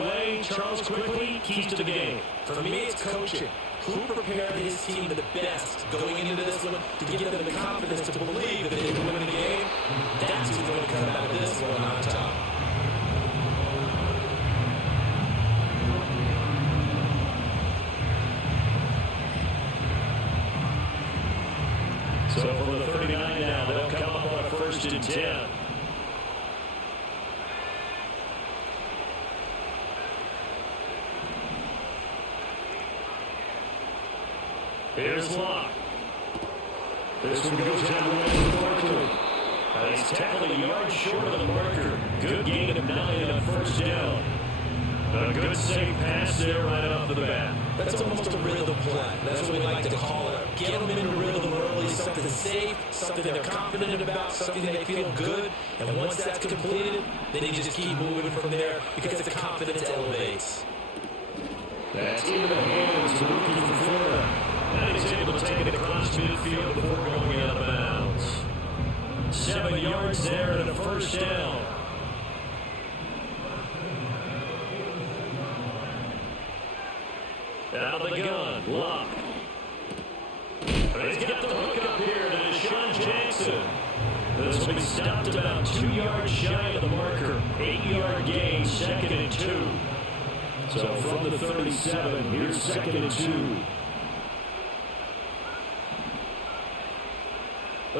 away. Charles quickly, keys to the game. For me, it's coaching. Who prepared his team the best going into this one to give them the confidence to believe that they can win the game? That's who's going to come out of this one on top. So from the 39 now, they'll come up on a 1st and 10. Here's Locke. This one goes out of the marker. He's tackled a yard short of the marker. Good gain of 9 on 1st down. A good safe pass there right off the bat. That's almost a rhythm play. That's what we like to call it. Get them into rhythm early, something safe, something they're confident about, something they feel good. And once that's completed, then you just keep moving from there because the confidence elevates. That's into the hands of the rookie from Florida. And he's able to take it across midfield before going out of bounds. 7 yards there and a 1st down. Out of the gun, Locke. He's got the hook up here to Deshaun Jackson. This will be stopped about 2 yards shy of the marker. 8-yard gain, 2nd and 2. So from the 37, here's 2nd and 2.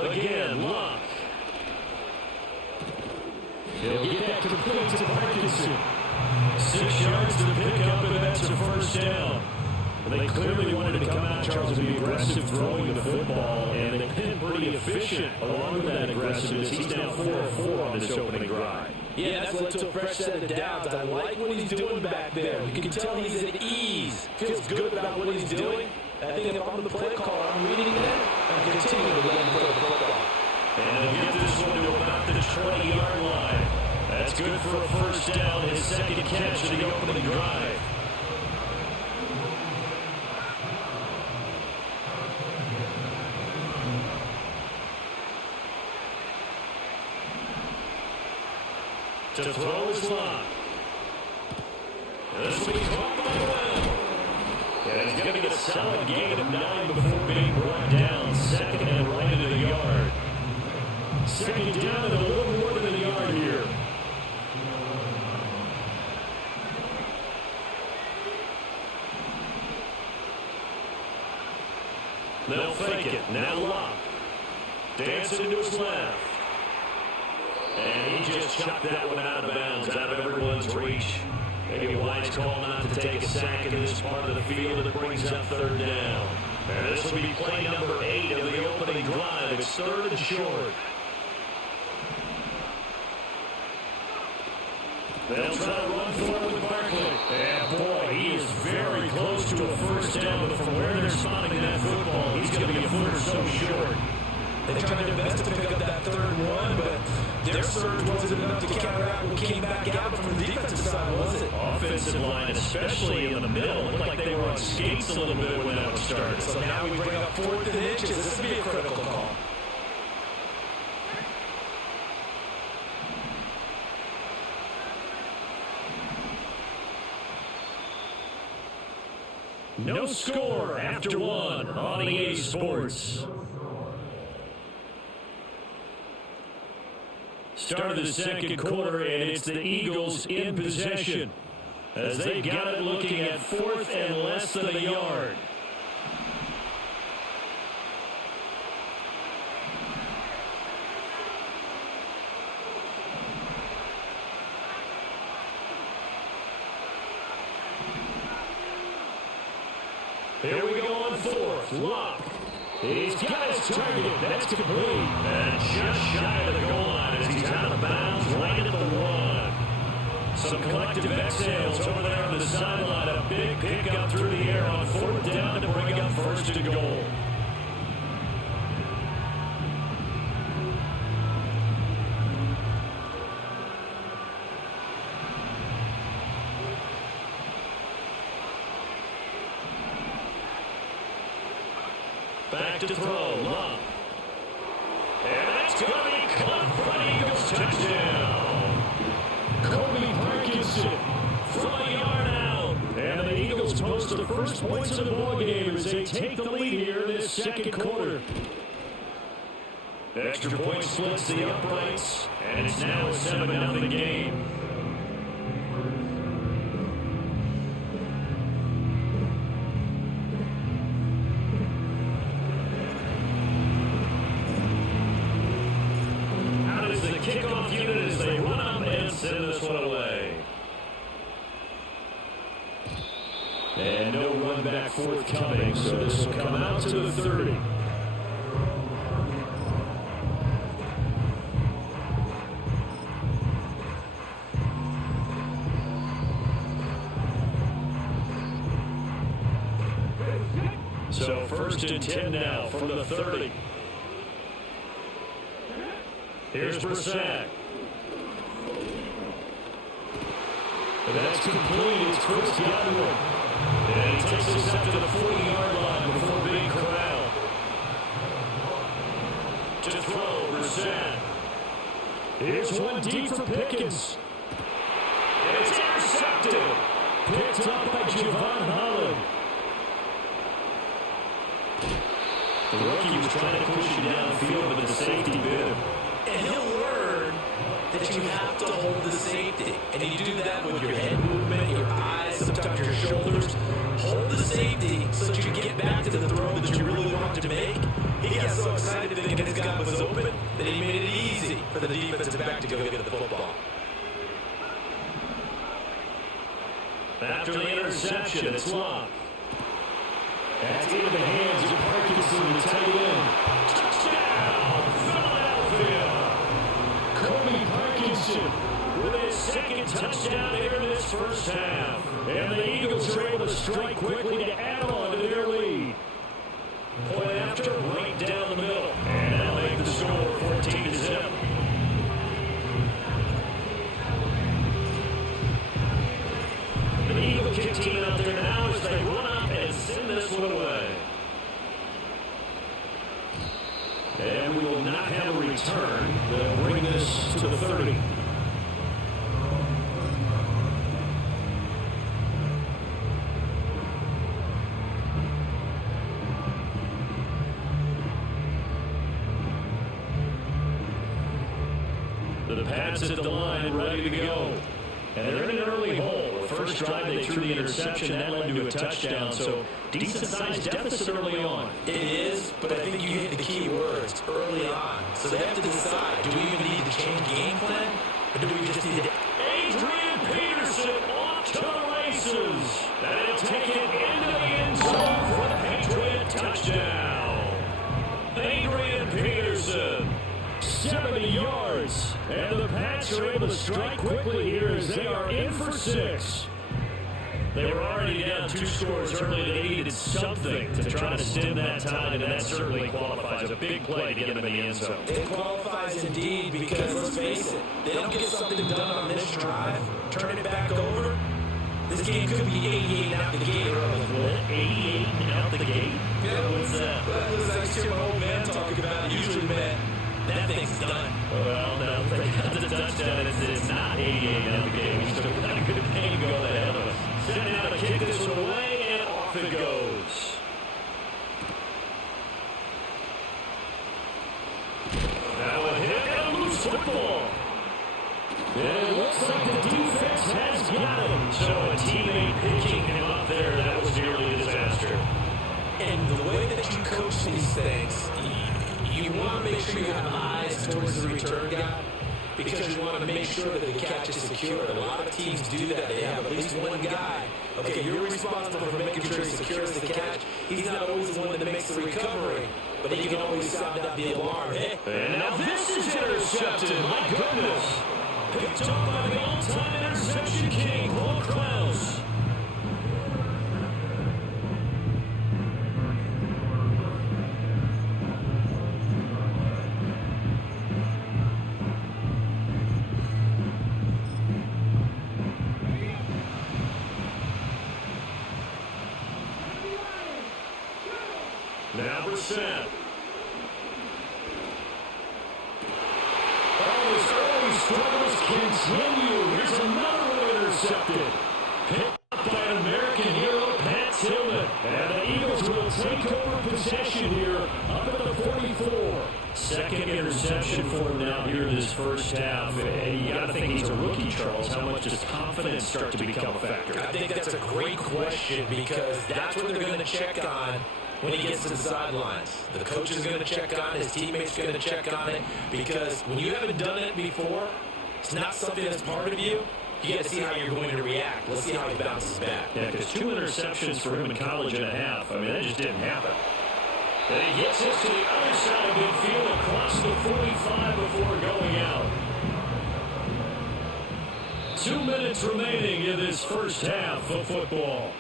Again, Locke. He'll get that complete to Parkinson. 6 yards to pick up, and that's a 1st down. They clearly wanted to come out, Charles, and be aggressive throwing the football, and they've been pretty efficient along with that aggressiveness. He's now 4 of 4 on this opening drive. Yeah, that's led to a fresh set of downs. I like what he's doing back there. You can tell he's at ease. Feels good about what he's doing. I think if I'm the play caller, I'm reading that. I'm continuing to let him throw the football. And he'll get this one to about the 20-yard line. That's good for a 1st down, his 2nd catch of the opening drive. To throw his Locke. This will be caught by Browne. And he's going to get a solid gain of 9 before being brought down. 2nd and right into the yard. 2nd down and a little more than a yard here. They'll fake it. Now Locke. Dancing into his left. And he just chopped that one out of bounds, out of everyone's reach. Maybe a wise call not to take a sack in this part of the field that brings up 3rd down. And this will be play number 8 of the opening drive. It's 3rd and short. They'll try to run forward with Barkley. And boy, he is very close to a 1st down, but from where they're spotting that football, he's going to be a foot or so short. They tried their best to pick up that 3rd one, but their surge wasn't enough to counteract what came back out from the defensive side, was it? Offensive line, especially in the middle, looked like they were on skates a little bit when that one started. So now we bring up 4th and inches. This would be a critical call. No score after 1 on EA Sports. Start of the 2nd quarter, and it's the Eagles in possession as they've got it looking at 4th and less than a yard. Here we go on 4th. Locke. He's got his target. That's complete. And just shy of the goal line as he's out of bounds right at the 1. Some collective exhales over there on the sideline. A big pickup through the air on 4th down to bring up 1st and goal. Back to throw, Locke. And that's going to be caught for an Eagles touchdown. Kobe Parkinson from to post the first points of the ballgame as they take the lead here in this second quarter. Extra point splits the uprights, and it's now a 7-0 game. Out is the kickoff unit as they run up and send this one away. And no run back forthcoming, so this will come out to the 30. So 1st and 10 now from the 30. Here's Brissett. And that's complete. It's Chris Godwin. And he takes us up to the 40-yard line before being corralled. To throw, Brissett. Here's one deep for Pickens. And it's intercepted. Picked up by Javon Holland. The rookie was trying to push you downfield, but the safety bit him. And he'll learn that you have to hold the safety. And you do that with your head movement, your eyes, sometimes your shoulders. Hold the safety so that you can get back to the throw that you really want to make. He got so excited thinking his guy was open that he made it easy for the defensive back to go get the football. After the interception, it's Locke. That's into the hands of Parkinson, the tight end. Touchdown, Philadelphia! Kobe Parkinson with his second touchdown here in this first half. And the Eagles are able to strike quickly to add on to their lead. Point after, right down the middle. And that'll make the score 14-0. The Eagle kick team out there now as they run up and send this one away. And we will not have a return. They'll bring this to the 30. The Pats at the line, ready to go. And they're in an early hole. The first drive, they threw the interception. That led to a touchdown. So, decent-sized deficit early on. It is, but I think you hit the key words early on. So they have to decide, do we even need to change game plan? Or do we just need to... Adrian Peterson off to the races. And he'll take it into the end zone for the Patriot touchdown. Adrian Peterson. 70 yards. And the Pats are able to strike quickly here as they are in for 6. They were already down 2 scores early. They needed something to try to stem that tide, and that certainly qualifies. A big play to get them in the end zone. It qualifies indeed because, let's face it, they don't get something done on this drive, turn it back over. This game could be 88 out the gate early. What? 88 out the gate? Yeah, what's that? That was actually my old man talking about. Usually, man, that thing's done. Well, no, they got the touchdown. It's not 88 out the gate. We still got a good game going ahead of us. Setting out to kick this one away, and off it goes. Now a hit and a loose football. And it looks like the defense has got him. So a teammate picking him up there, that was nearly a disaster. And the way that you coach these things, you want to make sure you have eyes towards the return guy because you want to make sure that the catch is secure. A lot of teams do that. They have at least one guy. Okay, you're responsible for making sure he secures the catch. He's not always the one that makes the recovery, but he can always sound out the alarm. And now this is intercepted. My goodness. Picked up by the all-time interception king, Paul Krause. Now Brissett. His early struggles continue. Here's another one intercepted. Picked up by an American hero, possession here up at the 44. Second interception for him now here in this first half. And you got to think he's a rookie, Charles. How much does confidence start to become a factor? I think that's a great question because that's what they're going to check on when he gets to the sidelines. The coach is going to check on it. His teammates are going to check on it because when you haven't done it before, it's not something that's part of you. You got to see how you're going to react. Let's see how he bounces back. Yeah, because 2 interceptions for him in college and a half. I mean, that just didn't happen. And he gets this to the other side of midfield across the 45 before going out. 2 minutes remaining in this first half of football.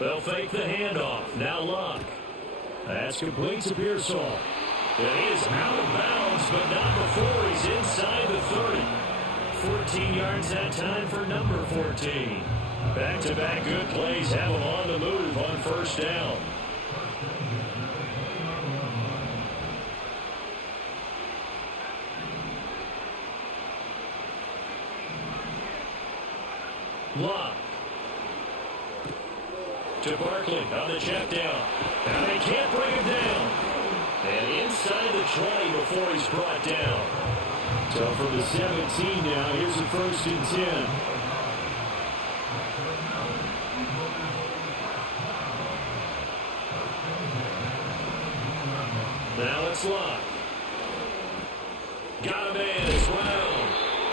They'll fake the handoff. Now Luck. That's complete to Pearsall. And he is out of bounds, but not before he's inside the 30. 14 yards that time for number 14. Back-to-back good plays have him on the move on first down. Luck. To Barkley on the check down. Now they can't bring him down. And inside the 20 before he's brought down. So from the 17 now, here's a 1st and 10. Now it's Luck. Got a man, it's Browne.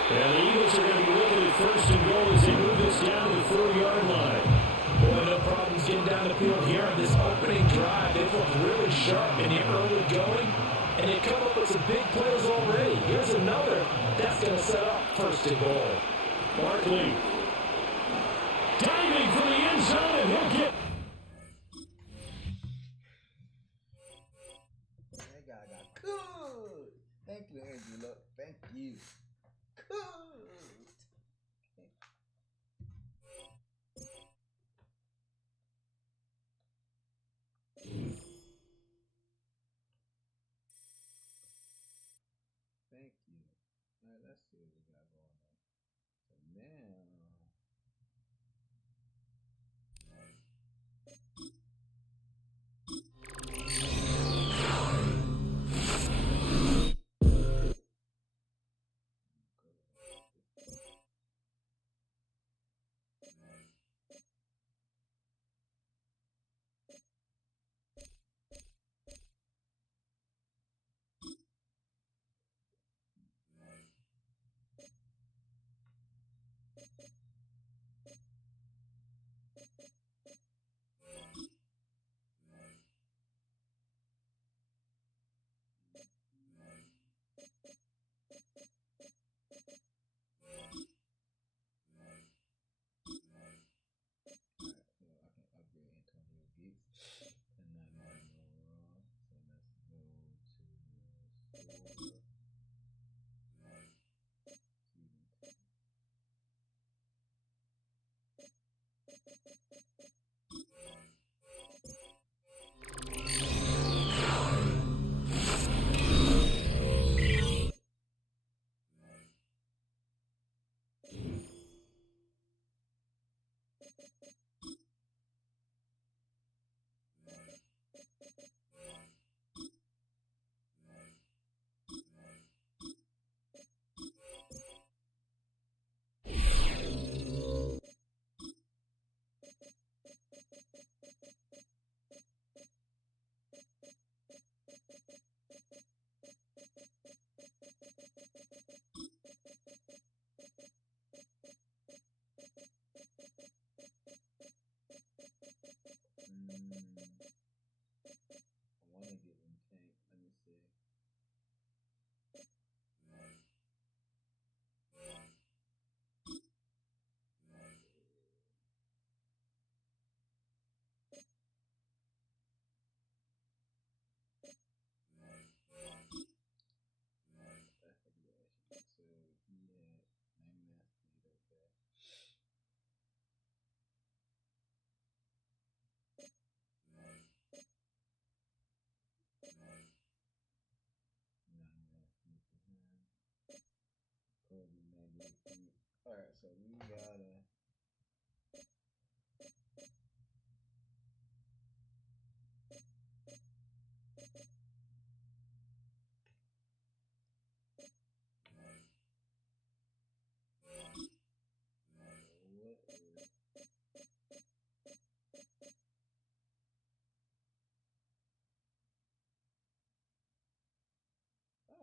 And the Eagles are going to be looking at 1st and goal as they move this down to the 4-yard line. Boy, no problems getting down the field here on this opening drive. They've looked really sharp in the early going, and they've come up with some big plays already. Here's another. That's going to set up 1st and goal. Barkley diving for the end zone, and he'll get. That guy got good. Thank you, Andrew. Look, thank you. Good. Thank you. All right, let's see what we got going on. So now, Alright, so we gotta.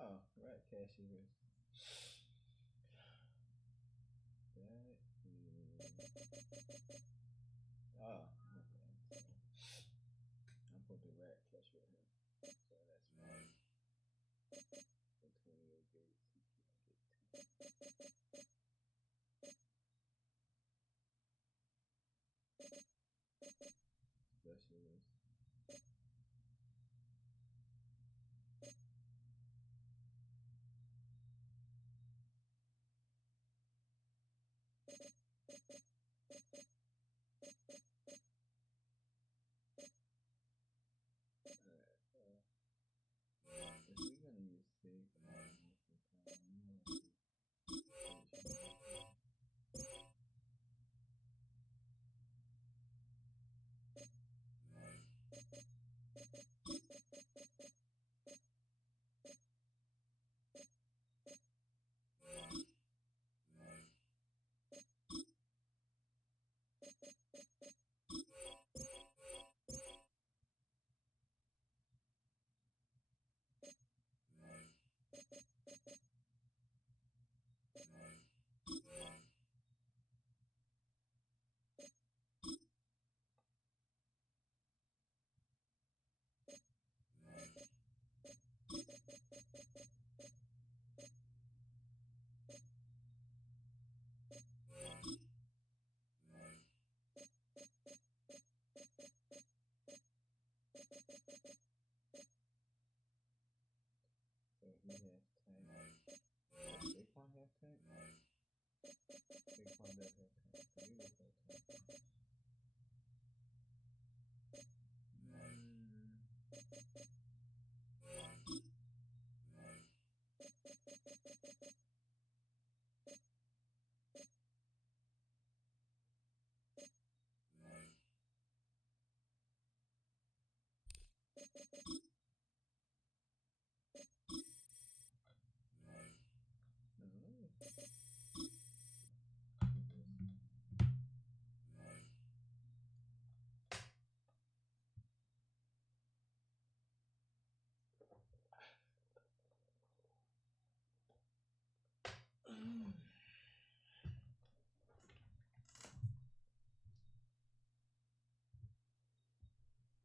Oh, right, cashiers. That is. Oh, okay. So I put the rat catch right here. So that's fine. For 28 gates, he can't get 10. Specialist. Alright, if we're gonna use safe most of the time, we want to so he has tank. Saquon have tank? Saquon does have tank. So we will play tank.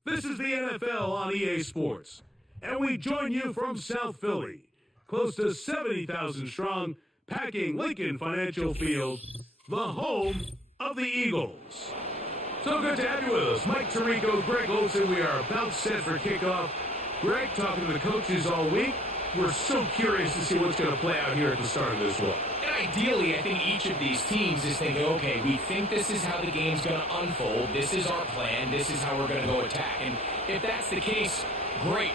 This is the NFL on EA Sports, and we join you from South Philly, close to 70,000 strong, packing Lincoln Financial Field, the home of the Eagles. So good to have you with us. Mike Tirico, Greg Olson, we are about set for kickoff. Greg, talking to the coaches all week. We're so curious to see what's going to play out here at the start of this one. And ideally, I think each of these teams is thinking, okay, we think this is how the game's going to unfold. This is our plan. This is how we're going to go attack. And if that's the case, great.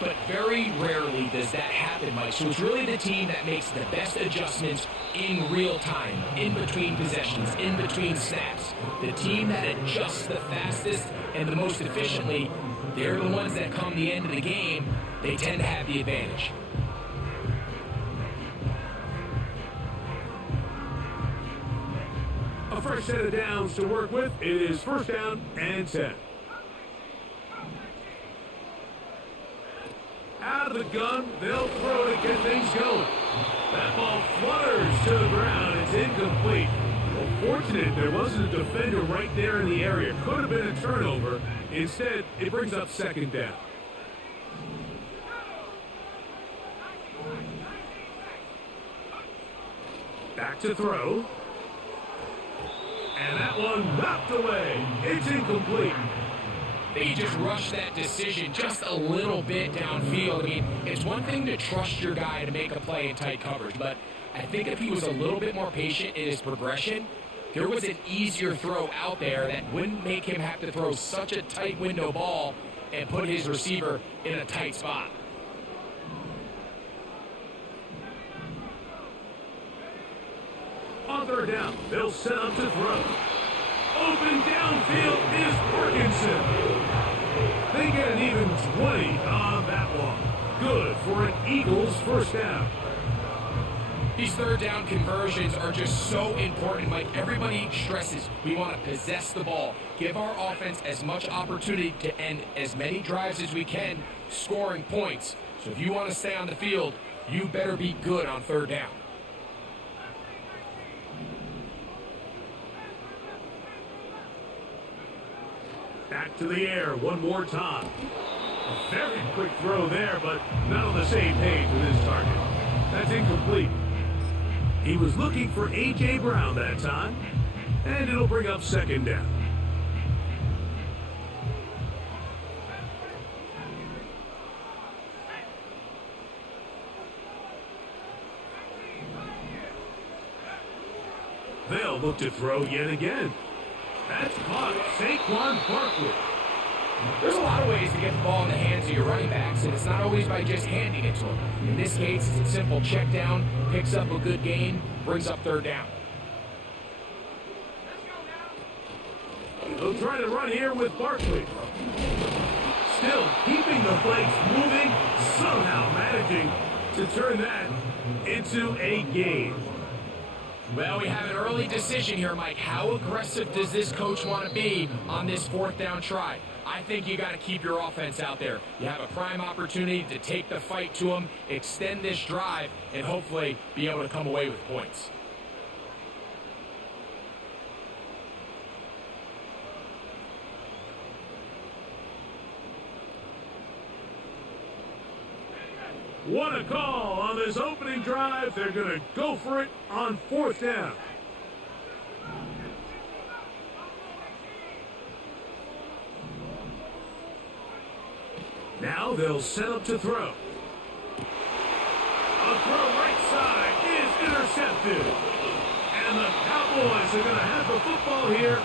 But very rarely does that happen, Mike. So it's really the team that makes the best adjustments in real time, in between possessions, in between snaps. The team that adjusts the fastest and the most efficiently, they're the ones that come the end of the game, they tend to have the advantage. A fresh set of downs to work with. It is first down and 10. Out of the gun, they'll throw to get things going. That ball flutters to the ground. It's incomplete. Well, fortunate there wasn't a defender right there in the area. Could have been a turnover. Instead, it brings up second down. Back to throw. And that one knocked away. It's incomplete. They just rushed that decision just a little bit downfield. I mean, it's one thing to trust your guy to make a play in tight coverage, but I think if he was a little bit more patient in his progression, there was an easier throw out there that wouldn't make him have to throw such a tight window ball and put his receiver in a tight spot. On third third down. They'll set up to throw. Open downfield is Parkinson. They get an even 20 on that one. Good for an Eagles first down. These third down conversions are just so important. Like everybody stresses, we want to possess the ball, give our offense as much opportunity to end as many drives as we can, scoring points. So if you want to stay on the field, you better be good on third down. Back to the air one more time. A very quick throw there, but not on the same page with his target. That's incomplete. He was looking for A.J. Browne that time, and it'll bring up second down. They'll look to throw yet again. That's caught. Saquon Barkley. There's a lot of ways to get the ball in the hands of your running backs, and it's not always by just handing it to them. In this case, it's a simple check down, picks up a good gain, brings up third down. They'll try to run here with Barkley. Still keeping the plays moving, somehow managing to turn that into a game. Well, we have an early decision here, Mike. How aggressive does this coach want to be on this fourth down try? I think you got to keep your offense out there. You have a prime opportunity to take the fight to them, extend this drive, and hopefully be able to come away with points. What a call on this opening drive. They're going to go for it on fourth down. Now they'll set up to throw. A throw right side is intercepted. And the Cowboys are going to have the football here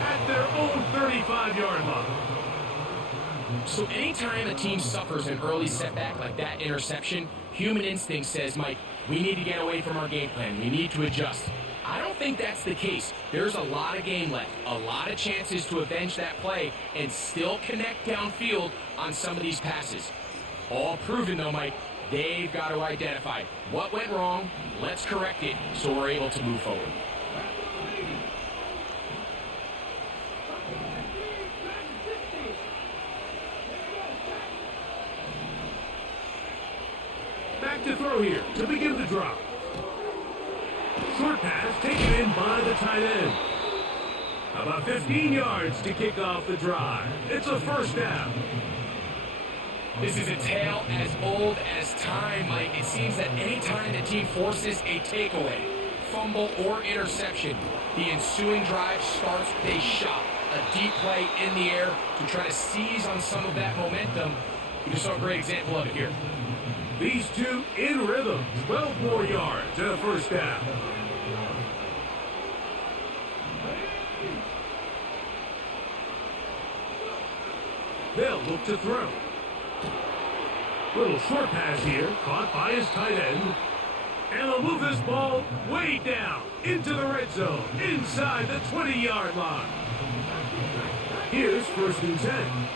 at their own 35-yard line. So anytime a team suffers an early setback like that interception, human instinct says, Mike, we need to get away from our game plan. We need to adjust. I don't think that's the case. There's a lot of game left, a lot of chances to avenge that play and still connect downfield on some of these passes. All proven, though, Mike, they've got to identify what went wrong, let's correct it so we're able to move forward. Back to throw here to begin the drive. Short pass taken in by the tight end. About 15 yards to kick off the drive. It's a first down. This is a tale as old as time, Mike. It seems that any time the team forces a takeaway, fumble, or interception, the ensuing drive starts with a shot, a deep play in the air to try to seize on some of that momentum. We just saw a great example of it here. These two in rhythm. 12 more yards and a first down. They'll look to throw. Little short pass here, caught by his tight end. And they'll move this ball way down into the red zone, inside the 20-yard line. Here's first and 10.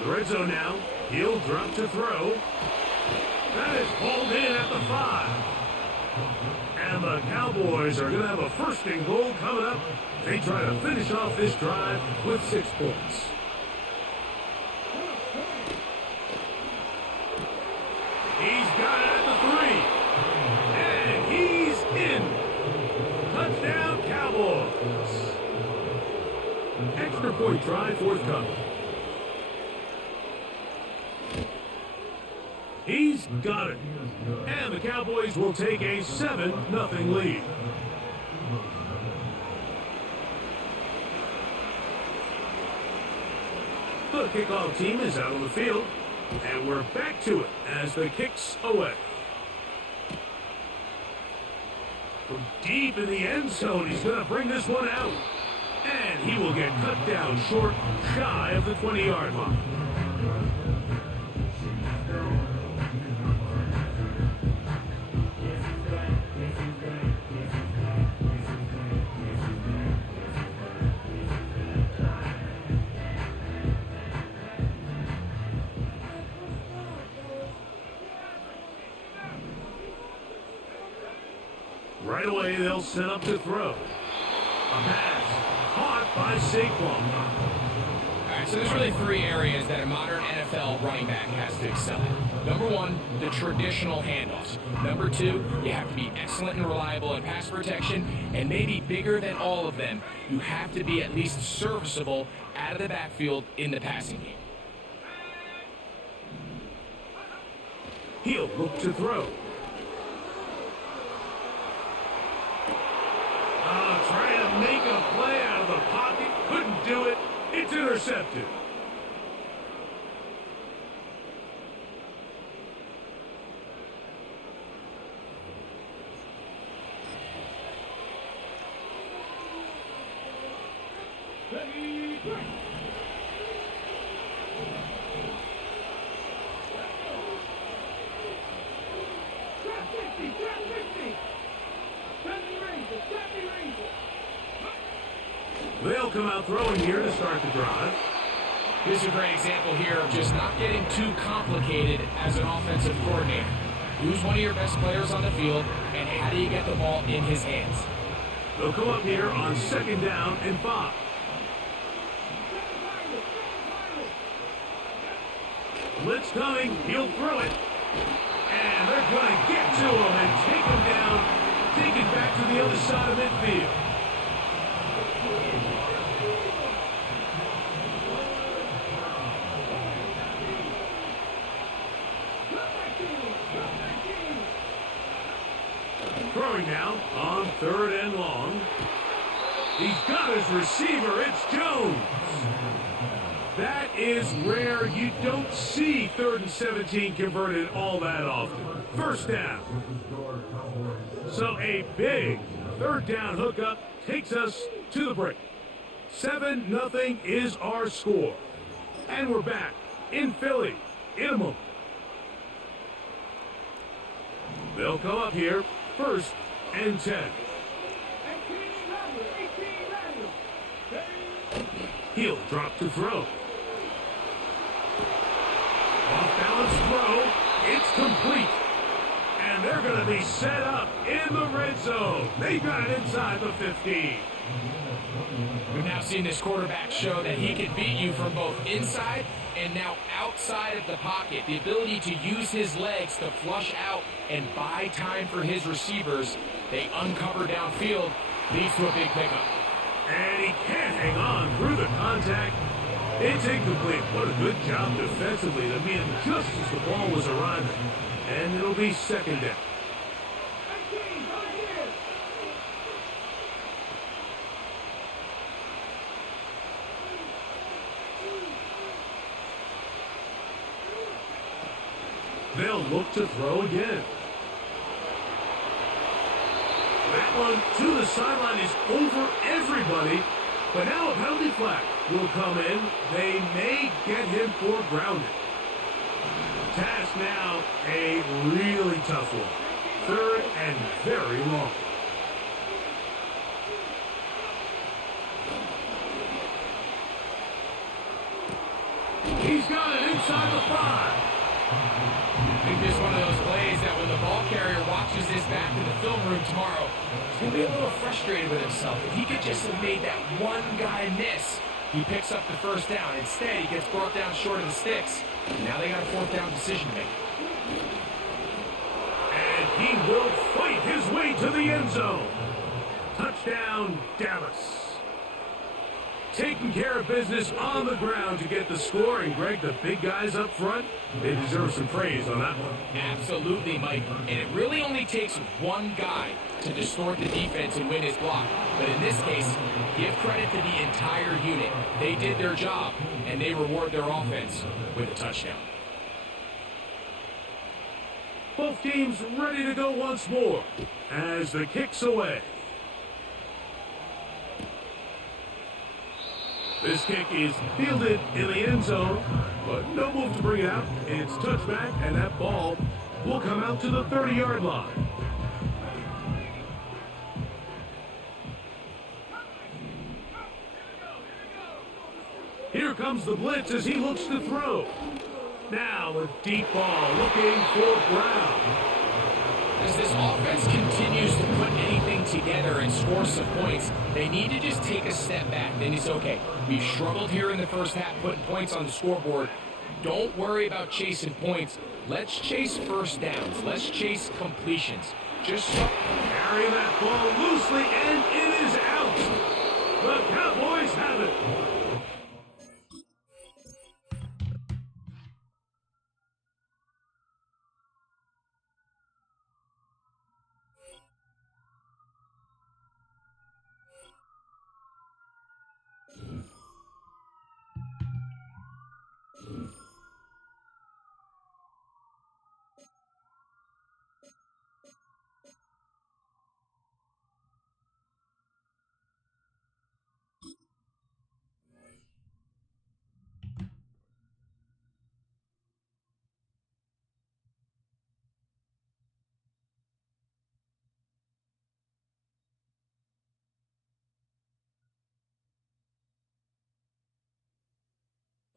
The red zone now. He'll drop to throw. That is hauled in at the 5. And the Cowboys are going to have a first and goal coming up. They try to finish off this drive with 6 points. He's got it at the 3. And he's in. Touchdown, Cowboys. Extra point try forthcoming. He's got it. And the Cowboys will take a 7-0 lead. The kickoff team is out on the field. And we're back to it as the kick's away. From deep in the end zone, he's going to bring this one out. And he will get cut down short, shy of the 20-yard line. Right away, they'll set up to throw. A pass caught by Saquon. All right, so there's really three areas that a modern NFL running back has to excel at. Number one, the traditional handoffs. Number two, you have to be excellent and reliable in pass protection. And maybe bigger than all of them, you have to be at least serviceable out of the backfield in the passing game. He'll look to throw. Trying to make a play out of the pocket. Couldn't do it. It's intercepted. They'll come out throwing here to start the drive. Here's a great example here of just not getting too complicated as an offensive coordinator. Who's one of your best players on the field, and how do you get the ball in his hands? They'll come up here on 2nd down and 5. Blitz coming, he'll throw it. And they're going to get to him and take him down, take it back to the other side of midfield. Throwing now on 3rd and long. He's got his receiver. It's Jones. That is rare. You don't see 3rd and 17 converted all that often. 1st down. So a big 3rd down hookup takes us to the break. 7-0 is our score. And we're back in Philly in a moment. They'll come up here. 1st and 10. He'll drop to throw. Off-balance throw. It's complete. And they're going to be set up in the red zone. They got it inside the 15. We've now seen this quarterback show that he can beat you from both inside and now outside of the pocket. The ability to use his legs to flush out and buy time for his receivers. They uncover downfield, leads to a big pickup. And he can't hang on through the contact. It's incomplete. What a good job defensively to meet him just as the ball was arriving. And it'll be 2nd down. They'll look to throw again. That one to the sideline is over everybody. But now a penalty flag will come in. They may get him for grounded. Task now a really tough one. 3rd and very long. He's got it inside the 5. I think this is one of those plays that when the ball carrier watches this back in the film room tomorrow, he's going to be a little frustrated with himself. If he could just have made that one guy miss, he picks up the 1st down. Instead, he gets brought down short of the sticks. Now they got a 4th down decision to make. And he will fight his way to the end zone. Touchdown, Dallas. Taking care of business on the ground to get the score. And, Greg, the big guys up front, they deserve some praise on that one. Absolutely, Mike. And it really only takes one guy to distort the defense and win his block. But in this case, give credit to the entire unit. They did their job, and they reward their offense with a touchdown. Both teams ready to go once more as the kick's away. This kick is fielded in the end zone, but no move to bring it out. It's touchback, and that ball will come out to the 30-yard line. Here comes the blitz as he looks to throw. Now a deep ball looking for Browne. As this offense continues to put anything together and score some points, they need to just take a step back. Then it's okay. We've struggled here in the first half putting points on the scoreboard. Don't worry about chasing points. Let's chase first downs. Let's chase completions. Just carry that ball loosely, and it is out. The Cowboys have it.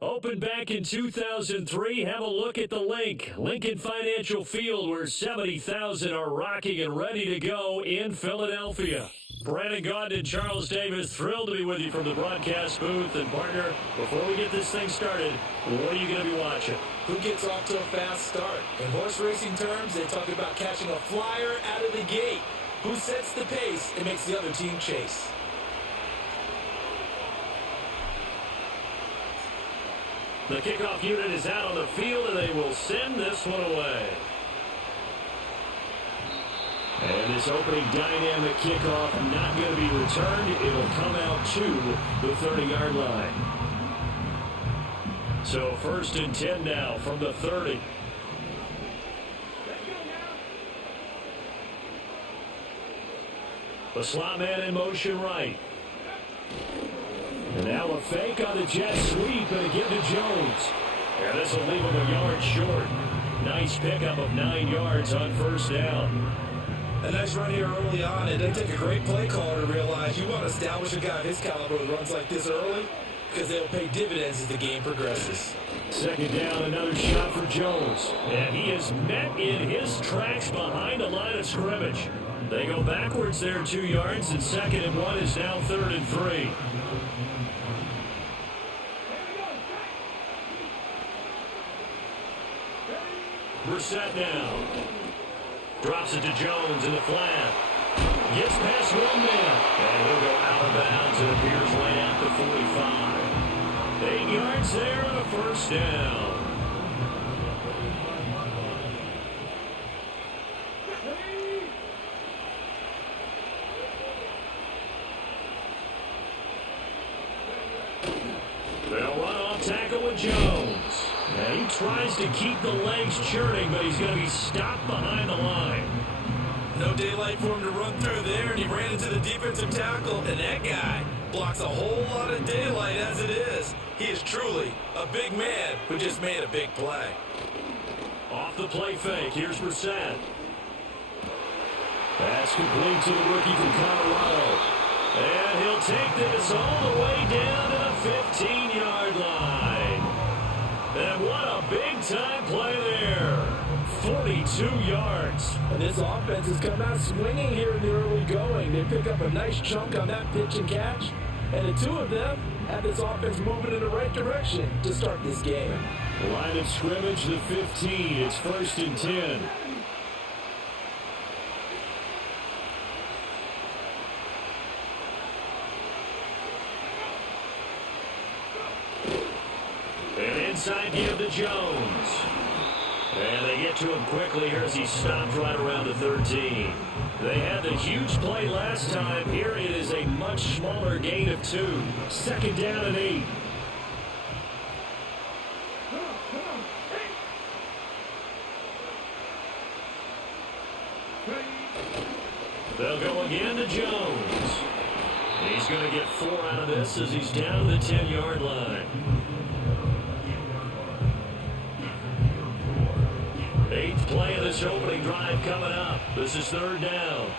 Opened back in 2003, have a look at the link. Lincoln Financial Field, where 70,000 are rocking and ready to go in Philadelphia. Brandon Gaudin and Charles Davis, thrilled to be with you from the broadcast booth. And partner, before we get this thing started, what are you going to be watching? Who gets off to a fast start? In horse racing terms, they talk about catching a flyer out of the gate. Who sets the pace and makes the other team chase? The kickoff unit is out on the field, and they will send this one away. And this opening dynamic kickoff not going to be returned. It'll come out to the 30-yard line. So 1st and 10 now from the 30. The slot man in motion right. And now a fake on the jet sweep, and a give to Jones. And this will leave him a yard short. Nice pickup of 9 yards on 1st down. A nice run here early on. It doesn't take a great play caller to realize you want to establish a guy of his caliber who runs like this early, because they'll pay dividends as the game progresses. 2nd down, another shot for Jones. And he is met in his tracks behind the line of scrimmage. They go backwards there 2 yards, and 2nd and 1 is now 3rd and 3. Brissett now. Drops it to Jones in the flat. Gets past one man. And he'll go out of bounds. It appears right at the 45. 8 yards there on a 1st down. They'll run off tackle with Jones. And he tries to keep the legs churning, but he's going to be stopped behind the line. No daylight for him to run through there, and he ran into the defensive tackle, and that guy blocks a whole lot of daylight as it is. He is truly a big man who just made a big play. Off the play fake, here's Brissett. Pass complete to the rookie from Colorado. And he'll take this all the way down to the 15-yard line. And what a big-time play there. 42 yards. And this offense has come out swinging here in the early going. They pick up a nice chunk on that pitch and catch. And the two of them have this offense moving in the right direction to start this game. Line of scrimmage, the 15. It's 1st and 10. And inside give to Jones. And they get to him quickly here as he stopped right around the 13. They had the huge play last time. Here it is a much smaller gain of 2. 2nd down and 8. They'll go again to Jones. He's going to get 4 out of this as he's down to the 10-yard line. 8th play of this opening drive coming up. This is 3rd down.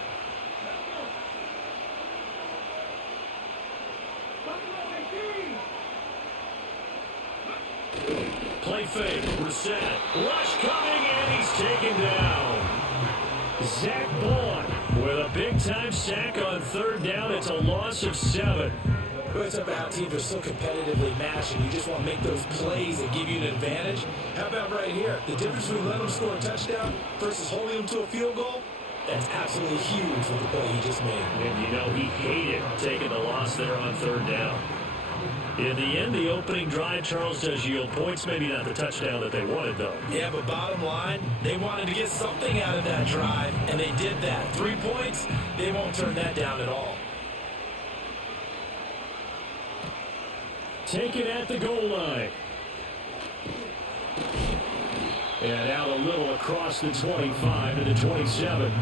Play fake, reset, rush coming, and he's taken down. Zach Bullock with a big-time sack on 3rd down. It's a loss of 7. It's about how teams are so competitively matched, and you just want to make those plays that give you an advantage. How about right here? The difference between letting them score a touchdown versus holding them to a field goal? That's absolutely huge with the play he just made. And you know he hated taking the loss there on 3rd down. In the end, the opening drive, Charles, does yield points. Maybe not the touchdown that they wanted, though. Yeah, but bottom line, they wanted to get something out of that drive, and they did that. 3 points, they won't turn that down at all. Take it at the goal line. And out a little across the 25 to the 27.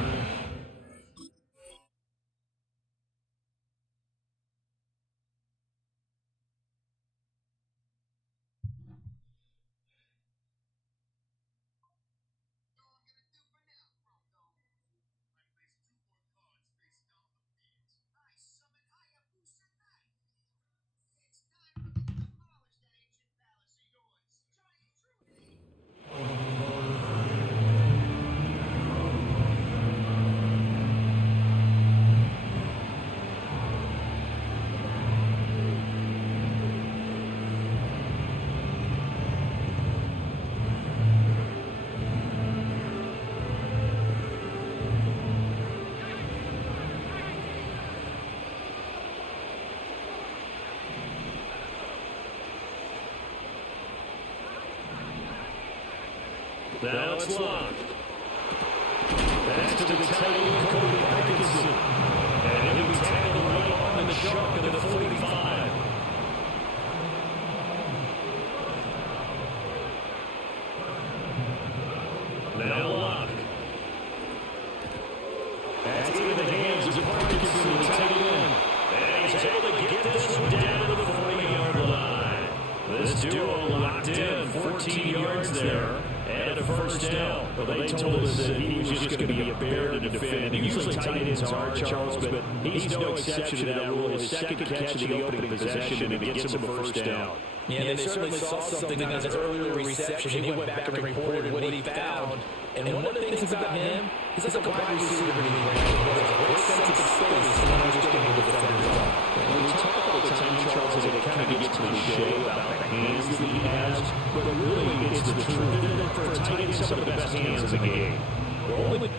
Now it's locked. Back to the tight end, Cody Parkinson. And he'll be tackled right on the sharp of the 45. Now locked. That's into the hands of Parkinson, the tight end. And he's able to get this one down to the 40-yard line. This duo locked in, 14 yards there. And a 1st down. Well, they told us that he was just going to be a bear to defend. Usually tight ends are, Charles, but he's no exception to that rule. His second catch of the opening possession, and he gets him a 1st down. Yeah, they certainly saw something on his earlier reception. He went back and reported what he found. And one of the things about him, he's like a wide receiver when he ran. He has a great sense of space and understanding the defender's on. And we talk all the time, Charles, that it kind of gets cliche about the hands that he has, but really it's the truth. For a tight end, some of the best hands in the game. Rolling.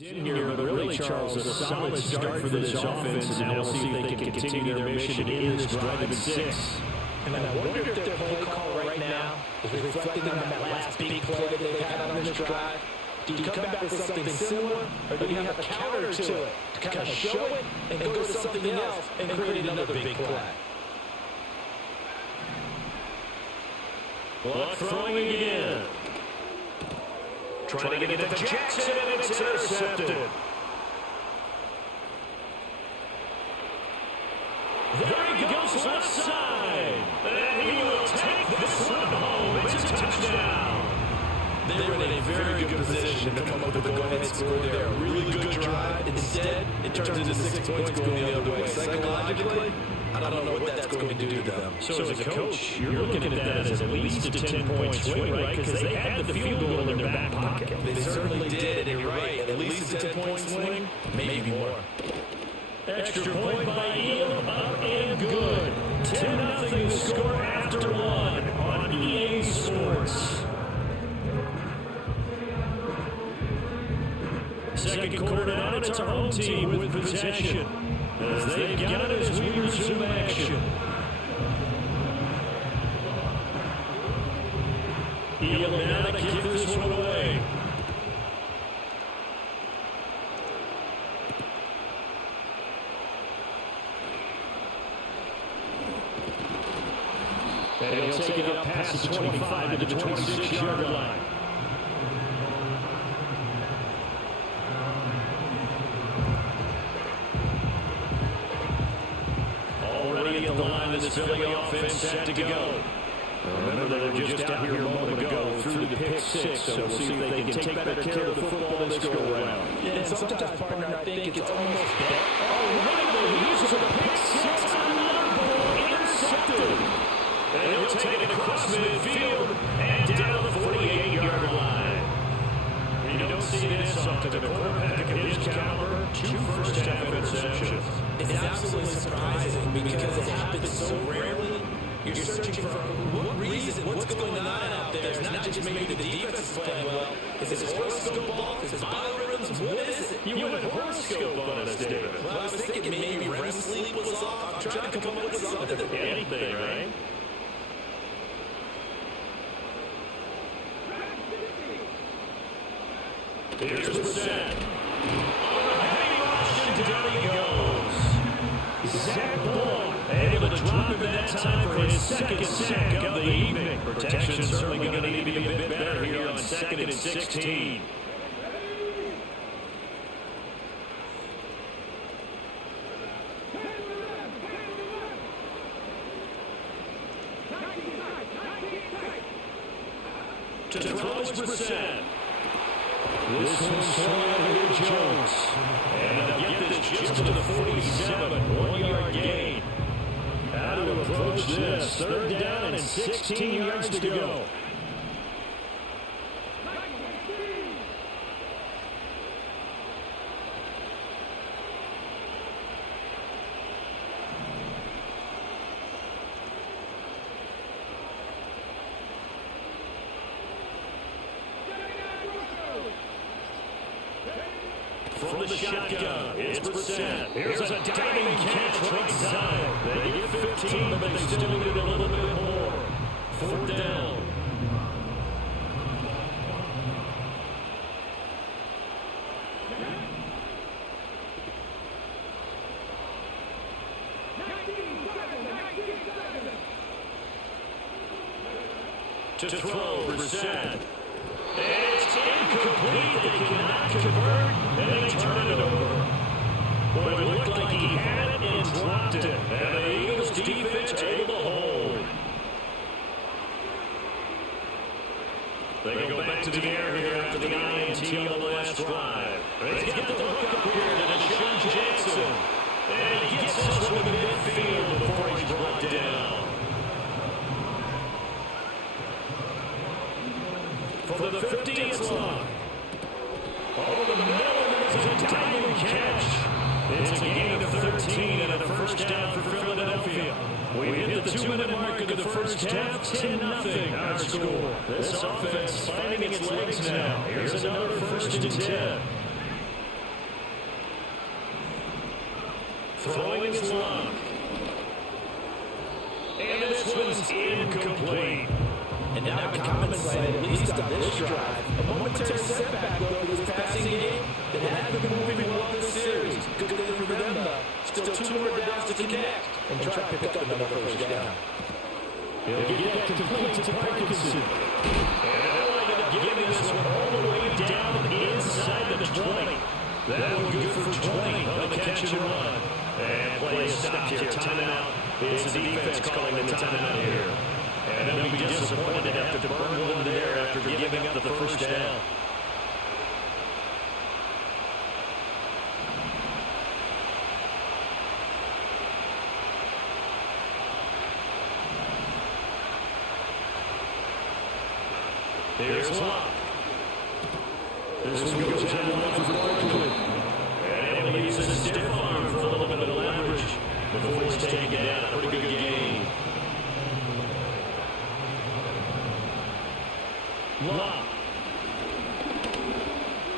In here, but really, Charles, a solid start for this offense, and now we'll see if they can continue their mission in this drive in 6. And I wonder if their play call right now is reflecting on that last big play that they had on this drive. Do you come back with something similar, or do you have a counter to it to kind of show it and go to something else and create another big play? Block throwing again. Trying to get it to Jackson, and it's intercepted. There he goes left side. And he will take this one home. It's a touchdown. They were in a very good position to come up with a go-ahead score there. A really good drive. Instead, it turns into 6 points going the other way. Psychologically, I don't know what that's going to do to them. So as a coach, you're looking at that as at least a 10-point swing, right? Because they had the field goal in their back pocket. They certainly did, and you're right. At least a 10-point swing, maybe more. Extra point by Eel, up and good. 10-0 the score after one on EA Sports. Second quarter down, it's our home team with possession. As they've got it as we resume action. Eel now to give this one away. And he'll take it up past the 25 to the 26-yard line. Philly offense set to go. Remember, they were just out here a moment ago through the pick six, so we'll see if they can take better care of the football this go-around. Yeah, and sometimes, partner, I think it's almost better. He uses a pick six on another ball, intercepted. And he'll take it across midfield and down the 48-yard line. You don't see this often. The quarterback of his caliber, 2 first-half interceptions. It's absolutely surprising because it happens so rarely. You're searching for what reason, what's going on out there. It's not just maybe the defense is playing well. Is it horoscope off? Is it biorhythms? What is it? You went horoscope on us, David. Well, I was thinking maybe REM sleep was off. I'm trying to come up with something. Anything, right? Here's Brissett. Down he goes. Zach Ball able to drop him that time for his second sack of the evening. Protection certainly going to need to be a bit better here on 2nd and 16. To throw is Brissett. This one's thrown over to Jones. And they'll get this just to the 47. 1-yard gain. How to approach this? 3rd down and 16 yards to go. From the shotgun, it's Brissett. Here's a diving catch right side. They get 15, but they still need a little bit more. 4th down. To throw, Brissett. It's incomplete. They cannot convert, and they turn it over. Boy, it looked like he had it and dropped it. And the Eagles defense able to hold. They go back to the air here after the INT on the last drive. They get the look up here to Deshaun Jackson. And he gets this one to midfield before he's brought down. For the 50, it's long. Over the middle, and there's a diving catch. It's a gain of 13 and a first down for Philadelphia. We hit the 2-minute mark of the first half, 10-0 our score. This offense finding its legs now. Here's another 1st and 10. Throwing is long. And this one's incomplete. And now the comments say, at least on this drive, a momentary setback over this passing game that had been moving well this series. Good thing for them, though. Still 2 more downs to connect and try to pick up another first down. He'll get complete to Parkinson. And they'll end up giving this one all the way down inside the 20. That one good for 20 on the catch and run. And play is stopped here. Timeout. It's the defense calling the timeout here. And they'll be disappointed to have to burn one there after giving up the first down. Here's Locke. This one goes down the left for Barkley. And he uses a stiff arm for a little bit of leverage before he's taken down. A pretty good game. Locke.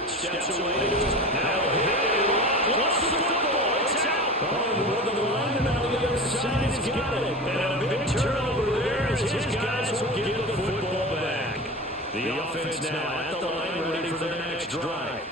Steps away. Now hit. Locke lost the football. It's out. Oh, the lineman on the other side has got it. And a big turnover there as his guys will get the football back. The offense now at the line ready for their next drive.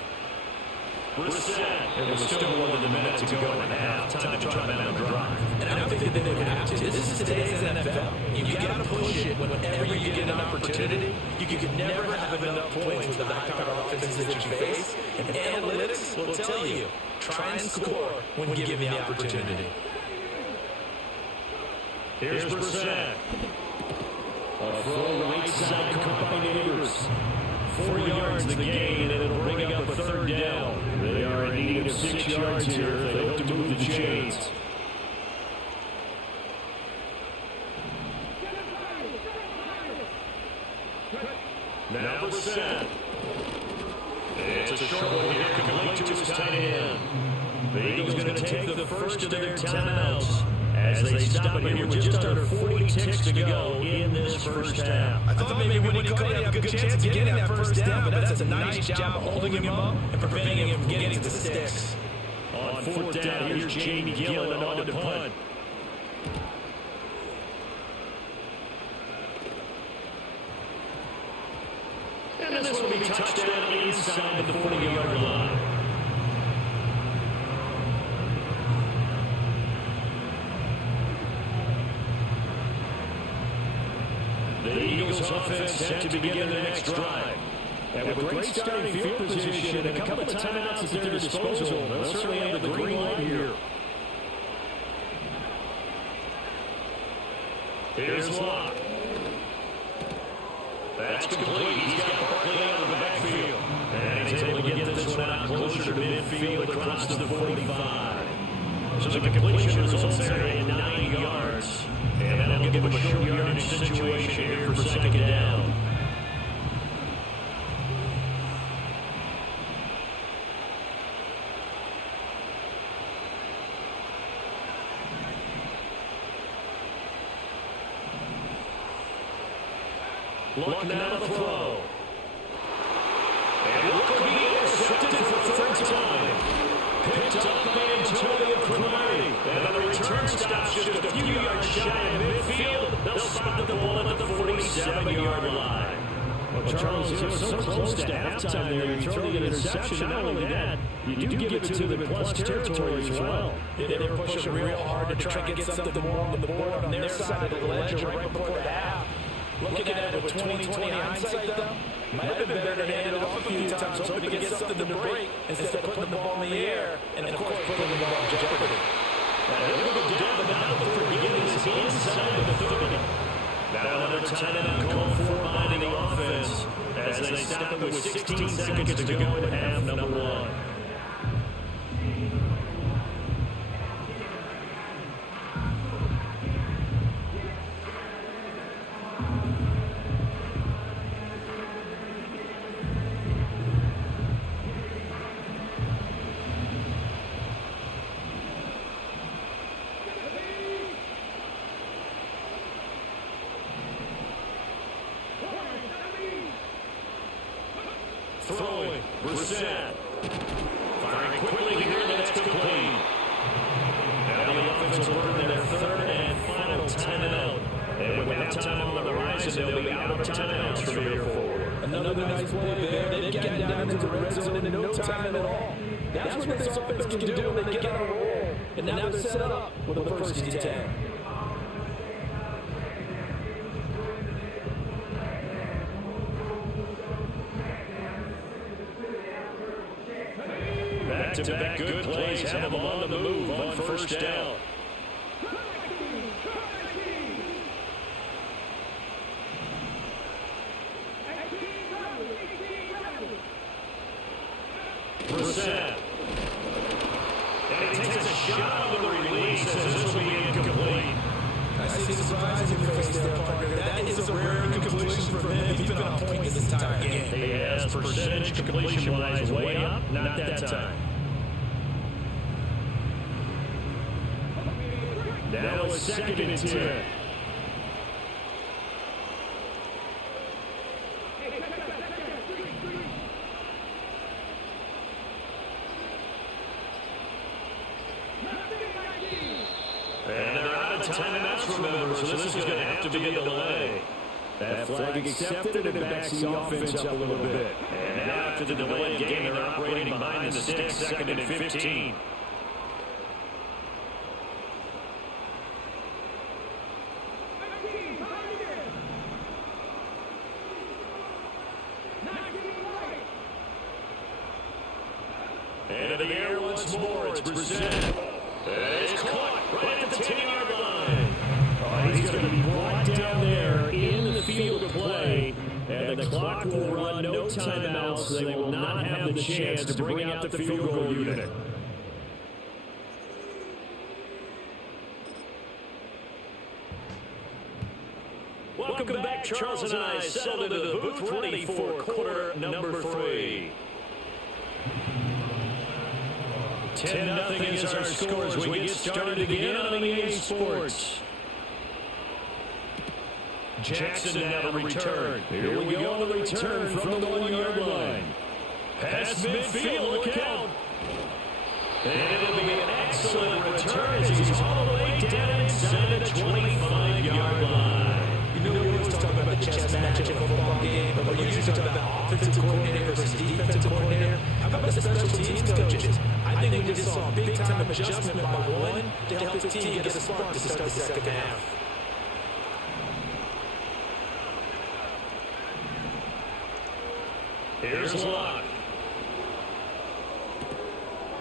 Brissett. It was still more than a minute to go in half. Time to try to end the drive. And I don't think that they would have to. This is today's NFL. You got to push it whenever you get an opportunity. You could never have enough points with the high-power offenses that you face. And analytics will tell you, try and score when given the opportunity. Here's Brissett. A throw right side caught by Neighbors. 4 yards the gain, and it'll bring up a third down. They are in need of 6 yards here if they hope to move the chains. Now Brissett. It's a short one here, complete to his tight end. The Eagles going to take the first of their timeouts as they stop it here with just under 40 ticks to go in this first half. I thought maybe when he caught it, have a good chance of getting that first down, but that's a nice job of holding him up and preventing him from getting to the sticks. On fourth down, here's Jamie Gillen on to punt. And this will be touchdown inside the 40-yard line. The Eagles offense set to begin the next drive. And with great starting field position and a couple of timeouts at their disposal, they'll certainly have the green light here. Here's Locke. That's complete. He's got Barkley out of the backfield. And he's able to get this one out closer to midfield across the 45. So the completion results there in 9 yards. And that'll give him a short yardage situation here for second down. Look now the throw. And look to be intercepted for the third time. Picked up by Antonio Cromartie. And the return stops just a few yards shy of midfield. They'll spot the ball at the 47-yard line. Well, Charles, you were so close to halftime there. You throw the interception. Not only that, you do give it to them in plus territory as well. They were pushing real hard to try and get something more on the board on their side of the ledger right before the half. Looking at it with 20/20 hindsight, though, might have been better to hand it off a few times, hoping to get something to break instead of putting the ball in the air and, of course, putting the ball in jeopardy. A little bit down the battle for beginning is inside the 30. Now another timeout called for by the offense as they stop it with 16 seconds to go in half number one. Throwing, Brissett. Firing quickly here, that's complete. Now the offense will burn their third and final timeout. And with halftime on the horizon, they'll be out of timeouts from here forward. Another nice play there. They've gotten down into the red zone in no time at all. That's what this offense can do when they get on a roll. And now they're set up with a first and 10. Back-to-back good plays have them on the move on first down. Brissett. And he takes a shot on the release as this will be incomplete. I see the surprise in your face there, partner. That is a rare incompletion for him. He's been on point this entire game. He has percentage completion-wise way up, not that time. Now it's second and 10. And they're out of timeouts, remember, so this is going to have to be a delay. That flag accepted, and it backs the offense up a little bit. And now after the delayed game, they're operating behind the sticks, second and 15. And in the air once more, it's Brissett. And it's caught right at the 10-yard line. Oh, he's clock will run, no timeouts. They will not have the chance to bring out the field goal unit. Welcome back. Charles and I settled into the booth ready for quarter number 3. 10-0 is our score as we get started again on EA Sports. Jackson now to return. Here we go on the return from the 1-yard line. Pass midfield, look out. And it'll be an excellent return as he's all the way down inside the 25-yard line. You know, we always talk about the chess match in a football game, but we're usually talking about offensive coordinator versus defensive coordinator. How about the special teams coaches? I think we just saw a big-time adjustment by one to help his team get a spark to start the second half. Here's Locke.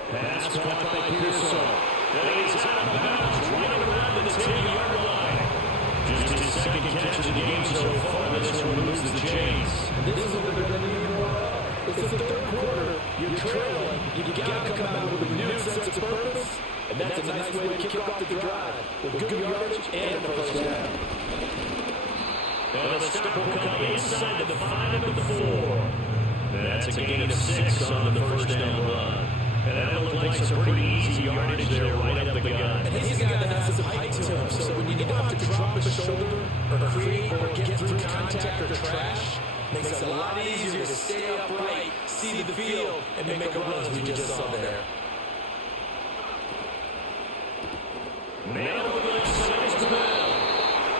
Pass caught by Pearson. And he's out of bounds right around the 10-yard line. Just his second catch of the game so far. This one moves the chains. This is what they're going to need more of. It's the third quarter. You're trailing. You got to come out with a new sense of purpose. And that's a nice way to kick off the drive with good yardage and the first down. And the stop will come inside the 5 and the 4. That's a gain of 6 on the first down run. And that looked like some pretty easy yardage there right up the gut. And he's a guy that has some height to him, so when you don't have to drop a shoulder or create or get through contact or trash, makes it a lot easier to stay upright, see the field, and make a run as we just saw there. Now the left side is down.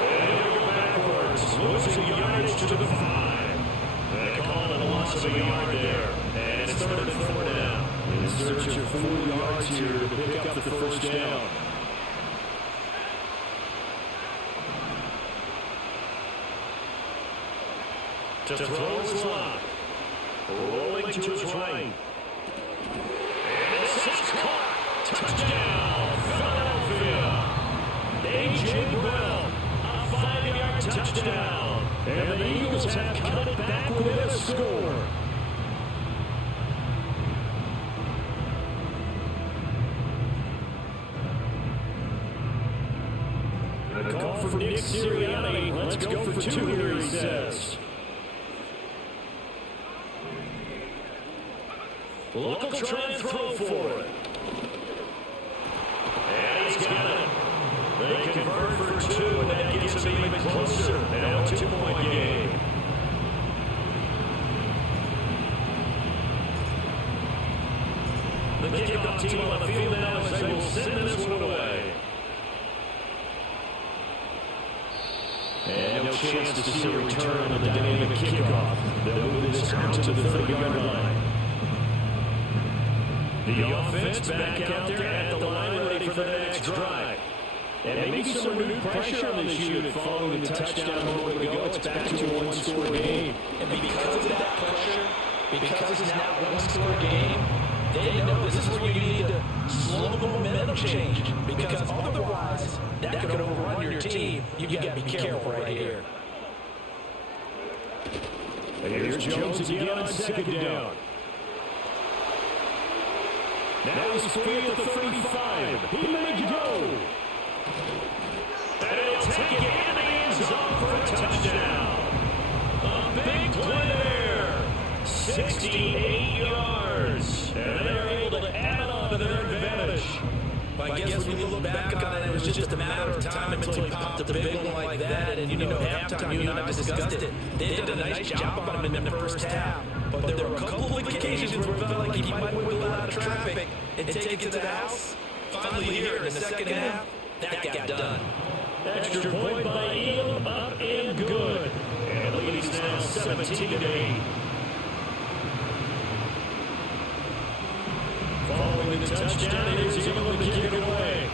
And he'll go backwards, losing yardage to the 5. They call it a loss of a yard there. And it's 3rd and 4 down. In search of 4 yards here to pick up the first down. To throw his Locke. Rolling to his right. And this is caught. Touchdown, Philadelphia. A.J. Browne, a 5-yard touchdown. And the Eagles have cut it back with a score. A call for Nick Sirianni. Let's go for 2 here, he says. Local try and throw for it. And he's got it. They convert for 2, and that gets them even closer. Now a 2-point game. The kickoff team on the field now as they will send this one away. And no chance to see a return on the dynamic kickoff. They'll move this out to the 30-yard line. The offense back out there at the line ready for the next drive. And maybe some renewed pressure on this unit following the touchdown a moment ago. It's back to a 1-score game. And because of that pressure, because it's now a 1-score game, they know this is where you need to slow the momentum change. Because otherwise, that could overrun your team. You got to be careful right here. And here's Jones again on 2nd down. Now he's free at the 35. He may go. And he'll take it in the end zone for a touchdown. A big play there. 68 yards. And they're able to add on to their advantage. Well, I guess when you look back on it, it was just a matter of time until he popped a big one like that. And, halftime, you and I discussed it. They did a nice job on him in the first half. But there were a couple of occasions where it felt like he might wiggle out of traffic and take it to the house. Finally, here in the second half, that got done. Extra point by Elam, up and good. And the lead is now 17-8. Following the touchdown, here's Elam to kick it away.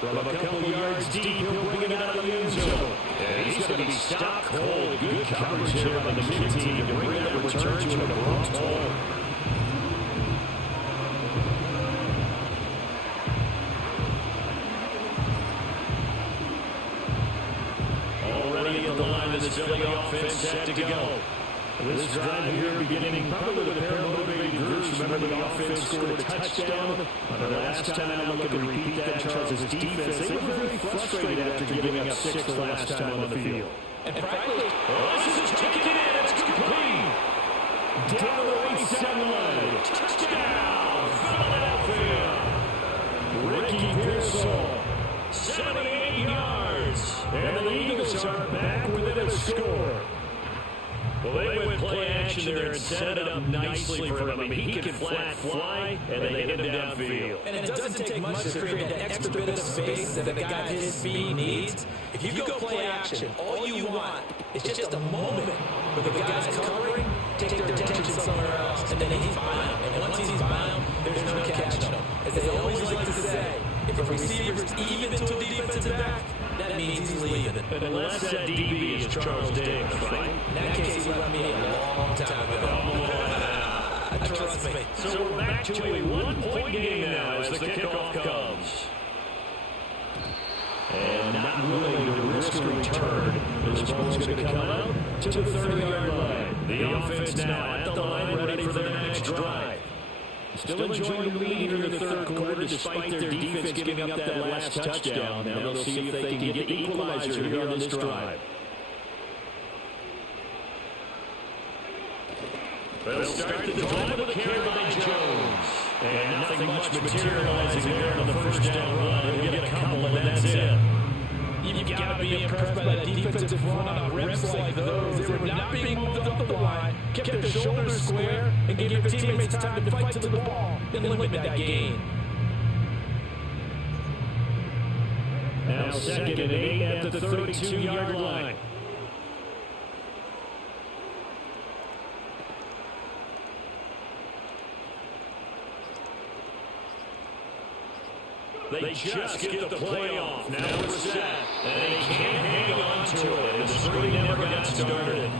From a couple yards deep, he'll bring it out of the end zone. And he's going to be stopped cold. Good coverage here by the kick team to bring that return to an abrupt halt. set to go. This drive here beginning probably with a pair of motivated groups. Remember the offense scored a touchdown. The last time I look and repeat that, Charles' defense, they were very frustrated after giving up 6 the last time on the field. And frankly, this is taken in. It's complete. Down the right sideline. Touchdown, Philadelphia. Ricky Pearsall, 78 yards. And the Eagles are back within a score. Well, they went play action there and set it up nicely for him. I mean, he can flat fly, and they hit him downfield. And it doesn't take much to create that extra bit of space that a guy of his speed needs. If you go play action, all you want is just a moment where the guy's covering, take their attention somewhere else, and then he's bound. And once he's bound, there's no catching him. As they always like to say, if a receiver's even to a defensive back, that means he's leaving. Unless that DB is Charles Davis, right? In that case, he left me a long time ago. Trust me. So we're back to a 1-point game now as the kickoff comes. And not willing to risk a return. This ball's going to come out to the 30-yard line. The offense now at the line ready for their next drive. Still enjoying the lead here in the third quarter despite their defense giving up that last touchdown. Now they'll see if they can get the equalizer here on this drive. They'll start the drive with a carry by Jones. And nothing much materializing there on the first down run. He'll get a couple and that's it. You've got to be impressed by that defensive front on reps like those. They were not being moved up the line, kept their shoulders square, and gave their teammates time to fight to the ball and limit that gain. Now 2nd and 8 at the 32-yard line. They just get the play off. Now we're set. And they can't hang on to it. And the screen never got started.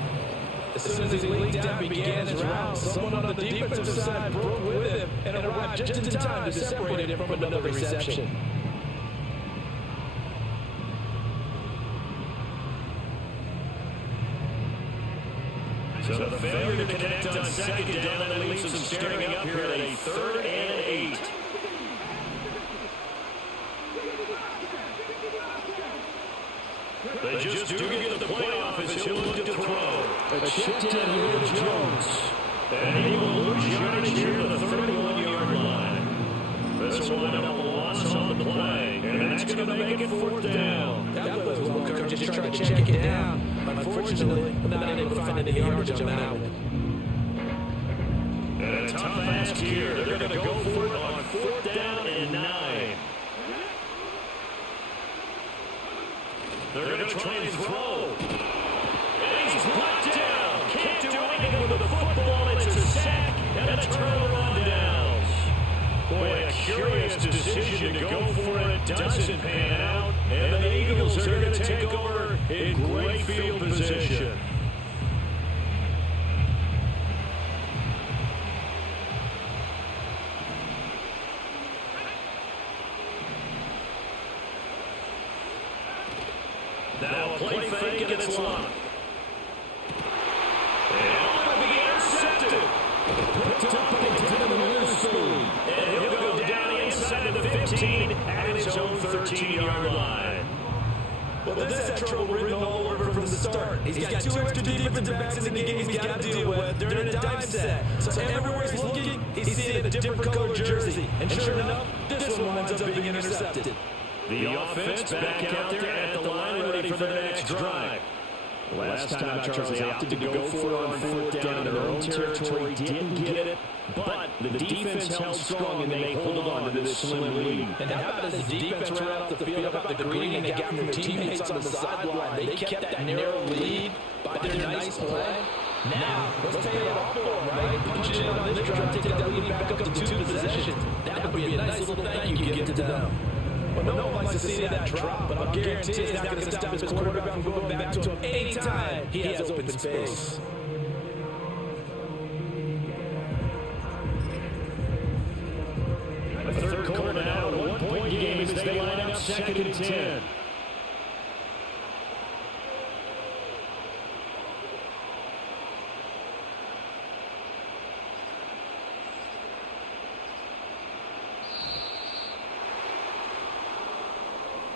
As soon as he leaned down and began his route, someone on the defensive side broke with him and arrived just in time to separate him from another reception. So the failure to connect on 2nd down, that leaves them staring up here at a 3rd and 8. They just do get the play off as he'll look to throw. A check down here to Jones. And he will lose yardage here to the 31-yard line. This will wind up a loss on the play. And that's going to make it 4th down. That was well, Kirk just trying to check it down. Unfortunately, I'm not able to find any yardage on that one. And a tough ask here. They're going to go for it on 4th down and 9. They're going to try and throw. And he's blocked down. Can't do anything with the football. It's a sack and a turnover on downs. Boy, a curious decision to go for it. Doesn't pan out. And the Eagles are going to take over in great field position. Now a play fake and it's locked. And it'll be intercepted. Picked up and into the loose spoon. And he'll go down inside of the 15 at his own 13-yard line. Well, this had trouble written all over from the start. He's got 2 extra defensive backs in the game he's got to deal with. They're in a dime set. So everywhere he's looking, he's seeing a different color jersey. And sure enough, this one winds up being intercepted. The offense back out there at the line ready for their next drive. Last time out, Charles, they opted to go for it on 4th down in their own territory. Didn't get it, but the defense held strong and they hold on to this slim lead. And how about as the defense ran off the field, how about the greeting they got from their teammates on the sideline? They kept that narrow lead by their nice play. Now, let's pay it off for them, right? Punch it in on this drive, take that lead back up to 2 possessions. That would be a nice little thank you give to them. Well, no one likes to see that drop, but I'll guarantee he's not going to stop his quarterback from going back to him anytime he has open space. A third quarter now, a 1-point game as they line up 2nd and 10.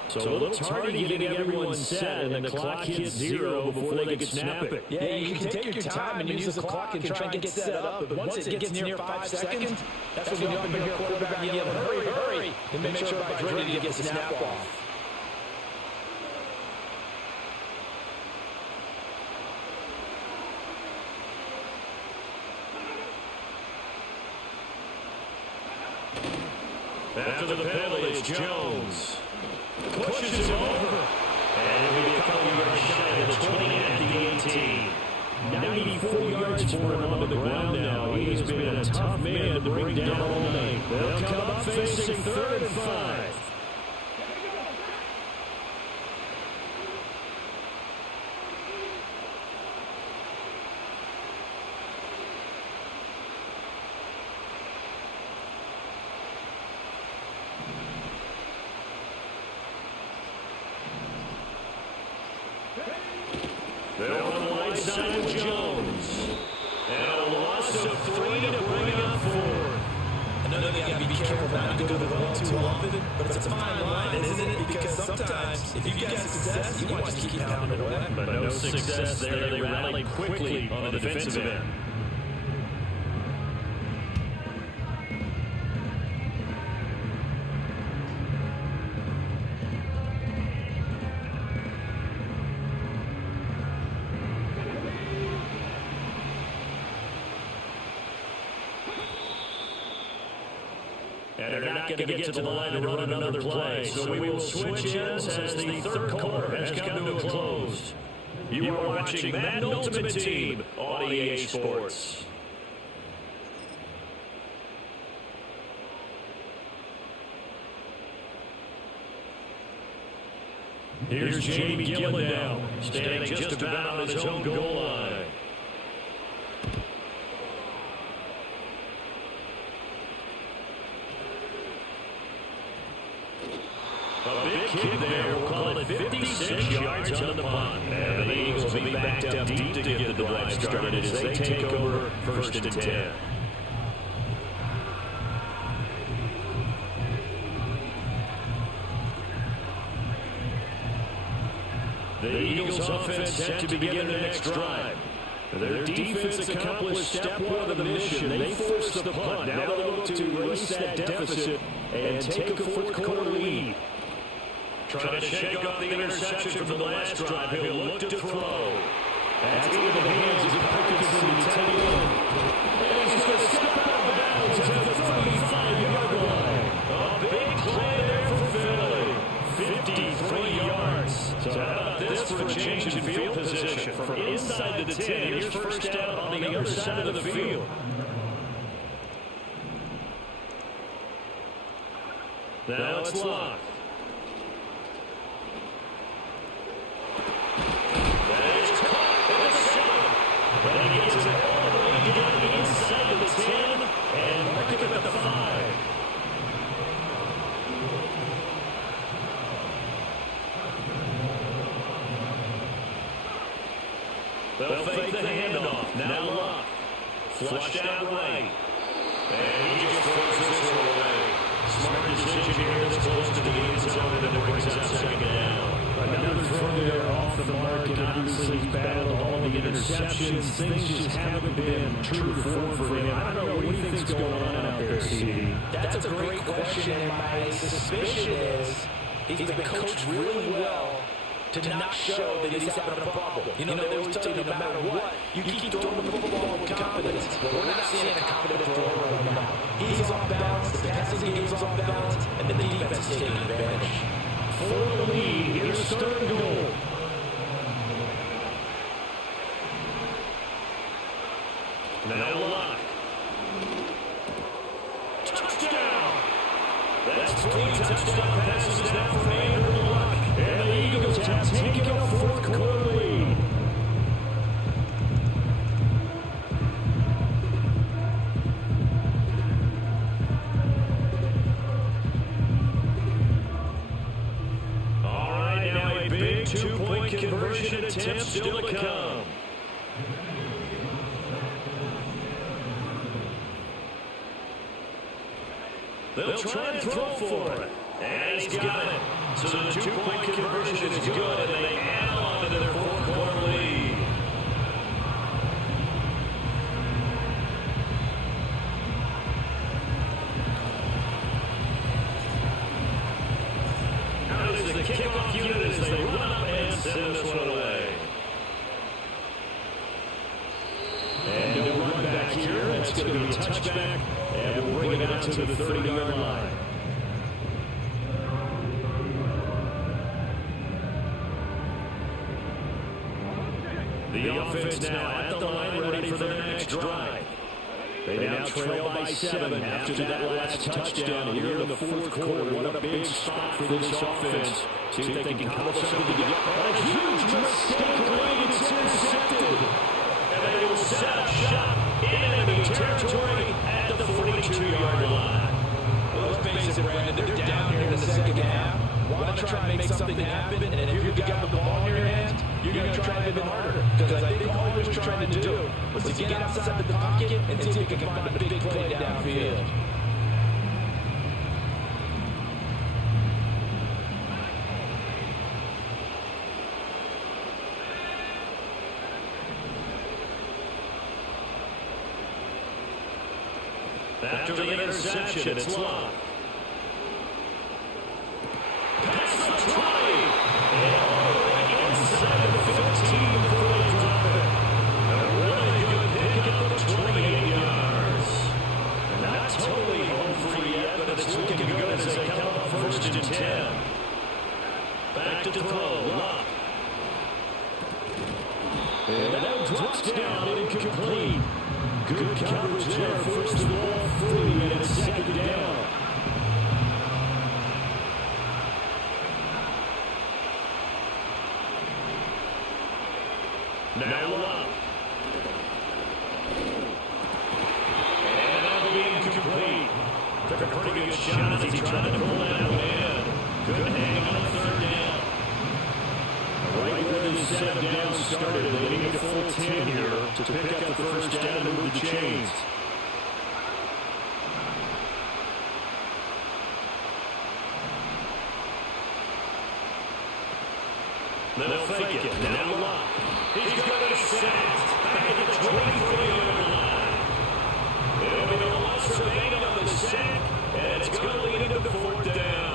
So a little tardy getting everyone set, and the clock hits 0 before they can snap it. Yeah, you can take your time and use the clock and try and get set up, but once it gets near 5 seconds, that's when you up and hear a quarterback yelling, hurry, hurry, and make sure everybody's ready to get the snap off. After the penalty, it's Jones. Pushes him over. And it'll be a couple yards shy of the 20 at the 18. 94 yards for him on the ground now. He has been a tough man to bring down all night. They'll come up facing 3rd and 5. They're on the line side with Jones. And a loss of 3 to bring up 4. Another thing you got to be careful not to go to the ball too often, but it's a fine line, isn't it? Because sometimes, if you get success, you want to just keep pounding it away. But no success there. They rallied quickly on the defensive end. And they're not going to get to the line to run another play. So we will switch ends as the third quarter has come to a close. You are watching Madden Ultimate Team on EA Sports. Here's Jamie Gillen now, standing just about on his own goal line. A big kick there, we'll call it 56 yards on the punt. And the Eagles will be backed up deep to get the drive started as they take over 1st and 10. The Eagles offense set to begin their next drive. Their defense accomplished step 1 of the mission. They forced the punt. Now they'll look to erase that deficit and take a 4th quarter lead. Trying to shake off the interception from the last drive. He'll look to throw. That's into the hands of Parkinson, the tight end. And he's going to step out of bounds at the 35-yard line. A big play there for Philly. 53 yards. So how about this for a change in field position? From inside the 10, here's first down on the other side of the field. Now it's locked. And he gets it all the way down the inside of the 10 and mark it at the 5. They'll fake the handoff. Now locked. Flushed out right. And he just throws this one away. Smart decision here this close to the end zone, and it brings up 2nd down. Another throw there off the mark, and obviously he's battled all the interceptions. Things just haven't been true to form for him. I don't know what do you think's going on out there, CD. That's a great question, and my suspicion is he's been coached really well to not show that he's having a problem. You know, they always tell you no matter what, you keep throwing the football with confidence. But we're not seeing a confident thrower right now. He's off balance, the passing game's off balance, and the defense is taking advantage. For the lead, here's 3rd and goal. Now locked. Touchdown! That's 3 touchdown passes now for Andrew Luck. And the Eagles have taken a 4th quarter lead. All right, now a big 2-point conversion attempt still to come. They'll try and throw for it. And he's got it. So the two-point conversion is good, and they add on to their fourth-quarter lead. Now is the kickoff unit as they run up and send this one away. And no run back here. That's going to be a touchback, and we'll bring it out to the 30-yard line. The offense now at the line, ready for their next drive. They now trail by 7 after that last touchdown here in the fourth quarter. What a big spot for this offense. See if they can cobble something together. A huge mistake late. It's intercepted. And they will set up shop in enemy territory at the 42-yard line. Well, let's face it, Brandon, they're down here in the second half. Want to try and make something happen, and if you've got the ball in your hands, you're going to try even harder. Because I think all he was trying to do was to get outside the pocket and see if he could find a big play downfield. After the interception, it's Love. Pass the 20. And all the way inside the 15 before they drop it. A really good pickup of 28 yards. Not totally home free yet, but it's looking good as they come up first and 10. Back to throw. Love. And that drops down incomplete. Good coverage there. First of all, free, and it's second down. Now Love. And that'll be incomplete. Took a pretty good shot as he tried to pull that one in. Good hang on third down. Right where the set down started, they need a full 10 here to pick up the first down and move the chains. Then they'll fake it. Now Love. He's going to be sacked back at the 24-yard line. It'll be a loss of 8 on the sack, and it's going to lead into the fourth down.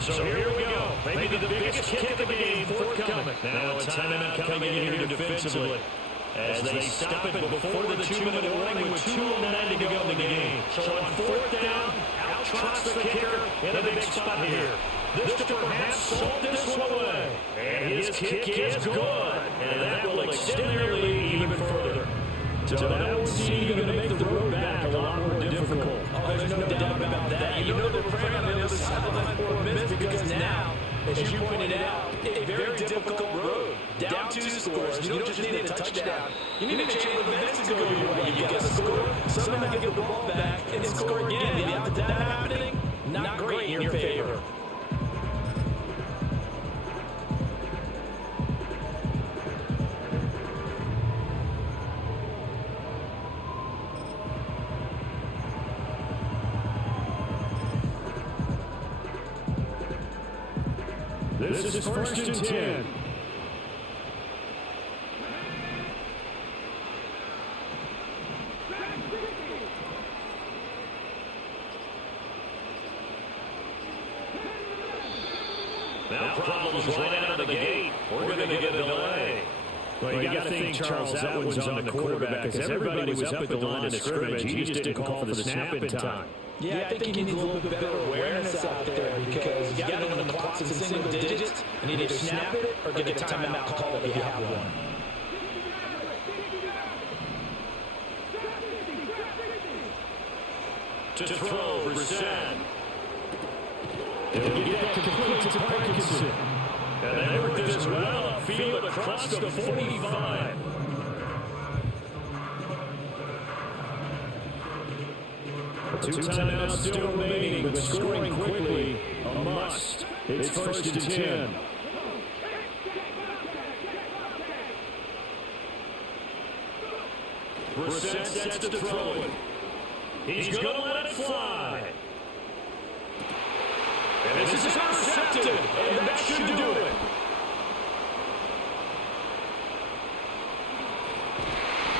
So here we go. Maybe the biggest kick of the game forthcoming. Now a timeout coming in here defensively as they stop it before the 2-minute warning with 2:09 to go in the game. So on fourth down, out trots the kicker in a big spot here. This to perhaps salt this one away. And his kick is good. And that will extend their lead even further. So that will see you're going to make the road back a lot more difficult. Oh, there's no doubt about that. You know they're praying on the other side of the line for a miss because now, as you pointed out, a very difficult road. Down 2 scores. You don't just need a touchdown. You need a chain of events to go your way. You got to score, somehow get the ball back, and score again. The odds of that happening, not great in your favor. This is first and 10. Now problems right out of the gate. We're going to get a delay. Well, you got to think, Charles, that one's on the quarterback because everybody was up at the line of scrimmage. He just didn't call for the snap in time. Yeah, I think he needs a little bit better awareness out there because you got to know when the clock's in single digits and either snap it or get a timeout call if you have one. To throw, Browne. He'll get that complete to Parkinson. And they work this well upfield across the 45. Two timeouts still remaining, but scoring quickly A must. It's first and 10. Brissett sets to throw it. He's going to let it fly. And this is intercepted, and that should do it.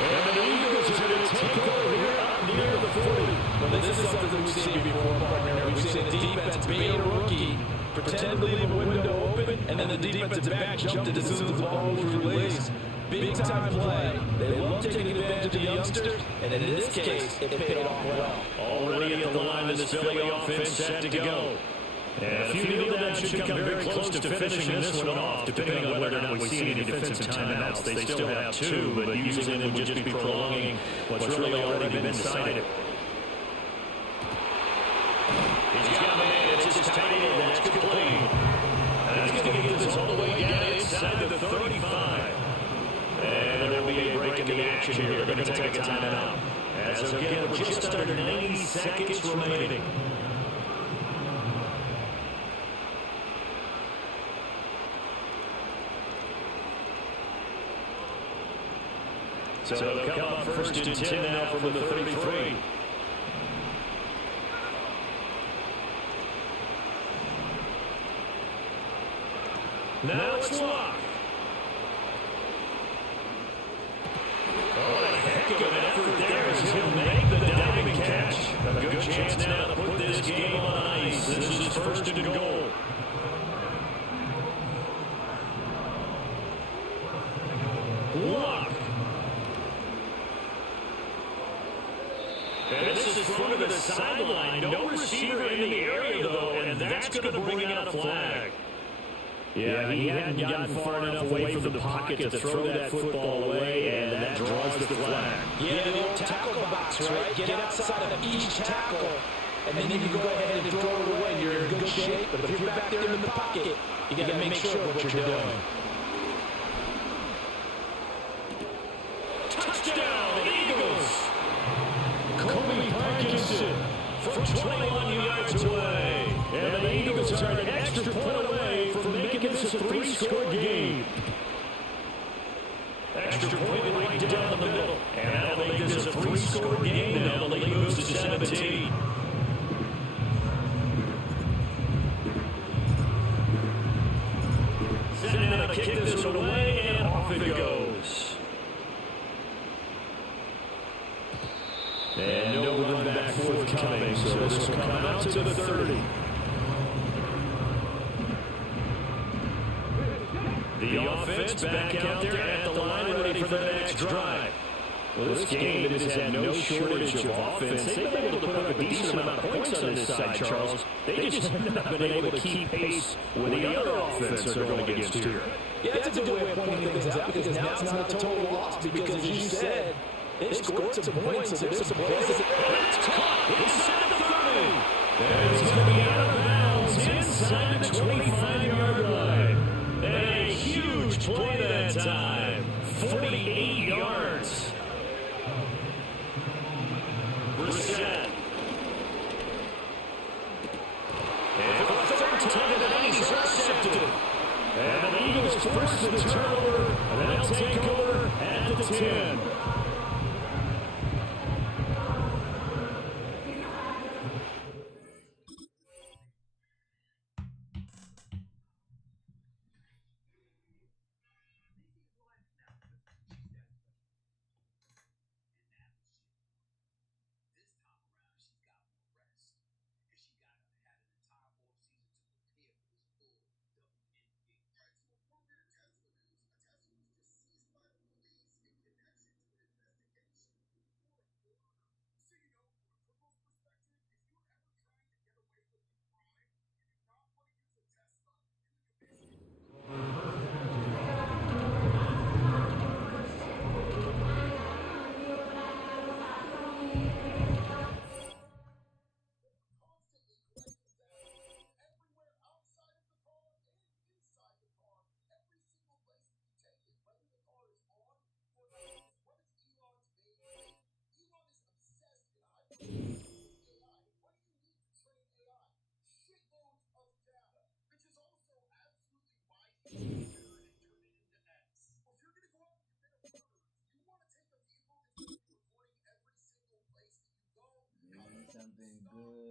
And the Eagles are going to take over here up near the 40. Well, this is something we've seen before, partner. We've seen a defense bait a rookie, pretend to leave a window open, and then the defensive back jumped it as soon as the ball was released. Big-time play. They love taking advantage of the youngsters, and in this case, it paid off well. Already at the line of this Philly offense set to go. And a few kneel downs should come very close to finishing this one off, depending on whether or not we see any defensive timeouts. They still have 2, but using them would just be prolonging what's really already been decided. He's got a man. It's just tight end. That's complete. And he's going to get this all the way down inside the 35. And there will be a break in the action here. They're going to take a timeout. As again, with just under 90 seconds remaining. So they'll come up first and 10 now from the 33. Now it's Locke. Oh, a heck of an effort there as he'll make the diving catch. A good chance now to put this game on ice. This is first and goal. Locke. And this is thrown to the sideline. No receiver in the area, though, and that's going to bring out a flag. Yeah, he hadn't gotten far enough away from the pocket to throw that football away, and that draws the flag. Yeah, the old tackle box, right? Get outside of each tackle, and then you can go ahead and throw it away. You're in good shape, but if you're back there in the pocket, you got to make sure what you're doing. Touchdown, Eagles! Kobe Parkinson from 21 yards away. And the Eagles are an extra point away from making this a 3-score game. Extra point right down the middle. And that'll make this a 3-score game now. The lead moves to 17. Sending out to kick this one away, and off it goes. And no run back forthcoming, so this will come out to the 30. The offense back out there at the line ready for the next drive. Well, this game has had no shortage of offense. They've been able to put up a decent amount of points on this side, Charles. They just have not been able to keep pace with the other offense they're going against here. Yeah, that's a good way of pointing things out because now it's not a total loss because, as you said, they scored some points, so there's some plays. It's caught inside the 30. And it's going to be out of bounds inside the 25-yard line. And a huge play that time. 48 yards. Brissett. And for the third time tonight, he's intercepted. And the Eagles force the turnover, and they'll take over at the 10. something good.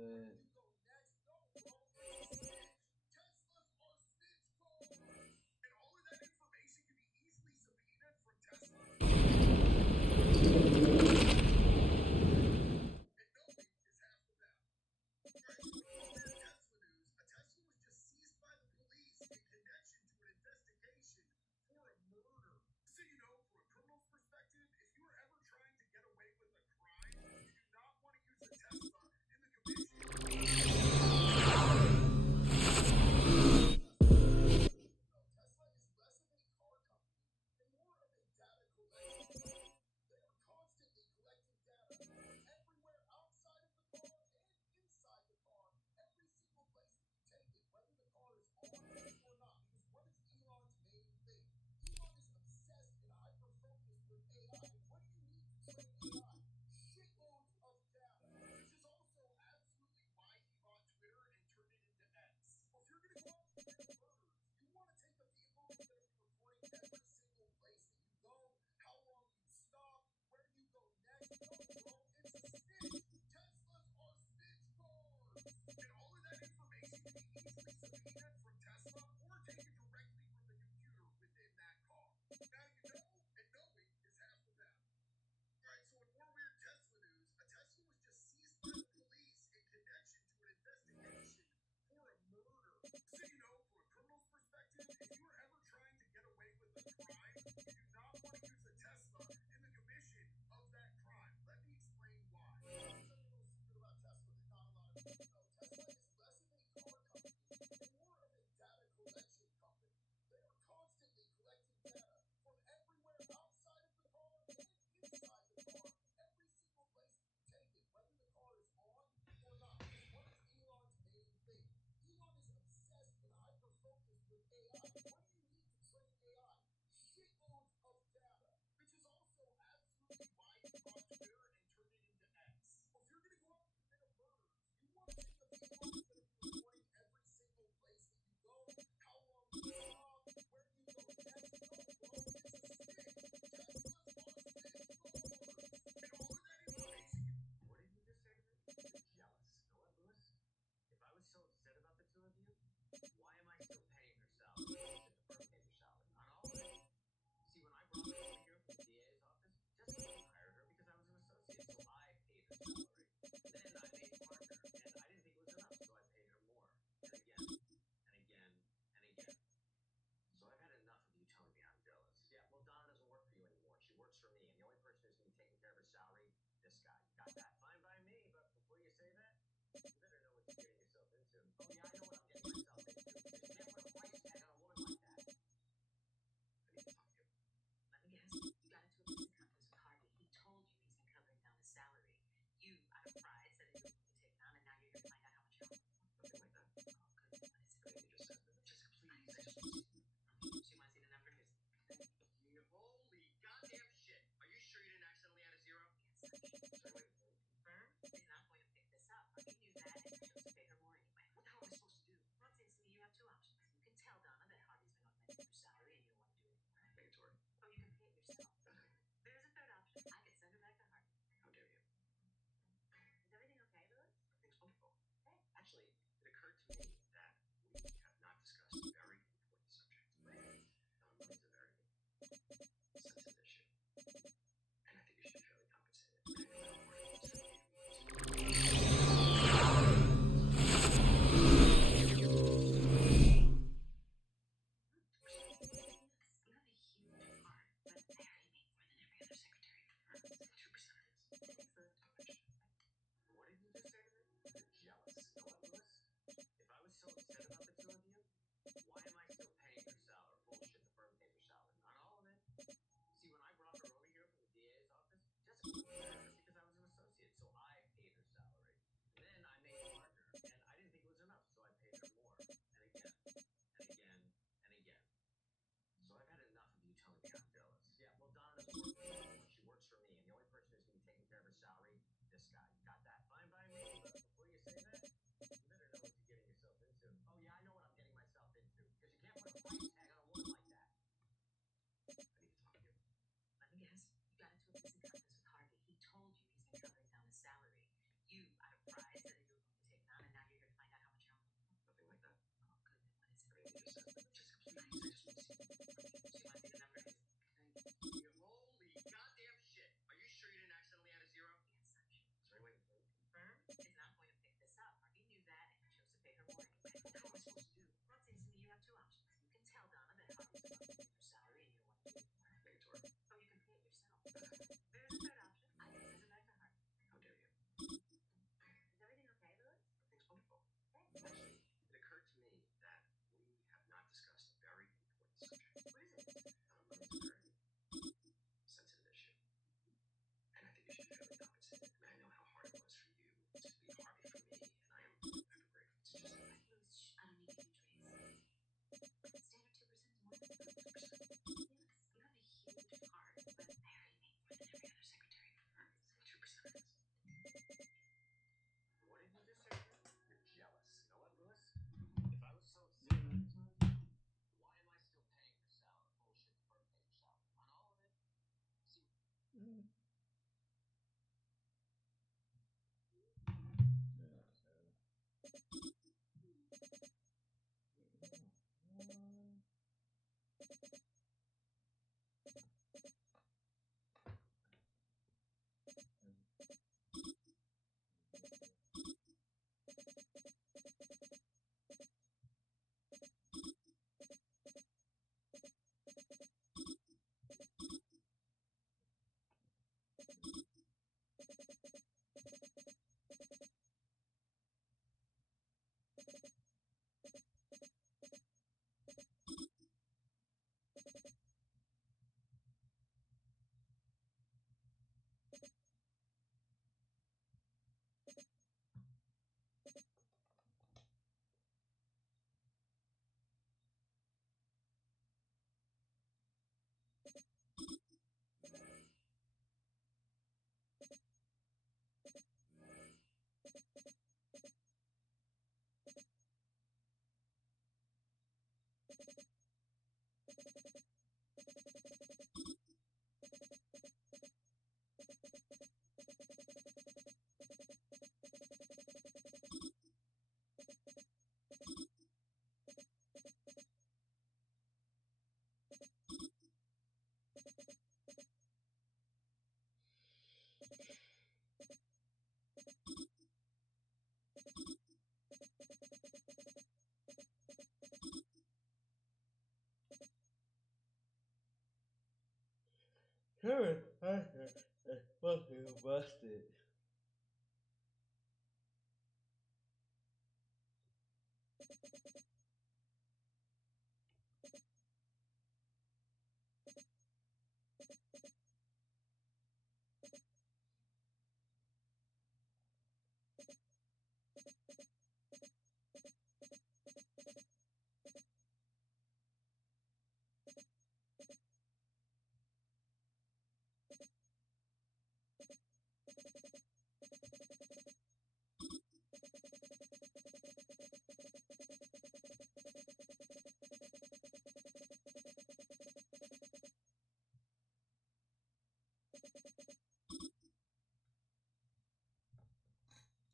Fucking busted.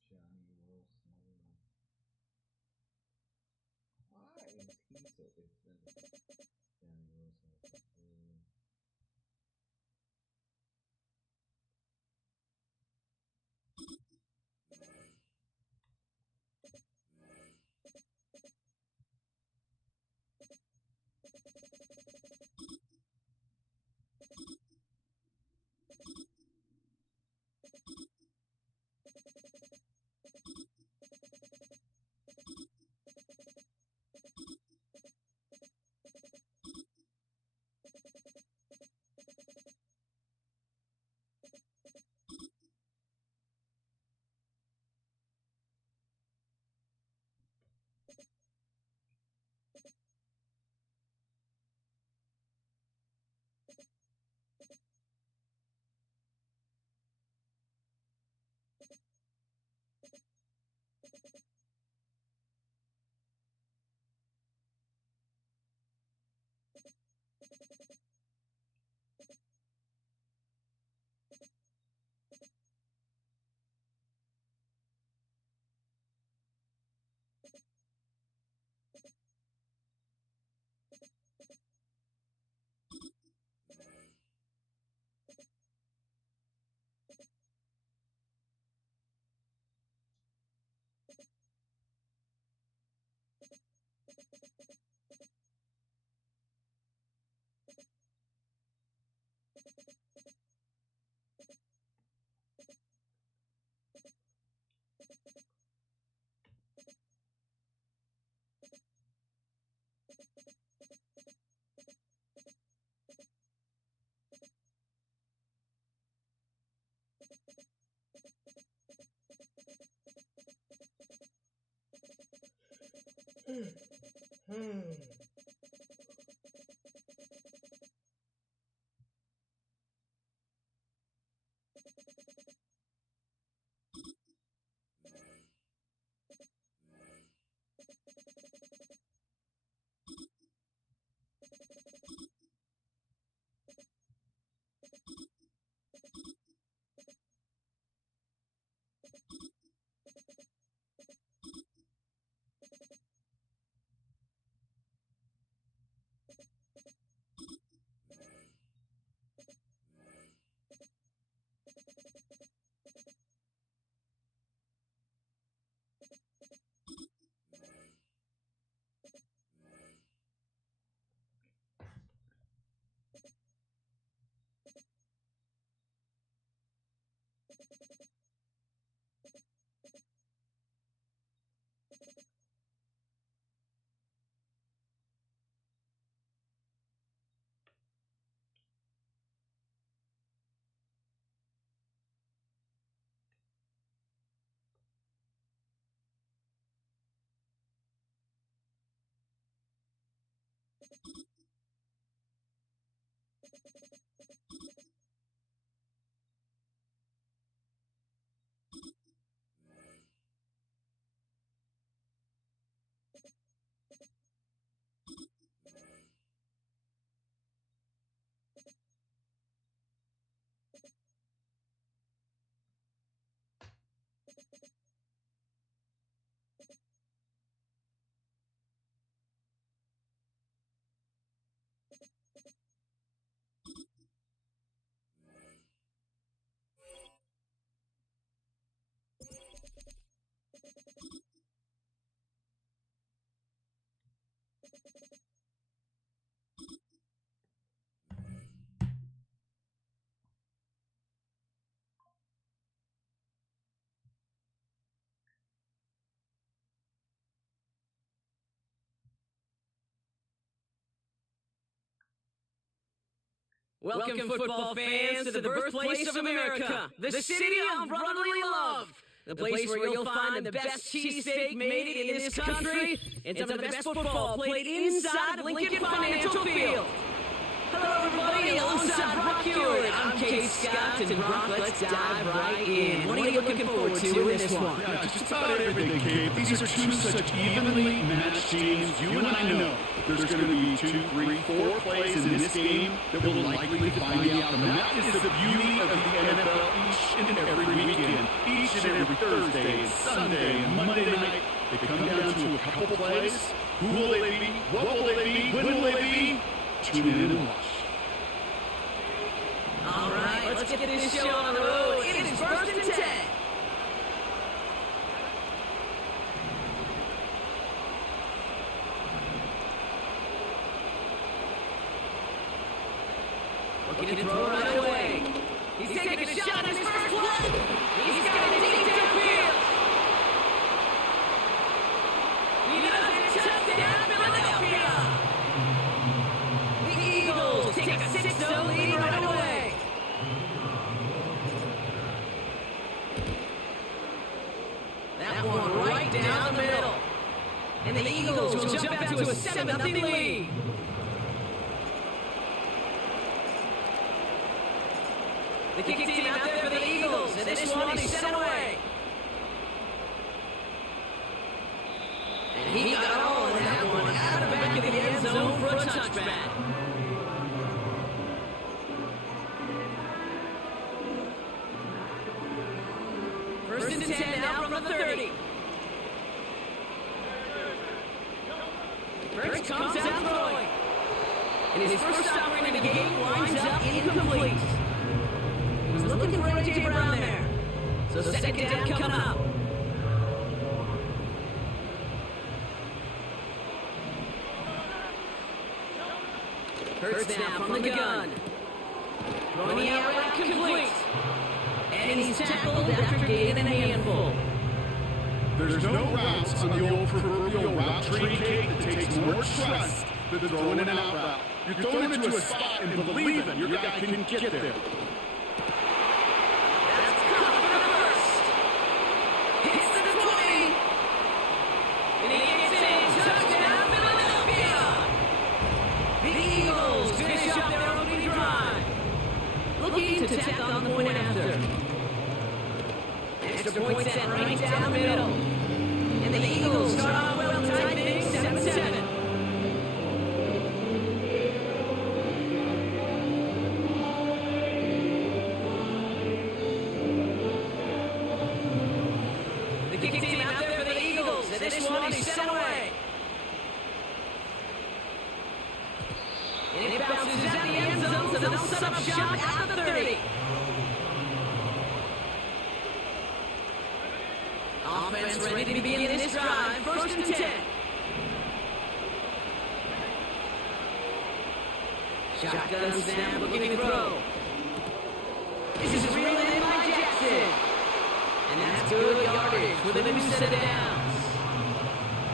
Johnny Wilson. Why is he so expensive? Johnny Wilson. Welcome, football fans, to the birthplace of America, the city of brotherly love. The place where you'll find the best cheesesteak made in this country and some of the best football played inside of Lincoln Financial Field. Hello, everybody. Alongside Brock Hewitt, I'm Kate Scott, and Brock, let's dive right in. What are you looking forward to in this one? Yeah, just about everything, Kate. These are two such evenly matched teams. You and I know there's going to be 2, 3, 4 plays in this game that will likely define the outcome. And that is the beauty of the NFL each and every weekend. Each and every Thursday and Sunday and Monday night, they come down to a couple plays. Who will they be? What will they be? When will they be? Tune in and watch. All right, let's get this show on the road. It is 1st and 10. Looking to throw right away. He's taking a shot on his first play. He's got it deep downfield. He does it. Touchdown, Philadelphia. The Eagles take a 6-0 lead right away. That one right down the middle. And the Eagles will jump out to a 7-0 lead. The kick team out there for the Eagles, and this one is sent away. And he got all of that one out of the back of the end zone for a touchback. First and 10 now from the 30. First comes out throwing. And his first offering in the game winds up incomplete. He was looking for A.J. Browne there. So second down coming up. Hurts now from the gun. Throwing the out route complete. And he's tackled after gaining a handful. There's no routes on the old proverbial route tree, Kate, that takes more trust than throwing an out route. You're throwing it to a spot and believing your guy can get there. That's caught for the first. Hits the 20. And he gets in. Touchdown, Philadelphia. The Eagles finish up their opening drive. Looking to tack on the point after. Extra point set right down the middle. And the Eagles start off well, tight things, 7-7. The kick team out there for the Eagles, and this one is sent away. And it bounces out the end zone, so they'll set up shop at the 30. Offense ready to begin this drive. First and 10. Shotgun snap, looking to throw. This is reeled in by Jackson. And that's good yardage with a new set of downs.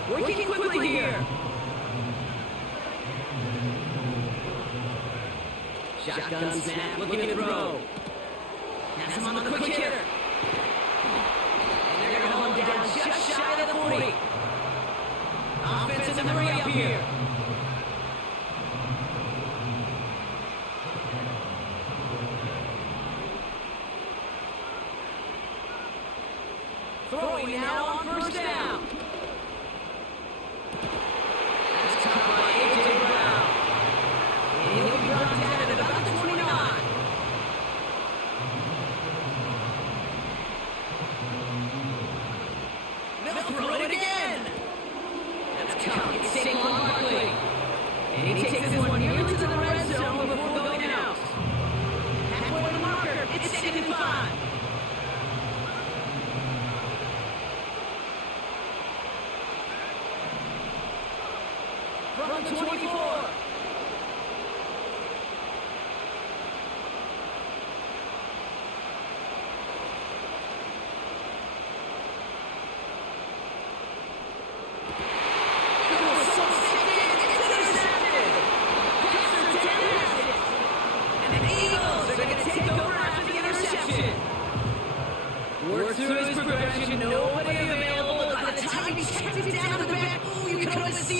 Working quickly here. Shotgun snap, looking to throw. Has him on the quick hitter. Down just shy of the 40. Offense in the hurry up here. Throwing now on first down. That's caught by A.J. Browne. And he'll be brought down at about the 29. Throw it again. That's caught. It's Saquon Barkley. And he takes this one nearly to the red zone before going out. Halfway to the marker. It's 2nd and 5. From the 24.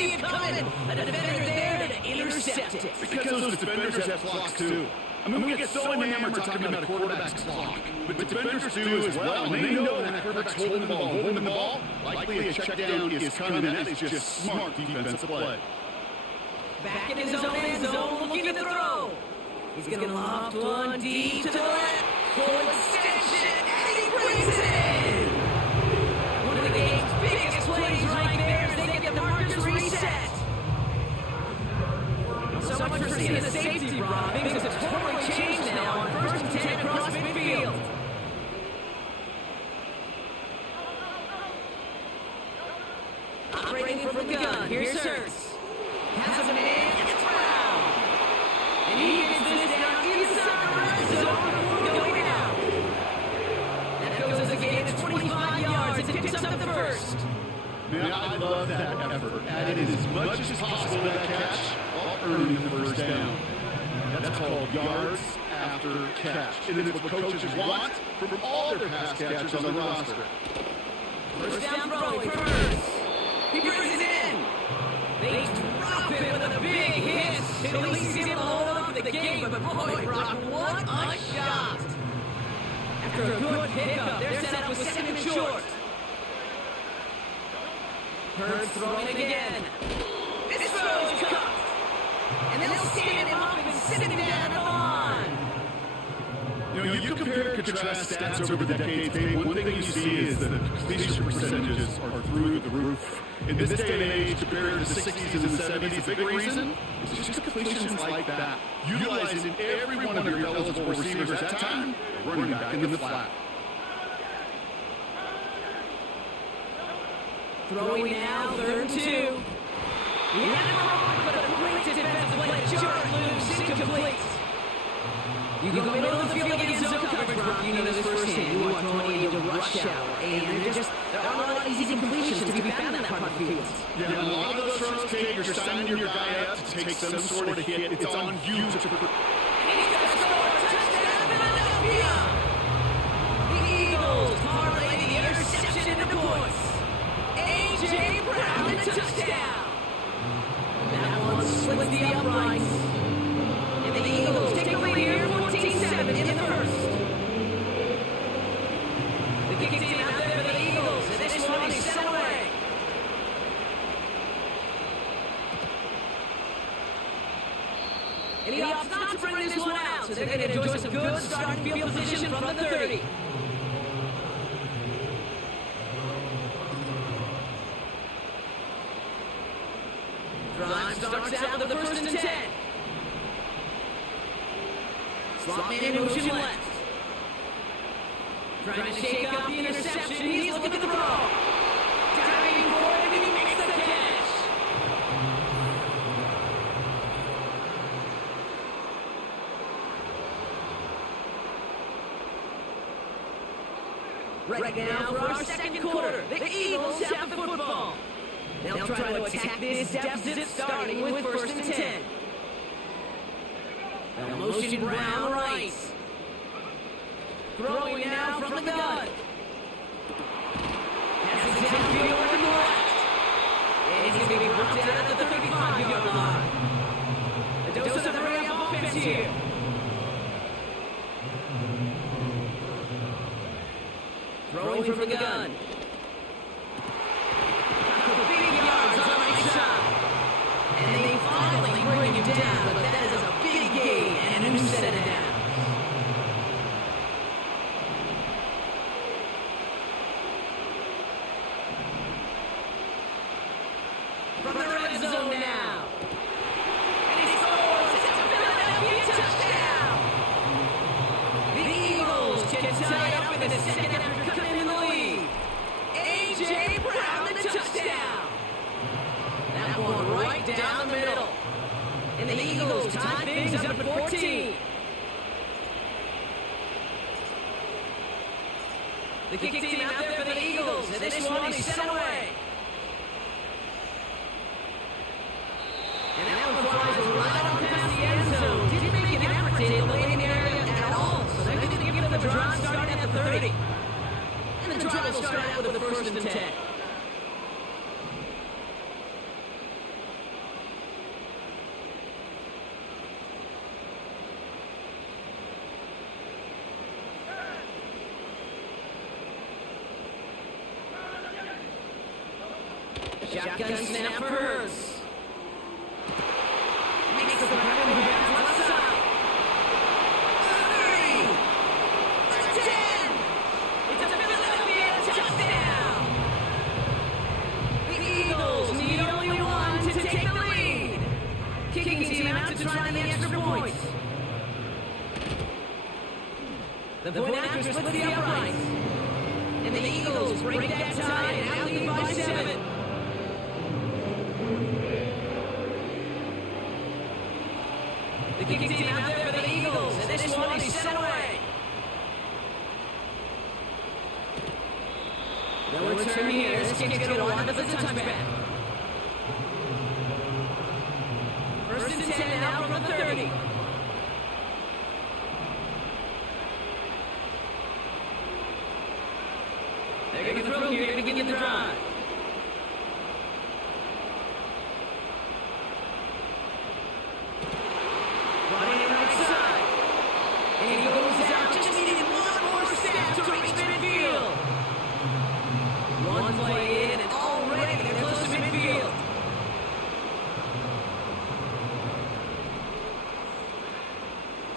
see it coming. A defender there to intercept it. Because those defenders have clocks too. I mean, we get so enamored talking about a quarterback's clock, but defenders do as well, and they know when a quarterback's holding the ball, likely a check down is coming, and that is just smart defensive play. Back in his own end zone, looking to throw. He's going to loft one deep to the left. Full extension, and he brings it in. One of the game's biggest plays right there as they get the markers reset. So much for seeing the safety, Rob. Things have totally changed now on 1st and 10 across midfield. Operating from the gun, here's Hurts. Has a man, it's Browne. And he gets this down inside the red zone before going out. That goes a gain of 25 yards and picks up the first. Man, I love that effort. Added as much as possible to that catch while earning the first down. That's called yards after catch. And it's what coaches want from all their pass catchers on the roster. First down throwing for Hurts. He brings it in. They drop it with a big hit. At least he's able to hold on to the game, but boy, Brock, what a shot. After a good pickup, their setup was 2nd and short. Hurts throwing again. This throw is cut. And they'll stand him up and sit him down at the line. You know, you compare and contrast stats over the decades, Dave, one thing you see is that the completion percentages are through the roof. In this day and age, compared to the 60s and the 70s, the big reason is just completions like that. Utilizing every one of your eligible receivers at that time, running back in the flat. Throwing now, 3rd and 2. He had it wrong, but a great defensive play. Short, loose, incomplete. You go middle of the field against zone coverage, Brock. You know this firsthand. You want throwing into rush hour, and there are a lot of easy completions to be found in that part of the field. Yeah, and a lot of those throws, Kate, you're signing your guy up to take some sort of hit. It's on you to... And he's going to score a touchdown, Philadelphia! The Eagles parlay the interception into points. A.J. Browne, the touchdown. That one slits the uprights. And the Eagles take the lead here, 14-7 in the first. The kick team out there for the Eagles, and this one is set away. And he opts not to bring this one out, so they're going to enjoy some good starting field position from the 30. Drive starts out with the 1st and 10. Slot man in motion left. Trying to shake up the interception. He's looking to throw. Diving for it, and he makes the catch. Right now for our 2nd quarter, the Eagles have the football. They'll try to attack this deficit starting with 1st and 10. They'll motion Browne right. Throwing now from the gun. Passes downfield to the left. And he's going to be knocked out at the 35-yard line. A dose of the Browne offense here. Throwing from the gun. Got the big yards on the right side. And they finally bring him down, but that is a big gain, and who set it down? From the red zone now. And he scores! It's a Philadelphia touchdown! The Eagles can tie it up in the 2nd after cutting in the lead. A.J. Browne, the touchdown! That one right down the middle. And the Eagles tie things up at 14. The kick team out there for the Eagles, and this one is set away. And that one flies right on past the end zone. Didn't make an effort to hit the landing area at all, so they're going to give them the drive starting at the 30. And the drive will start out with the 1st and 10. Shotgun snap for Hurts. Makes the grab and bounce left side. 30. 10. It's a Philadelphia touchdown. The Eagles need only one to take the lead. Kicking team out to try the extra point. The point after splits the uprights. And the Eagles break that tie and out lead by 7. The kicking team out there for the Eagles, and this one is set away. No return here. This kick's going to wind up as a touchback. First and 10 now from the 30. They're going to throw here to begin the drive. Running it right side. And he goes out. Just needed one more step to reach midfield. One play in and already they're close to midfield.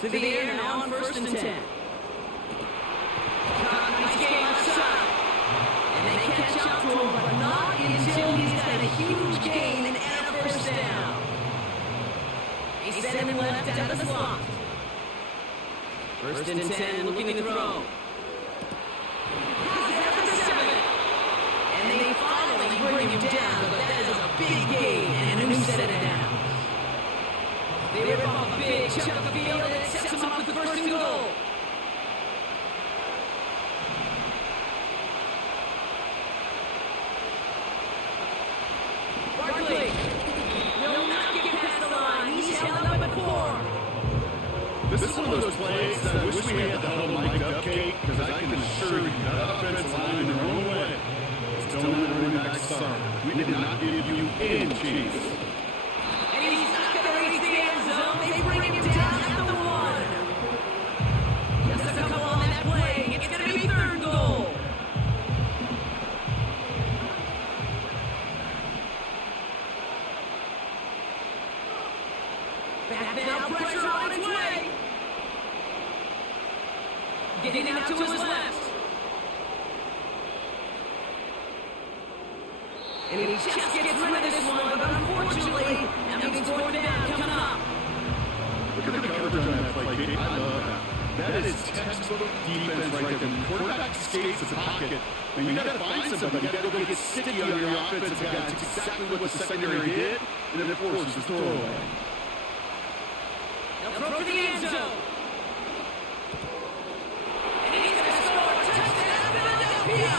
To the air now on first and 10. Nice game outside. And they catch up to him, but not until he's got a huge gain and a first down. They send him left out of the slot. First and 10, looking to throw. He's at the 7. And they finally bring him down, but that is a big gain. And who set it down? They rip off a big chunk of the field, and it sets him up with the first and goal. Barkley will not get past the line. He's held up at 4. This is one of those plays that I wish we had the huddle mic'd up, Kate, because I can assure you that offensive line in their own way is telling the running back, sorry, we did not give you any chance. And he's not going to reach the end zone. They bring him down at the 1. Just a couple on that play. It's going to be third and goal. Back now, pressure on its way. Getting out to his left. And he just gets rid of this one, but unfortunately, that means fourth down coming up. Look at the coverage on that play, Kate. I love that. That is textbook defense right there. When the quarterback escapes the pocket, and you got to find somebody. You got to go get sticky on your offensive guy. That's exactly what the secondary did, and then it forces the throwaway. They'll throw for the end zone. And he's going to score. Touchdown, Philadelphia!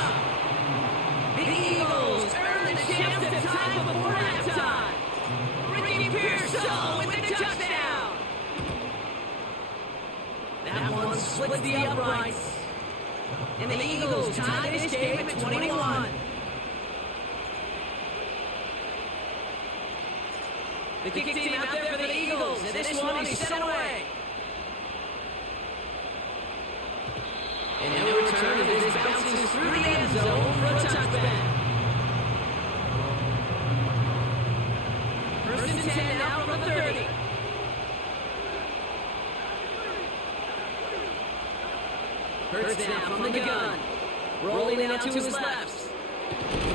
The Eagles earn the chance to tie before halftime. Ricky Pearsall with the touchdown. That one splits the uprights. And the Eagles tie this game at 21. The kick team out there for the Eagles, and this one is set away. And no return as this bounces through the end zone for a touchback. First and 10 now from the 30. Hurts now from the gun. Rolling out to his left.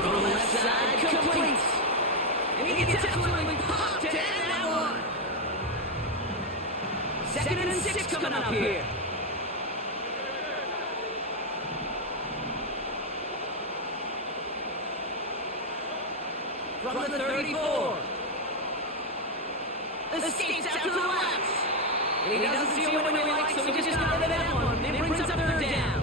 From left side, complete. And he gets absolutely popped to end that one. Second and 6 coming up here. From the 34. Escapes out to the left. And he doesn't see a winning he likes, so he just got rid of that one. And brings up third down.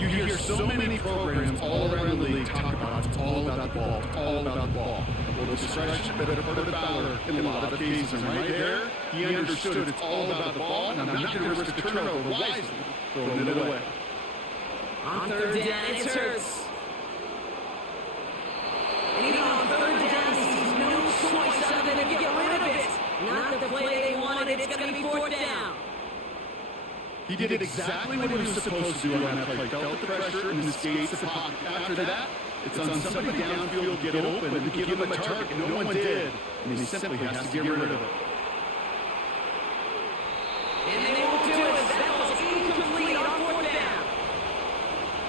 You hear so many programs all around the league talk about it's all about the ball, it's all about the ball. Well, discretion better put a Fowler in a lot of cases, and right there, he understood it's all about the ball, and I'm not going to risk a turnover wisely, throwing it away. On third down, it's Hurts. And even on third down, he sees no choice other than to get rid of it. Not the play they wanted, it's going to be fourth down. He did exactly what he was supposed to do on that play. Felt the pressure and escaped the pocket. After that, it's on somebody downfield to get open and give him a target. No one did. And he simply has to get rid of it. And they won't do it. That ball's incomplete on fourth down.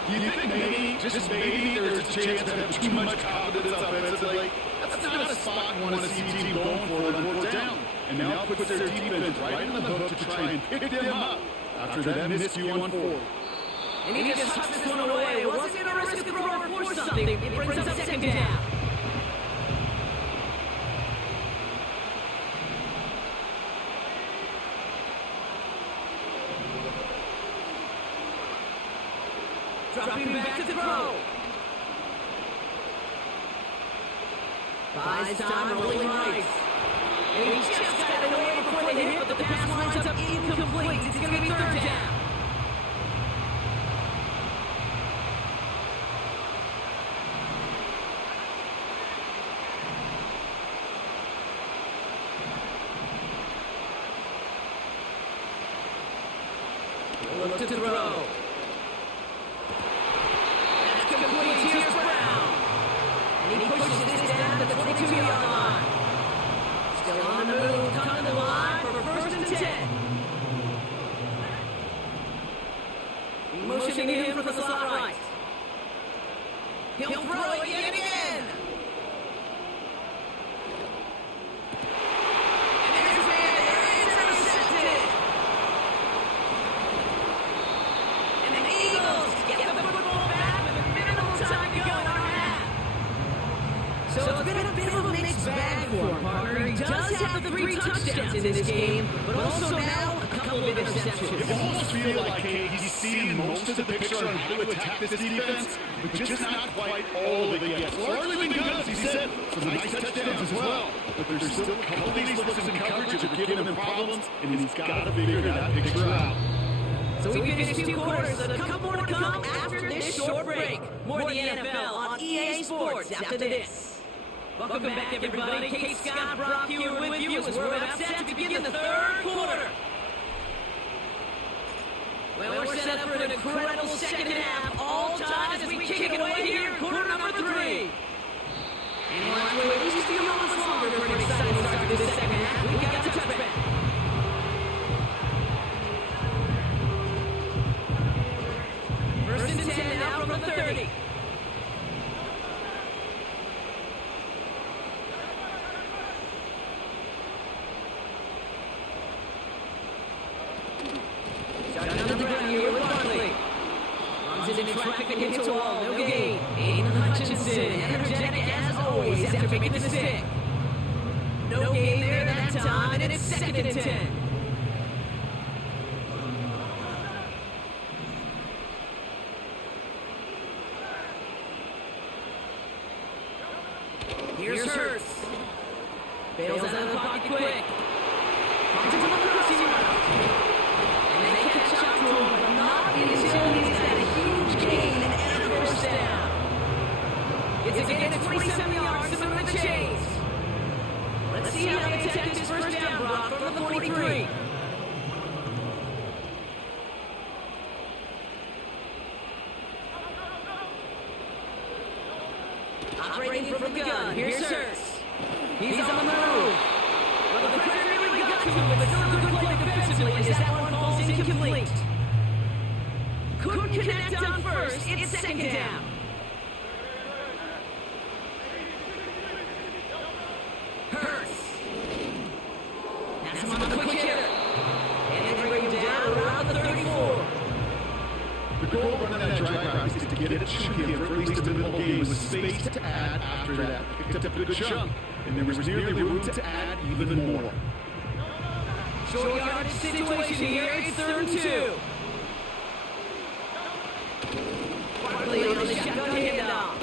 Do you think maybe, just maybe, there's a chance to have too much confidence offensively? That's not a spot you want to see a team going for on fourth down. And now puts their defense right in the hook to try and pick them up after that miscue on fourth. And he just tucks this one away. Wasn't going to risk a throw or force something. It brings up second down. Dropping back to throw. Buys time, rolling right. And he just got it away before they hit, but the pass lines up incomplete. It's going to be third down. Look to throw. That's complete. Here's Browne. And he pushes this down to the 22-yard line. Still on the move, coming to the line for first and 10. Motioning him for the slot right. He'll throw it yet again. And there's man, it's intercepted. And the Eagles get the football back with minimal time to go in our half. So it's been a bit of a mixed bag for him, partner. He does have the 3 touchdowns in this game, but also now a couple of interceptions. It almost feels like he's seeing most of the picture on how to attack this defense, but just not quite all of it yet. It's largely been good, as he said, some nice touchdowns as well. But there's still a couple of these looks in coverage that are giving him problems, and he's got to figure that picture out. So we finished 2 quarters, and a couple more to come after this short break. More of the NFL on EA Sports after this. Welcome back, everybody. Kate Scott, Brock here with you as we're about set to begin the third quarter. Well, we're set up for an incredible second half. All tied as we kick it away here in quarter number 3. And we'll have to wait at least a few moments longer for an exciting start to this second half. We got to touch back. First and 10 now from the 30. Starting on the ground here with Barkley. Runs into traffic and hits a wall. No gain. Aiden Hutchinson, energetic as always after making the stick. No gain there that time, and it's second and 10. Here's Hurts. Bails out of the pocket quick. Finds him on the crossing route. And they catch up to him, but not until he's had a huge gain and a first down. It's again at 27 yards to move the chains. Let's see how they attack this first down, Brock, from the 43. Operating from the gun, here's Hurts. He's on the move. Well, the pressure really got to him, but still a good play defensively as that one falls incomplete. Couldn't connect on first, it's second down. Hurts. That's him on the quick hitter. And they bring him down around the 34. The goal run of that drive route is to get it chunky for at least the middle game with space to add after that. Picked up a good chunk, and there was nearly room to add even more. Short yardage situation here, it's 3rd and 2. Barkley on the shotgun handoff.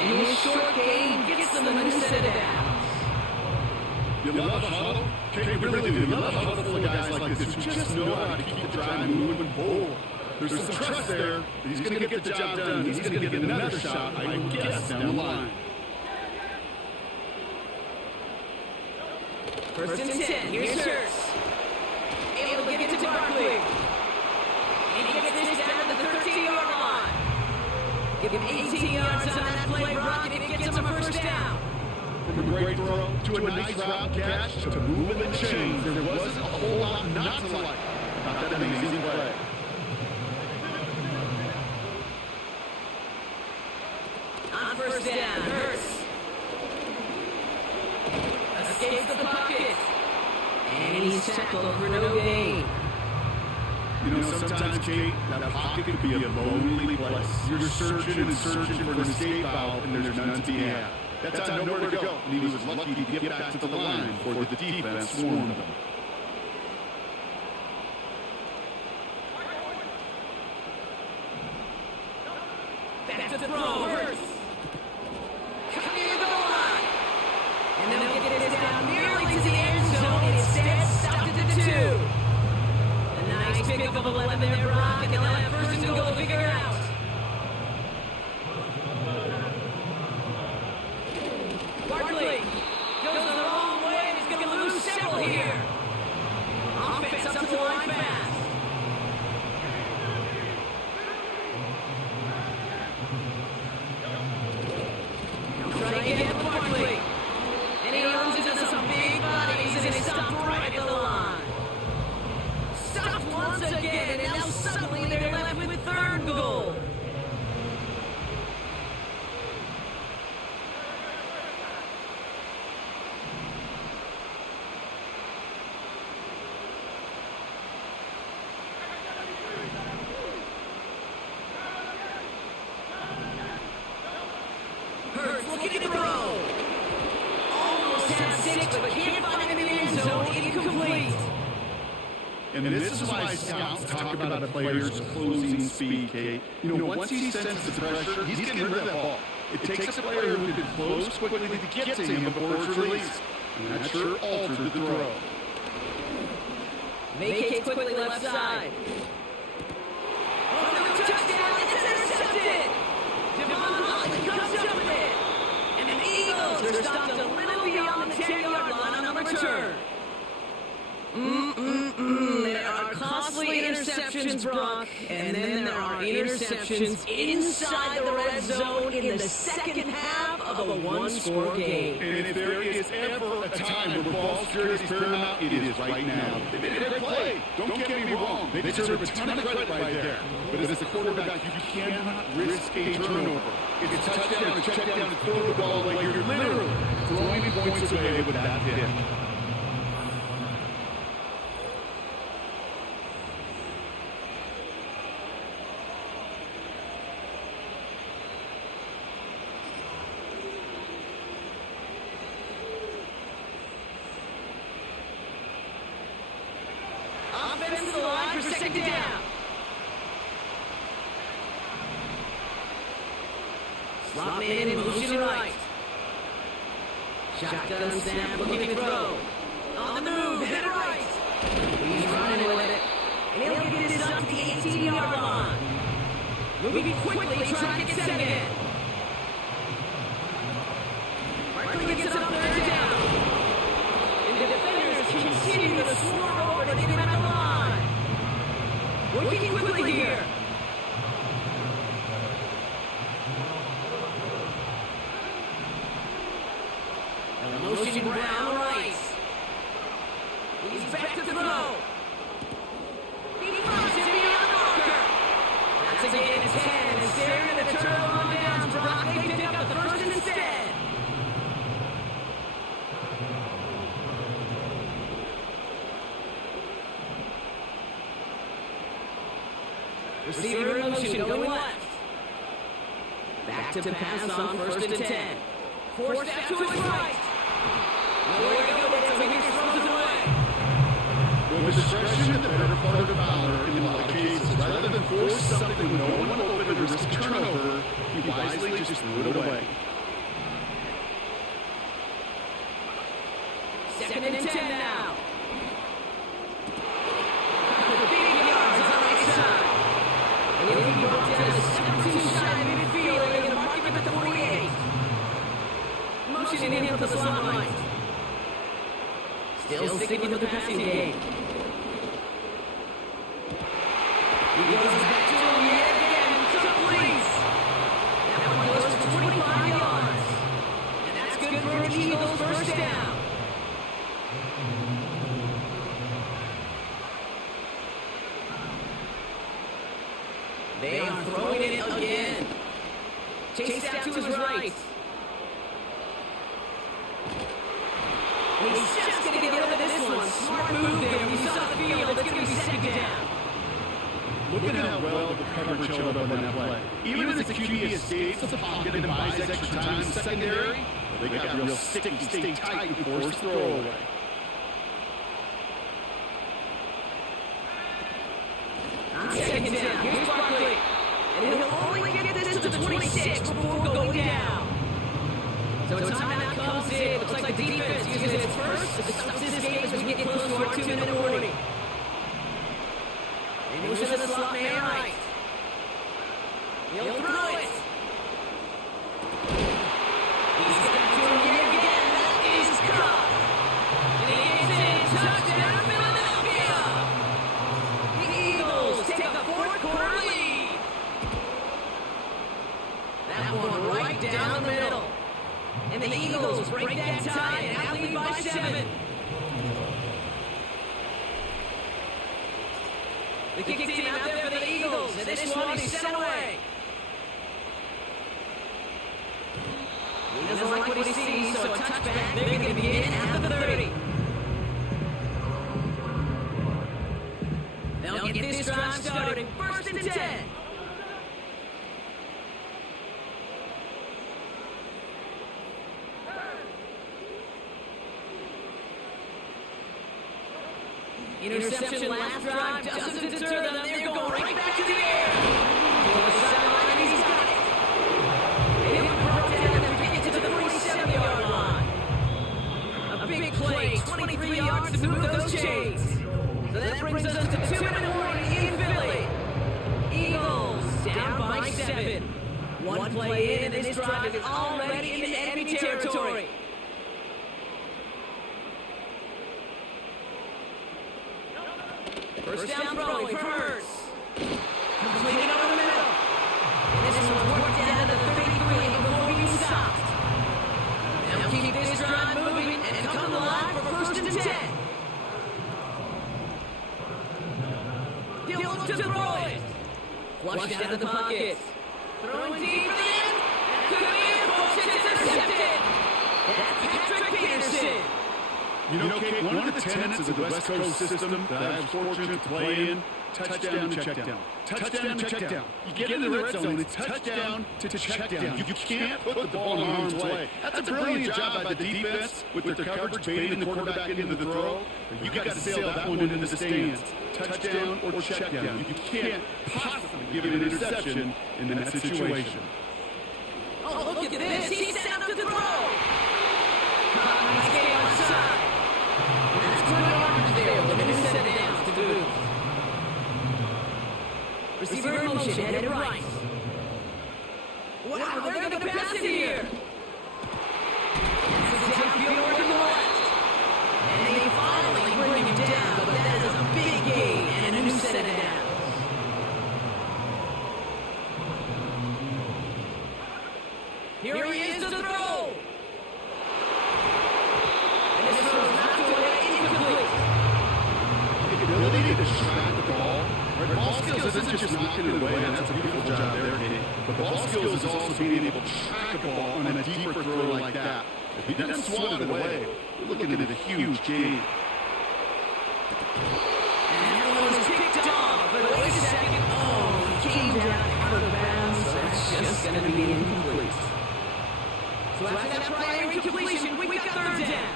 And his short game gets them a new set of downs. You love a huddle? Okay, you really do. You love a huddle full of guys like this who just know how to keep the drive moving forward. There's some trust there that he's going to get the job done. He's going to get another shot, I guess, down the line. First and 10, here's Hurts. Able to get it to Barkley. And he gets this down to the 13-yard line. Give him 18 yards on that play, Brock, and it gets him a first down. From a great throw to a nice route catch to move and change, there wasn't a whole lot not to like about that amazing play. On first down, Hurts escapes the pocket. And he's tackled for no gain. You know, sometimes, Kate, that pocket could be a lonely place. You're searching and searching for an escape valve, and there's none to be had. That time, nowhere to go, and he was lucky to get back to the line before the defense swarmed him. Back to throw, Hurts. Coming to the goal line. And they'll get this down nearly to the end zone. Instead, stopped at the 2. A nice pickup of 11 there, Brock, and they'll have first and goal to figure it out. Barkley goes the wrong way. He's going to lose several here. Offense up to the line fast. Try again with Barkley. And he runs into some big bodies, and he stopped right at the line. Stopped once again, and now suddenly they're left with third goal. Hurts looking to throw. Almost has 6, but can't find him in the end zone. Incomplete. And this is why scouts talk about a player's closing speed, Kate. You know, once he senses the pressure, he's getting rid of that ball. It takes a player who can close quickly to get to him before it's released. And that sure altered the throw. Vacates quickly left side. Oh, no, touchdown! It's intercepted! Devon Holly comes up with it! And the Eagles are stopped a little beyond the 10-yard line on the return. There are costly interceptions, Brock, and then there are interceptions inside the red zone in the second half of a one-score game. And if there is ever a time where ball security is paramount, it is right now. They made a great play. Don't get me wrong. They deserve a ton of credit right there. But as a quarterback, you cannot risk a turnover. If it's touchdown or check down and throw the ball like you're literally throwing points away with that hit. Offense to the line for second down. Slot man in motion right. Shotgun snap, looking to throw. On the move, head right. He's running with it. And he'll get this up to the 18-yard line. Moving quickly, trying to get set again. Barkley gets it up third down. And the defenders continue to swarm over to get him at the line. Working quickly here. And motion Browne right. He's back to throw. He finds it beyond the marker. That's a gain of 10. And staring at the turtle on downs, Brock, they pick up the first instead. Receiver in motion, going left. Back to pass on first and 10. Forced out to his right. Nowhere to go, but so he throws it away. With discretion, the better part of the Fowler in a lot of cases. Rather than force something with no one open and risk a turnover, he wisely just threw it away. Second and 10 now. Big yards on the right side. And he'll be brought down to 17 shy of midfield. They're going to mark him at the 48. Motioning him for the slot right. Still sticking with the passing game. He goes back to him yet again. Complete. That one goes for 25 yards. And that's good for an Eagles first down. They are throwing it again. Chase out to his right. And he's just going to get over this one. Smart move there. When you saw the field, it's going to be second down. Look at how well the coverage held up on that play. Even as the QB escapes the pocket and buys extra time in the secondary, they got real sticky, stay tight and force the throwaway. On second down, here's Barkley. And he'll only get this to the 26 before going down. So a timeout comes in. Looks like the defense uses its first to stop this game as we get close to our 2-minute warning. He moves to the slot man right. He'll throw it. He's got to him yet again. That is caught. And he gets in. Touchdown, Philadelphia. The Eagles take a fourth-quarter lead. That one right down the middle. And the Eagles break that tie and now lead by 7. The kick team out there for the Eagles, and this one is sent away. He doesn't like what he sees, so a touchback. They're going to begin at the 30. They'll get this drive started. First and 10. Interception last drive doesn't deter them. They're going right back to the air. To the sideline, he's got it. And he'll broke down and get to the 47-yard line. A big play, 23 yards to move those chains. So that brings us to 2-minute warning in Philly. Eagles down by 7. One play in, and this drive is already into enemy territory. First down throwing for Hurts. Completed over the middle. And this one worked down to the 33 before being stopped. Now keep this drive moving and come to the line for first and 10. He'll look to throw it. Flushed out of the pocket. Throwing deep for the end. That could be it, folks. It's intercepted. That's Patrick Peterson. You know, Kate, one of the tenets of the West Coast system that I was fortunate to play in, touchdown and check down. Touchdown and check down. You get in the red zone, it's touchdown to check down. You can't put the ball in harm's way. That's a brilliant job by the defense with their coverage baiting the quarterback into the throw. But you got to sail that one into the stands. Touchdown or check down. You can't possibly give an interception in that situation. Oh, look at this. He's set up to throw. Nice game outside. That's good yards there. They're going to set it down to boot. Receiver in motion, headed right. Wow, they're going to pass it here. This is downfield to the left. And they finally bring him down, but that is a big gain and a new set of downs. Here he is to throw. And this throw is not away, incomplete. The ability to distract the ball. Ball skills isn't just knocking it away, and that's a beautiful job there, Katie. But ball skills is also being able to track a ball on a deeper throw like that. If he doesn't swat it away, we're looking at a huge gain. And that one was picked off, but wait a second. Oh, he came down out of bounds, so that's just going to be incomplete. So after that prior incompletion, we got third down.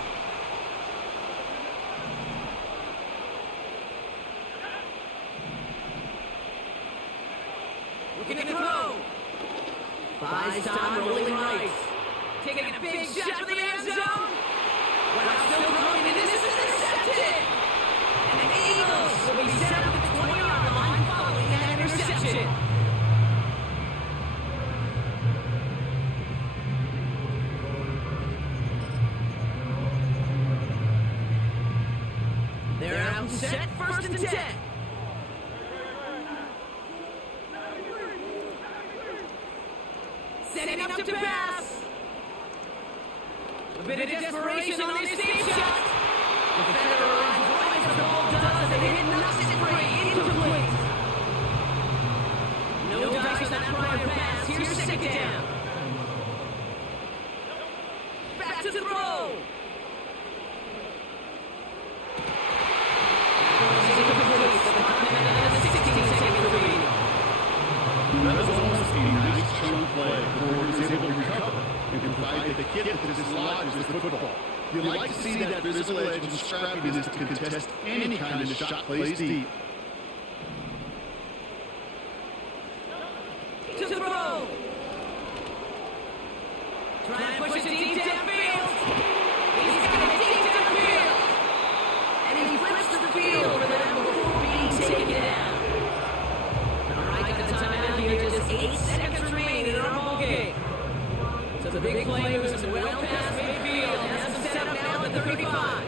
Looking at the throw. Buys time, rolling right. Taking a big shot for the end zone. Wow, still throwing, and this is intercepted. And the Eagles will be set up at the 20-yard line following that interception. They're out and set, first and 10. lining up to pass. A bit of desperation on this deep shot. Defender runs as the ball does. They hit nothing free. Incomplete. No dice on that prior pass. Here's second down. Back to throw. That was almost a nice chunk play before he was able to recover and provide the kid that dislodges the football. You like to see that physical edge and scrappiness to contest any kind of shot plays deep. To throw. Trying to push it deep downfield. He's got it deep downfield. And he flips to the field for that before being taken down. All right, got the timeout here. Just 8 seconds remaining in our ball game. So the big play was well past midfield. Has them set up now at the 35.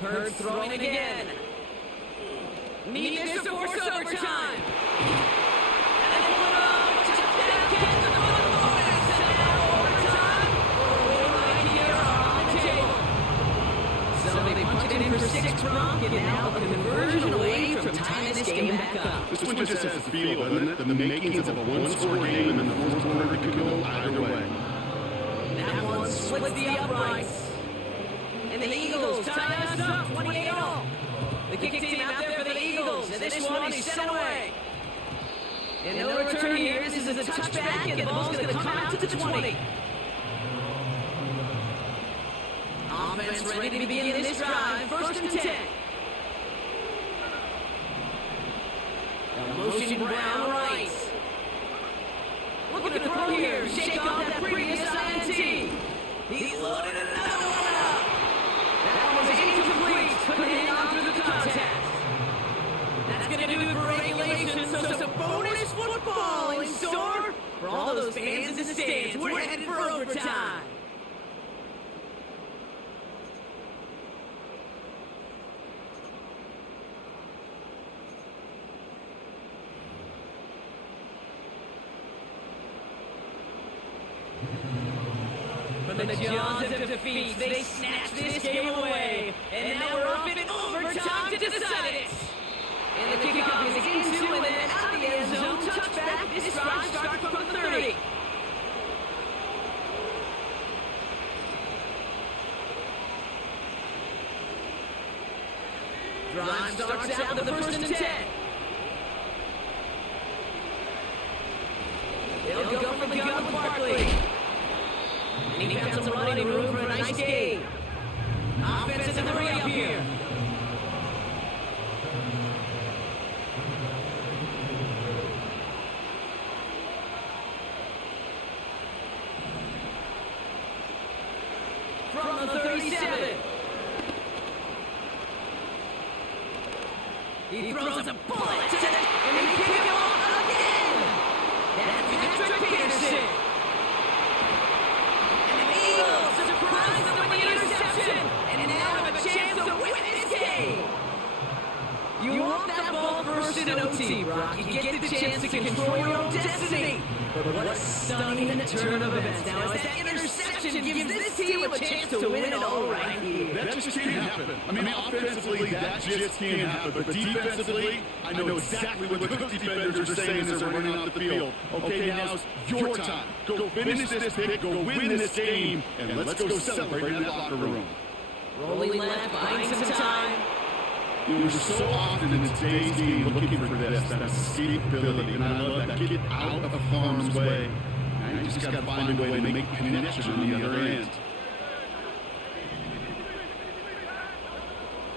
Hurd throwing again. Need this to force overtime. And they pull it off. Touchdown, catch the bonus. And now overtime. We right here on the table. So they punch it in for 6 Browne, and now a conversion away from tying this game back up. This one just has the feel, doesn't it? The makings of a one-score game, and the fourth quarter could go either way. That one splits the uprights. And the Eagles tie us up 28-all. The kick team out there for the Eagles, and this one is sent away. And no return here. This is a touchback, and the ball's going to come out to the 20. Offense ready to begin this drive. First and 10. Now motion Browne right. Looking to throw here. Shake off that previous INT. He's loaded another one up. That was incomplete. Putting it on through the contact. That's going to do it for regulation. So some bonus football in store for all those fans in the stands. We're headed for overtime. From the jaws of defeat, they snatch this game away. And now we're off in overtime to decide it. And the kickoff is into and then out of the end zone. Touchback. This drive starts from the 30. Drive starts out with the first and 10. They'll go from the gun with Barkley. And he found some running room for a nice game. Offense in the re-up here. From the 37. He throws a bullet to the... And they kick him off again. That's Patrick Peterson. And the Eagles surprise them with the interception. And now have a chance to win this game. You want that ball first in OT, Brock. You get the chance to control your own destiny. But what a stunning turn of events. Now, as that interception gives this team a chance to win it all right here. That just can't happen. I mean, offensively, that just can't happen. But defensively, I know exactly what the Cook defenders are saying as they're running off the field. Okay, now's your time. Go finish this pick, go win this game, and let's go celebrate in that locker room. Rolling left, buying some time. We're so often in today's game looking for this, that escapability, and I love that. Get out of harm's way. Now you just got to find a way to make a connection on the other end.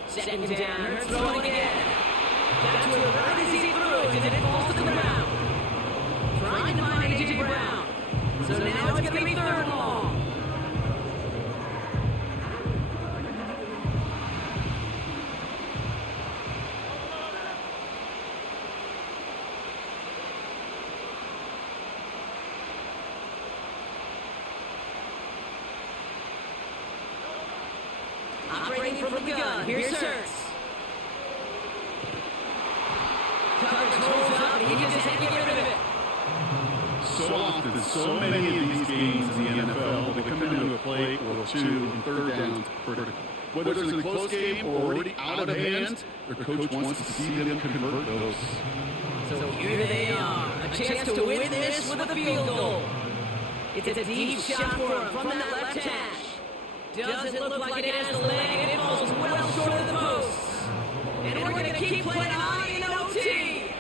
Second down, Hurts throwing again. That's where right as he throws, and then it falls to the ground. Trying to find A.J. Browne. So now it's going to be third and long. Operating from from the gun. Here's Hurts. Coverage holds up, and he just had to get rid of it. So often, so many of these games in the NFL, they come down to a play or two and third down critical. Whether it's in a close game or already out of hand, their coach wants to see them convert those. So here they are, a chance to win this with a field goal. It's a deep shot for him from that left hash. Doesn't look like it has a leg, and it falls well short of the post. And we're going to keep playing on in OT.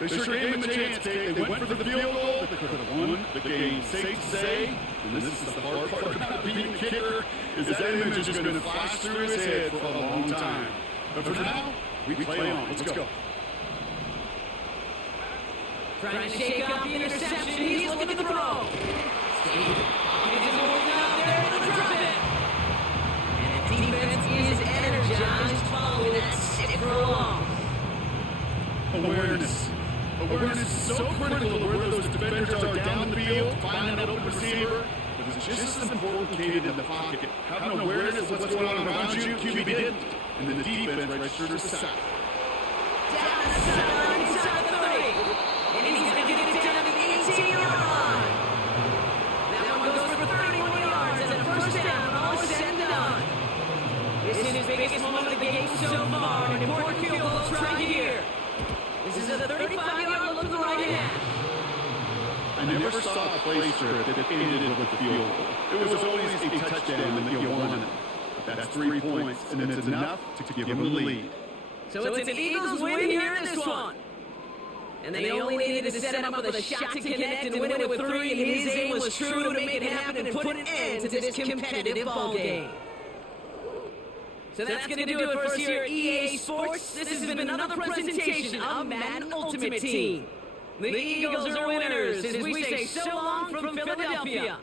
They sure gave him a chance. They went for the field goal. They could have won the game. Safe to say, and this is the hard part about being a kicker, is that image is going to flash through his head for a long time. But for now, we play on. Let's go. Trying to shake off the interception. He's looking to throw. Steve is holding out there to drop it. And the defense is energized following that sick for a loss. Awareness. Awareness is so critical of where those defenders are down the field, finding that open receiver. But it's just as important located in the pocket. Having awareness of what's going on around you, QB didn't. And then the defense registered a sack. Down the sideline, inside the 30. And he's going to get it down to the 18-yard line. That one goes for 31 yards and a first down, all is said and done. This is his biggest moment of the game so far. An important field goal try here. This is a 35-yard look to the right hash. I never saw a play script that ended with a field goal. It was always a touchdown that you wanted. That's 3 points, and it's enough to give them the lead. So it's an Eagles win here in this one. And they only needed to set him up with a shot to connect and win it with 3, and his aim was true to make it happen and put an end to this competitive ball game. So that's going to do it for us here at EA Sports. This has been another presentation of Madden Ultimate Team. The Eagles are winners as we say so long from Philadelphia.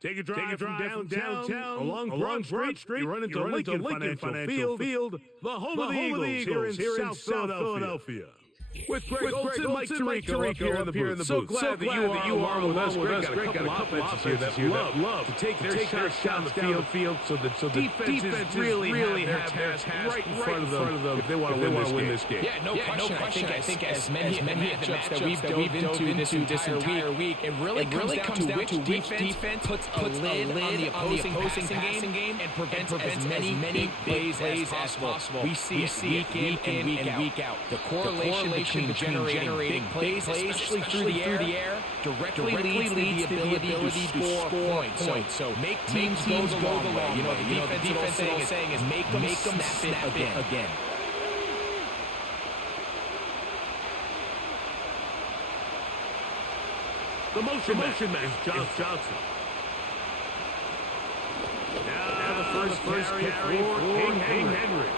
Take a drive from downtown, along Broad Street, you run into Lincoln Financial Field, the home of the Eagles here in South Philadelphia. With Greg Olson, Mike Tirico up here in the booth. So glad that you are with us. Greg got a couple offenses here that love to take their shots down the field so the defenses really have their task right in front of them if they want to win this game. Yeah, no question. I think as many matchups that we've dove into this entire week, it really comes down to which defense puts a lid on the opposing passing game and prevents as many plays as possible. We see it week in and week out. The correlation between generating big plays, especially through the air, directly leads to the ability to score points. So make teams go the long way. You know, the defensive saying is make them snap it again. The motion man, Johnson. Now the first carry for King Henry.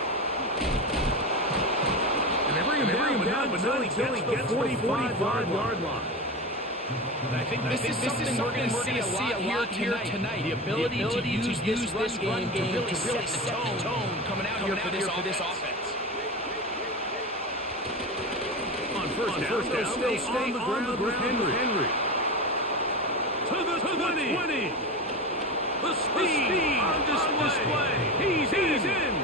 And they bring him down, but now he gets the 45-yard line. I think this is something we're going to see a lot here tonight. The ability to use this run game to really set the tone coming out here for this offense. On first down, stay on the ground with Henry. To the 20. The speed on display. He's in.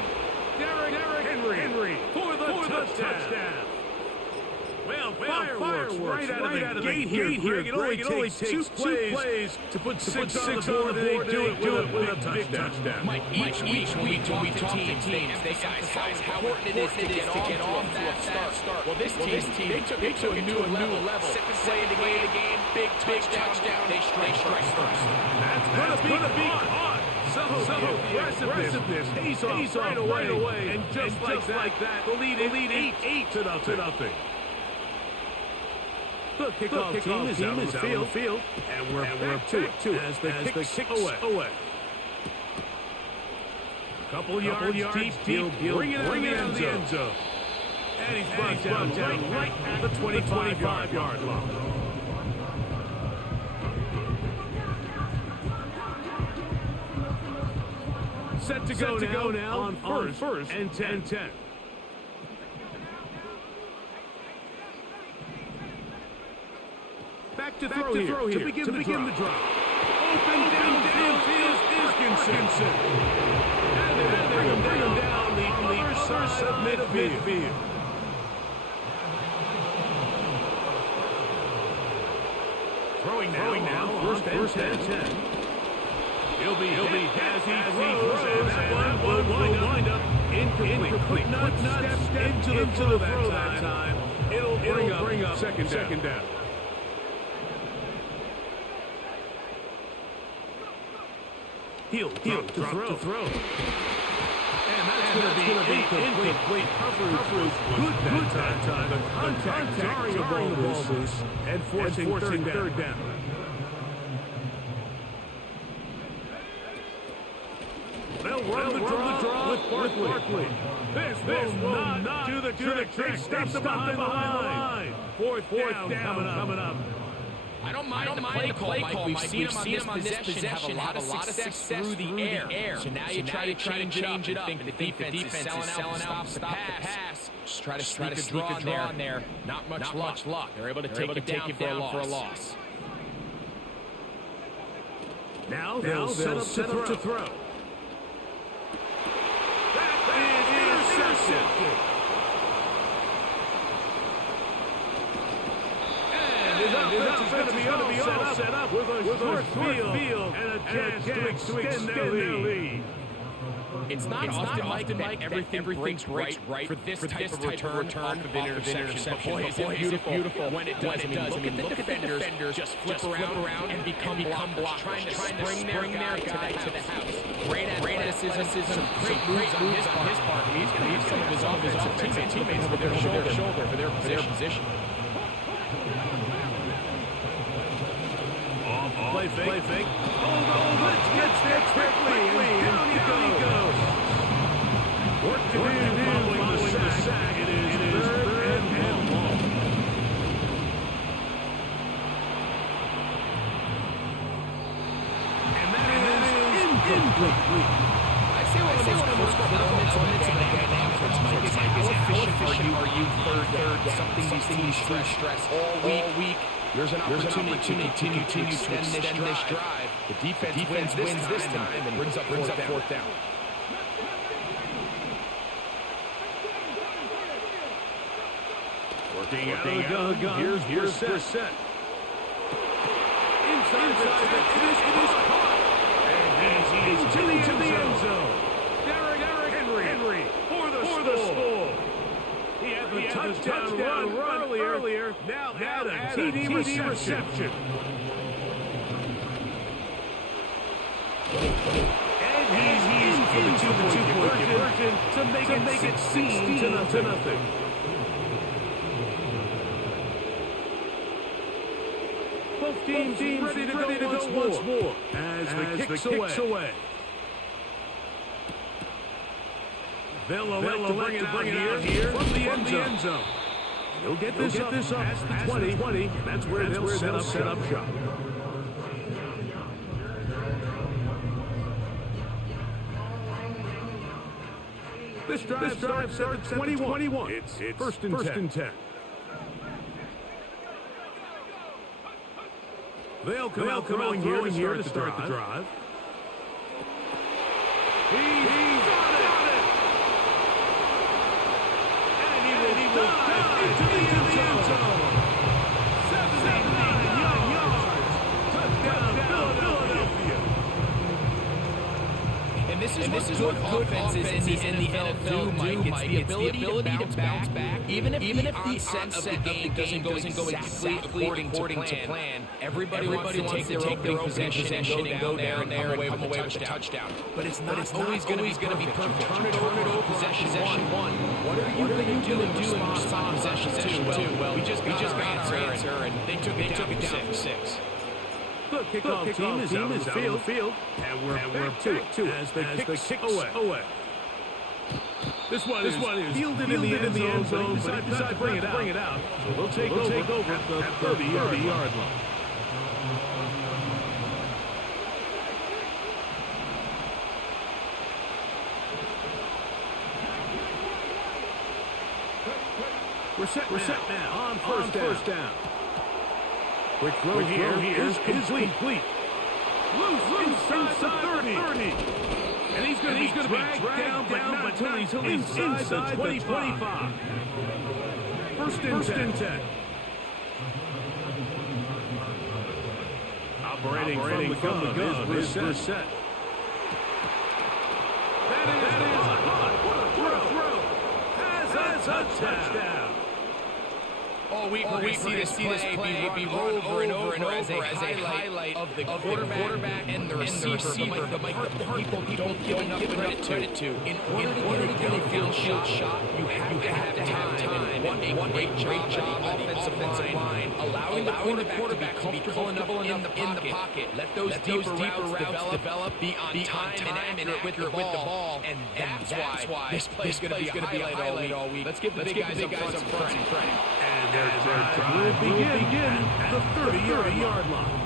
Derrick Henry for the touchdown. Well, fireworks right out of the gate here. It only takes two plays to put six on the board. Do it with a big touchdown. Mike, each week when we talk to teams, they emphasize how important it is to get off to a start. Well, this team, they took it to a new level. Second play of the game, big touchdown. They strike first. That's gonna be caught. So aggressiveness pays off right away. And just like that, the lead 8-0. The kickoff team is out on the field. And we're back to it as they kick 6 away. A couple yards deep, bring it out of the end zone. And he's brought down right at the 25-yard line. Set to go now on first and 10. Back to throw here to begin the drive. Open downfield is Gibson. And they bring him down the other side of midfield. Throwing now, first and 10. He'll be as he throws, and that one will wind up incomplete. Could not step into the throw that time. It'll bring up second down. Heel to throw. And that's going to be incomplete coverage. Good that time. The contact jarring the ball loose and forcing third down. They'll run the draw with Barkley. This will not do the trick. Steps behind the line. Fourth down coming up. I don't mind the play call, Mike. We've seen him on this possession have a lot of success through the air. So now you try to change it up. The defense is selling out, stop the pass. Just try to sneak a draw in there. Not much luck. They're able to take it down for a loss. Now they'll set up to throw. That is intercepted. His offense is going to be all set up with a short field and a chance to extend their lead. It's not often, Mike, that everything breaks right for this type of return off of interception. But boy, is it beautiful when it does. Look at the defenders just flip around and become blockers, trying to spring their guy to the house. Great athleticism, great moves on his part. He's going to have some of his offensive teammates over their shoulder for their position. Play fake. Blitz gets there quickly, and down he goes. Work to do following the sack. It is third and long. And say one of the most critical elements of a dynamic offense, Mike, is how efficient are you third down? Something these teams stress all week. There's an opportunity to continue to extend this drive. The defense wins this time and brings up fourth down. Working out of the gun. Here's set. Inside the it is caught. And he's into the end zone. Derrick Henry for the score. He had the touchdown run earlier. Now had a TD reception. And he's into the two-point conversion to make it 16-0. Both teams ready to go once more as the kicks away. They'll elect to bring it out here from the end zone. He'll get this up past the 20. That's where they'll set up shop. This drive starts at 21. It's first and 10. They'll come out throwing here to start the drive. He's got it! And he will dive into the end zone. 79 yards. Touchdown, Philadelphia. And this is what good offenses in the NFL do, Mike. It's the ability to bounce back. Even if the onset of the game doesn't go exactly according to plan. Everybody wants to take their opening possession and go down there and come away with a touchdown. But it's not always going to be perfect. Turn it over, possession one. What are you going to do in response on possession two? Well, we just got our answer, and they took it down for 6. The kickoff team is out on the field, and we're back to it as they kick away. This one is fielded in the end zone, but he decided to bring it out. So we'll take over at the 30-yard line. We're set now on first down. Quick throw here is complete. Loose inside the 30. And he's going to be dragged down until he's inside the 25. First and 10. Operating from the gun is Brissett. That is hot. What a throw. Has a touchdown. All week we're going to see this play be run over and over as a highlight of the quarterback and the receiver. The people don't give enough credit to. In order to get a downfield shot, you have to have time. One great job on the offensive line, allowing the quarterback to be comfortable enough in the pocket. Let those deeper routes develop. Be on time and accurate with the ball. And that's why this play is going to be a highlight all week. Let's give the big guys up front some credit. And their drive will begin at the 30-yard line.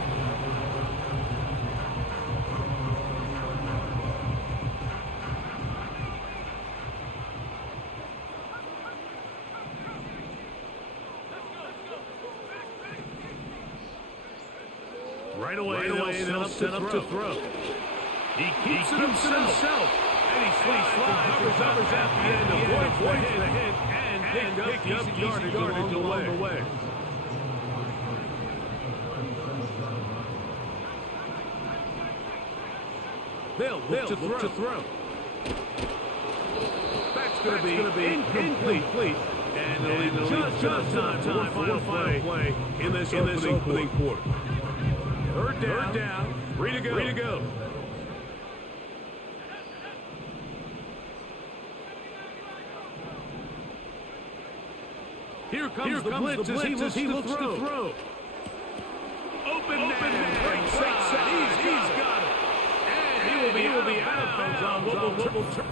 Right away they'll set up to throw. He keeps it himself. And he slides covers at the end, avoids the hit, and picked up yardage along the way. They'll look to throw. That's going to be incomplete. And they'll leave just time for one final play in this opening quarter. Third down. Free to go. Here comes the blitz as he looks to throw. Open man. Right side. He's got it. And he will be out of bounds on what will turn.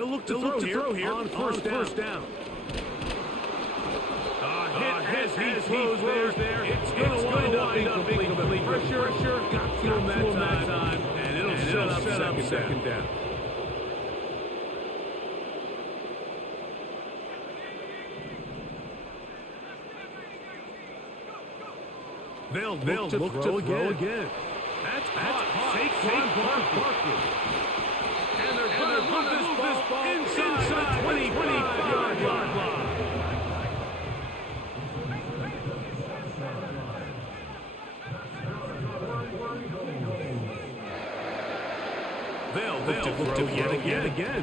They'll look to throw here on first down. As he throws there, it's going to wind up incomplete. Pressure got to him that time, and it'll set up second down. They'll look to throw again. That's caught. Saquon Barkley. And they're going to move this ball inside 25-yard line. They'll look to yet again.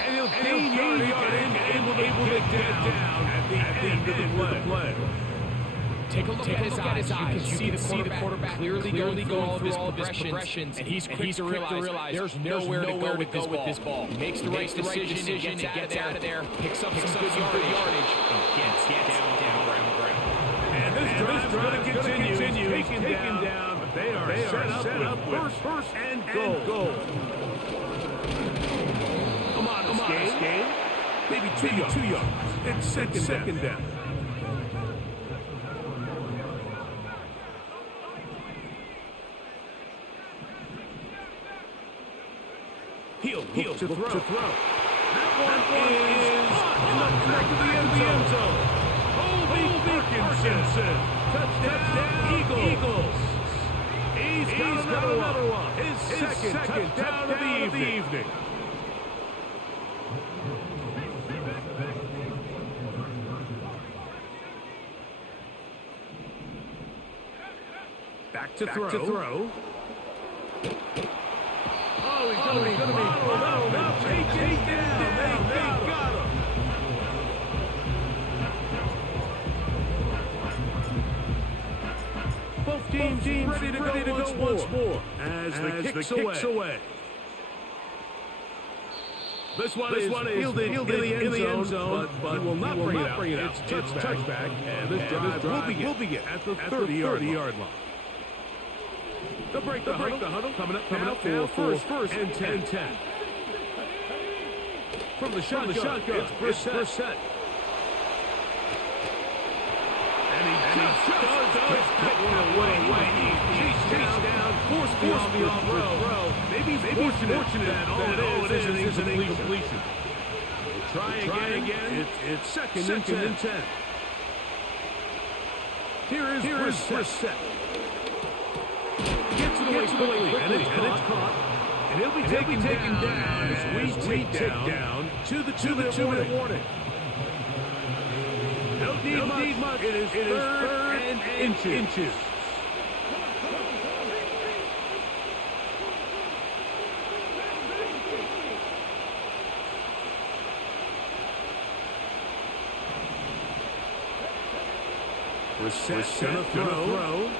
And he'll gain yardage and able to get down at the end of the play. Take a look at his eyes. You can see the quarterback clearly going through all of his progressions, and he's quick to realize there's nowhere to go with this ball. He makes the right decision and gets out of there, picks up some good yardage, and gets down around the ground. And this drive's going to continue. Taken down, but they are set up with first and goal. Come on, this game. Maybe 2 yards. It's second down. He'll look to throw. That one is caught in the back of the end zone. Parkinson. Touchdown, Eagles. He's got another one. His second touchdown of the evening. Back to throw. Oh, he's going to be bottled up. Take down. They got him. Both teams ready to go once more as the kicks away. This one is fielded in the end zone, but he will not bring it out. It's touchback, and this drive will begin at the 30-yard line. They'll break the huddle. Coming up for first and 10. From the shotgun, it's Brissett. And he just does get one away. He's chased down, forced the off-row. Maybe fortunate that all it is an incompletion. Try again. It's second and 10. Here is Brissett. Gets it away quickly, and it's caught. And he'll be taken down as we take down to the 2-minute warning. Don't need much. It is third and inches. Brissett gonna throw.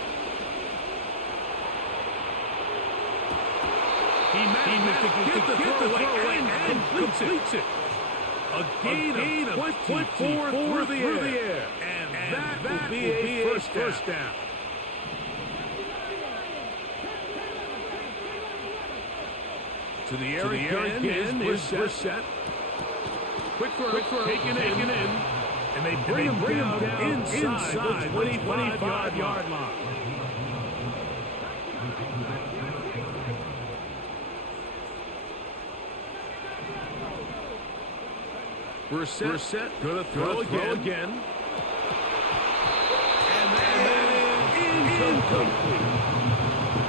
He managed to get the throw and completes it. A gain of 24 through the air. And that will be a first down. To the air again is Brissett. Quick throw, taken in. And they bring him down inside the 25-yard line. Brissett gonna throw again. And that is incomplete.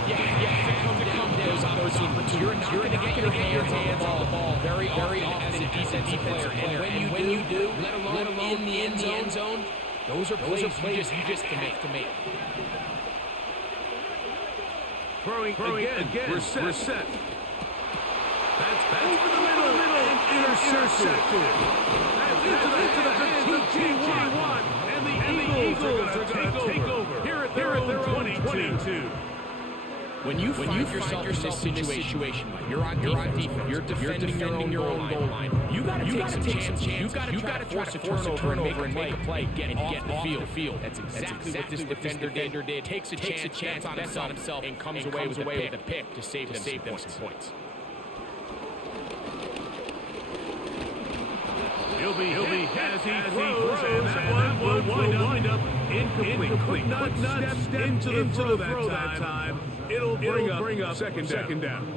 You have to come down those opportunities. You're not going to get your hands on the ball very often as a defensive player. And when you do, let alone in the end zone, those are plays you just have to make. Throwing again. Brissett. That's over the middle and intercepted. Into the hands of G1. And the Eagles are going to take over here at their own 22. When you find yourself in this situation, you're on defense, you're defending your own goal line. You got to take some chances. You got to try to force a turnover and make a play, get off the field. That's exactly what this defender did. Takes a chance on himself and comes away with a pick to save them some points. He'll be as he throws, and that one will wind up incomplete. Could not step into the throw that time. It'll bring up second down.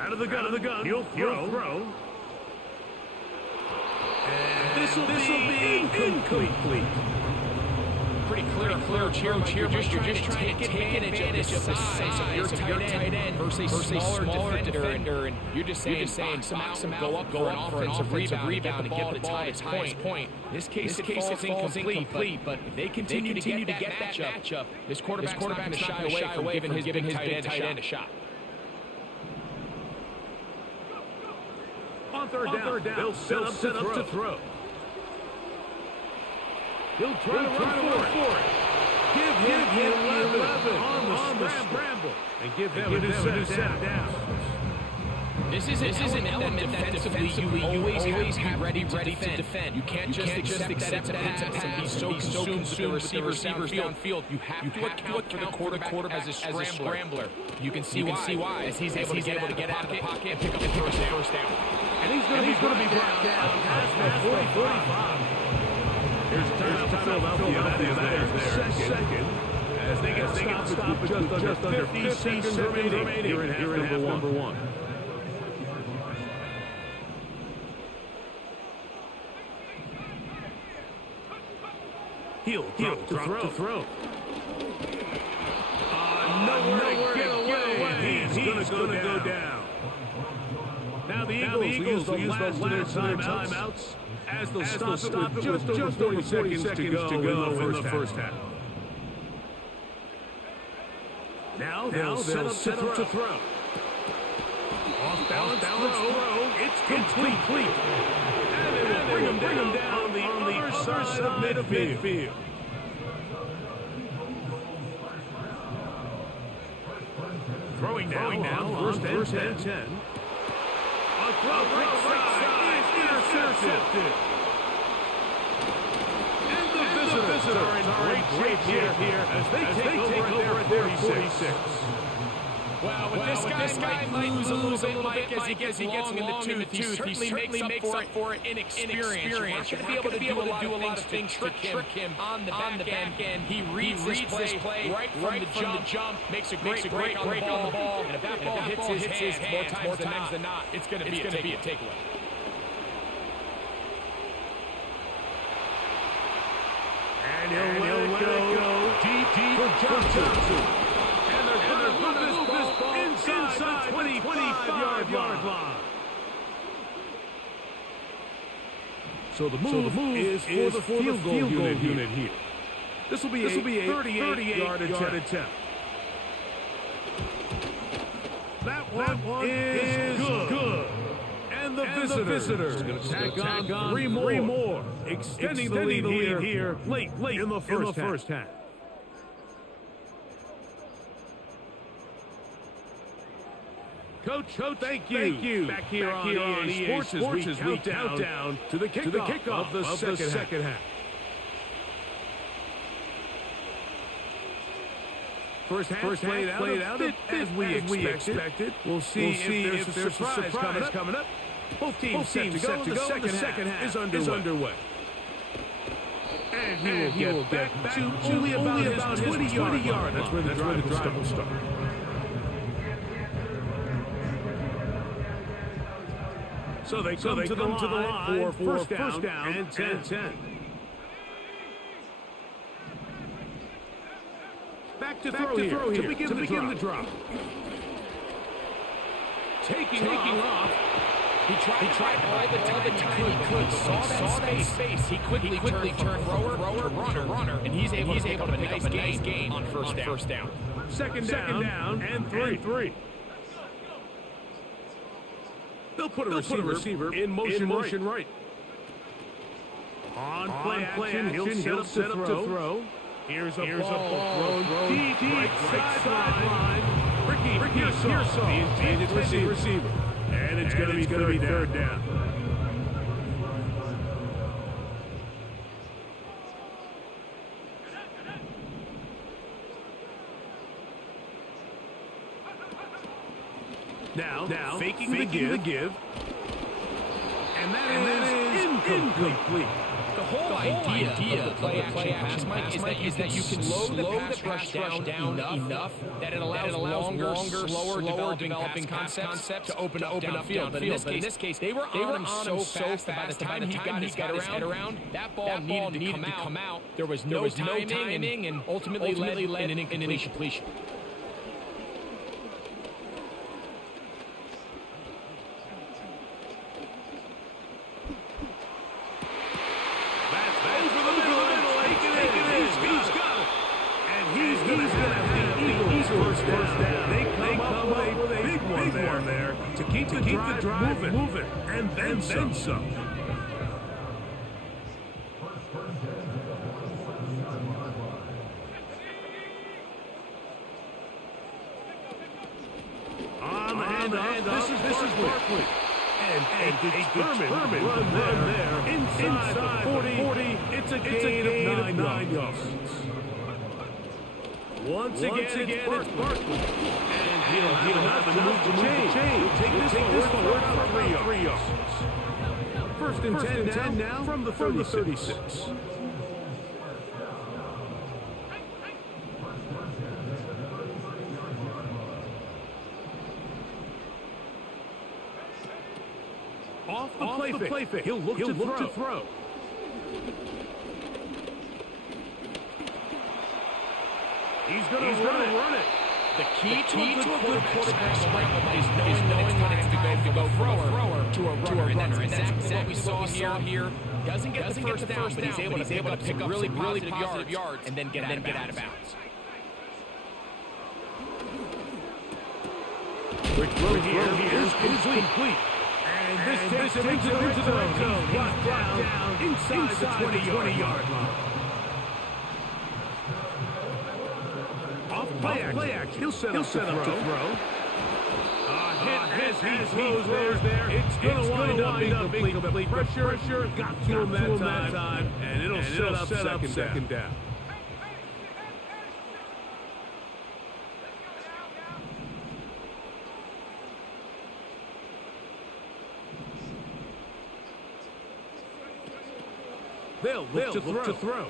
Out of the gun. He'll throw. And this will be incomplete. Pretty clear cheer. You're just trying to take advantage of the size of your tight end versus a smaller defender. And you're just saying box him out, go up for an offensive rebound and get the ball to its highest point. This case it falls incomplete, but if they continue to get that matchup, this quarterback's not going to shy away from giving his big tight end a shot. On third down, they'll set up to throw. He'll try to run for it. Give him 11 on the scramble. And give them a new set down. This is an element that defensively you always have to be ready to defend. You can't just accept that it's a pass and be so consumed with the receivers downfield. You have to account for the quarterback as a scrambler. You can see why as he's able to get out of the pocket and pick up the first down. And he's going to be brought down past the 45. Here's time to fill out the second. As they get stopped with just under 50 seconds remaining here in half number one. He'll drop to throw. Nowhere to get away. He's going to go down. Now the Eagles will use those last timeouts as they'll stop it with just over 40 seconds to go in the first half. Now they'll set up to throw. Off balance throw. It's complete. And they will bring him down on the other side of midfield. Throwing now, first and 10. A throw right side is intercepted. And the visitors are in great shape here as they take over at their 46. Well, this guy might lose a little bit, Mike, as he gets long in the tooth. He certainly makes up for it in experience. You're not going to be able to do a lot of things to trick him on the back end. He reads this play right from the jump, makes a great break on the ball, and if that ball hits his hands more times than not, it's going to be a takeaway. And he'll let it go deep for Johnson. And they're going to move this ball inside the 25-yard line. So the move is for the field goal unit here. This will be a 38-yard attempt. That one is good. And the visitors going to tack on three more, extending the lead here late in the first half. Coach, thank you. Back here on EA Sports as we count down to the kickoff of the second half. First half played out as we expected. We'll see if there's a surprise coming up. Both teams set to go. The second half is underway. And he will get back to only about his 20-yard line. That's where the drive will start. So they come to the line for first down and 10. Back to throw here to begin the drop. Taking off. He tried all the time he could. Saw that space. He quickly turned thrower to runner, and he's able to pick up a nice gain on first down. Second down and three. They'll put a receiver in motion right. On play action, he'll set up to throw. Here's a ball thrown deep right sideline. Ricky Pearsall, the intended receiver. And it's going to be third down. Now faking the give. And that is incomplete. The whole idea of the play action pass, Mike, is that you can slow the pass rush down enough that it allows longer, slower developing concepts to open up downfield. But in this case, they were on him so fast that by the time he got his head around, that ball needed to come out. There was no timing and ultimately led in an incompletion. First down. They come up with a big one there to keep the drive moving, and then some. On the handoff, this is Barkley. And a determined run there inside the 40. It's a gain of 9 yards. Once again, it's Barkley. And he'll have enough to move the chain. Take this forward out 3 yards. First and 10 now from the 36. Off the play fake. He'll look to throw. He's going to run it. The key to a good quarterback scramble is knowing when it's to go thrower to a runner. And that's exactly what we saw here. Doesn't get the first down, but he's able to pick up really positive yards and then get out of bounds. Quick throw here is complete. And this takes him into the red zone. He's brought down inside the 20-yard line. Play action. He'll set up to throw. As he throws there, it's going to wind up incomplete. Pressure got to him that time, and it'll set up second down. They'll look to throw.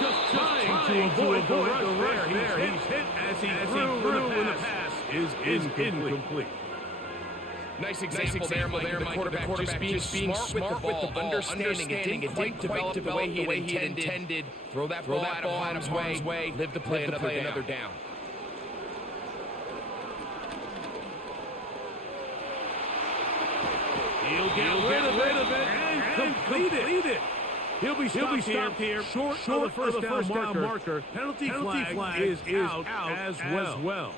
Just trying to avoid the rush there. He's hit as he threw when the pass is incomplete. Nice example there, Mike. The quarterback just being smart with the ball, understanding it didn't quite develop the way he had intended. Throw that ball out of harm's way, live to play another down. He'll get rid of it and complete it. He'll be stopped here, short of the first down marker. Penalty flag is out as well.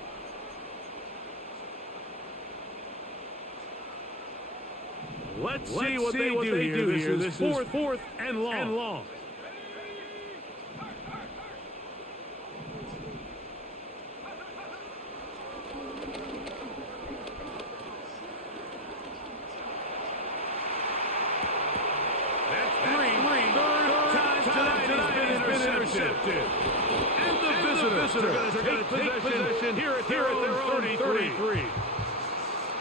Let's see what they do here. This is fourth and long. And the visitors are going to take possession here at their own 33.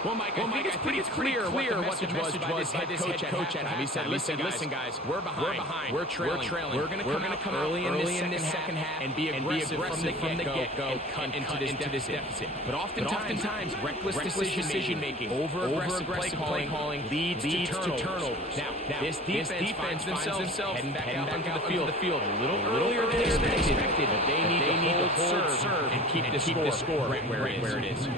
Well, Mike, I think it's clear what the message was by this head coach at him. He said, listen, guys, we're behind. We're trailing. We're going to come early in this second half and be aggressive from the get-go and cut into this deficit. But oftentimes, reckless decision-making, over-aggressive play calling leads to turnovers. Now, this defense finds themselves heading back out onto the field a little earlier than expected, but they need to hold serve and keep the score right where it is.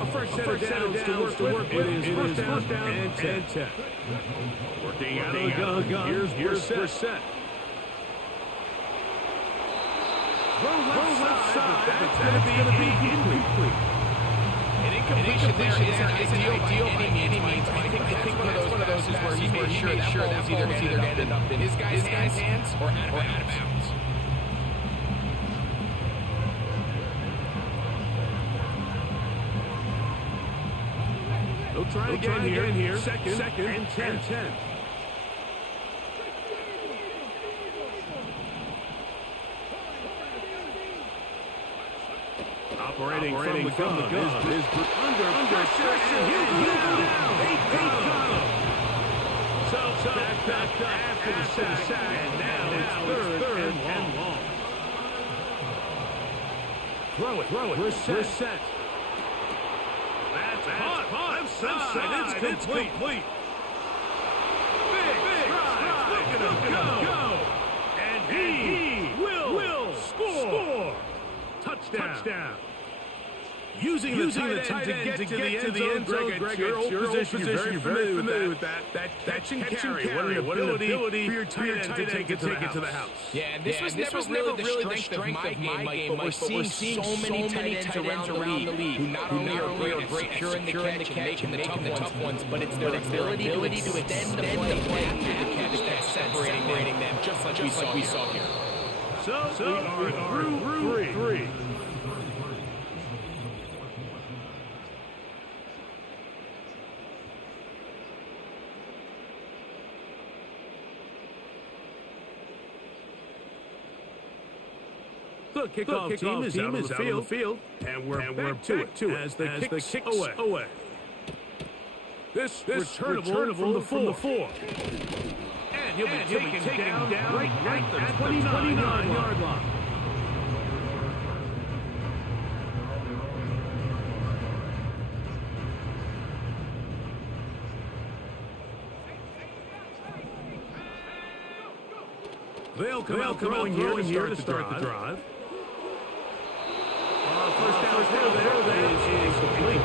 A first set of downs to work with. It is first down and 10. Working out of the gun. Here's Brissett. Throw left side. That's going to be incomplete. An incompletion there isn't ideal by any means. I think one of those is where he made sure that ball was either ended up in his guy's hands or out of bounds. They'll try again here. Second and 10. Operating from the gun is under pressure, and he'll go down. They got him. So back after the sack, and now it's third and long. Throw it. We're set. That's caught. Left side. It's complete. Big stride. Look at him go. And he will score. Touchdown. Using the tight end to get to the end zone, Greg, your old position, you're very familiar with that. That catch and carry. What an ability for your tight end to take it to the house. Yeah, and this was never really the strength of my game, but we're seeing so many tight ends around the league who not only are great at securing the catch and making the tough ones, but it's their ability to extend the play after the catch that's separating them, just like we saw here. So we are through three. The kickoff team is out on the field, and we're back to it as they kick away. This returnable from the 4. And he'll be taken down right at the 29-yard line. They'll come out throwing here to start the drive. First down there is complete.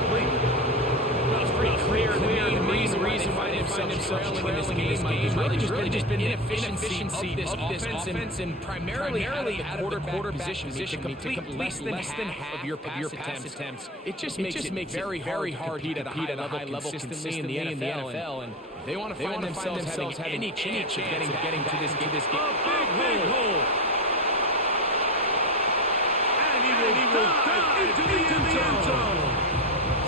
Well, it's pretty clear the main reason why they find themselves trailing in this game has really just been inefficiency of this offense and primarily out of the quarterback position. To complete less than half of your pass attempts. It just makes it very hard to compete at a high level consistently in the NFL. And they want to find themselves having any chance of getting to this game. Big hole. And he will dive into the end zone.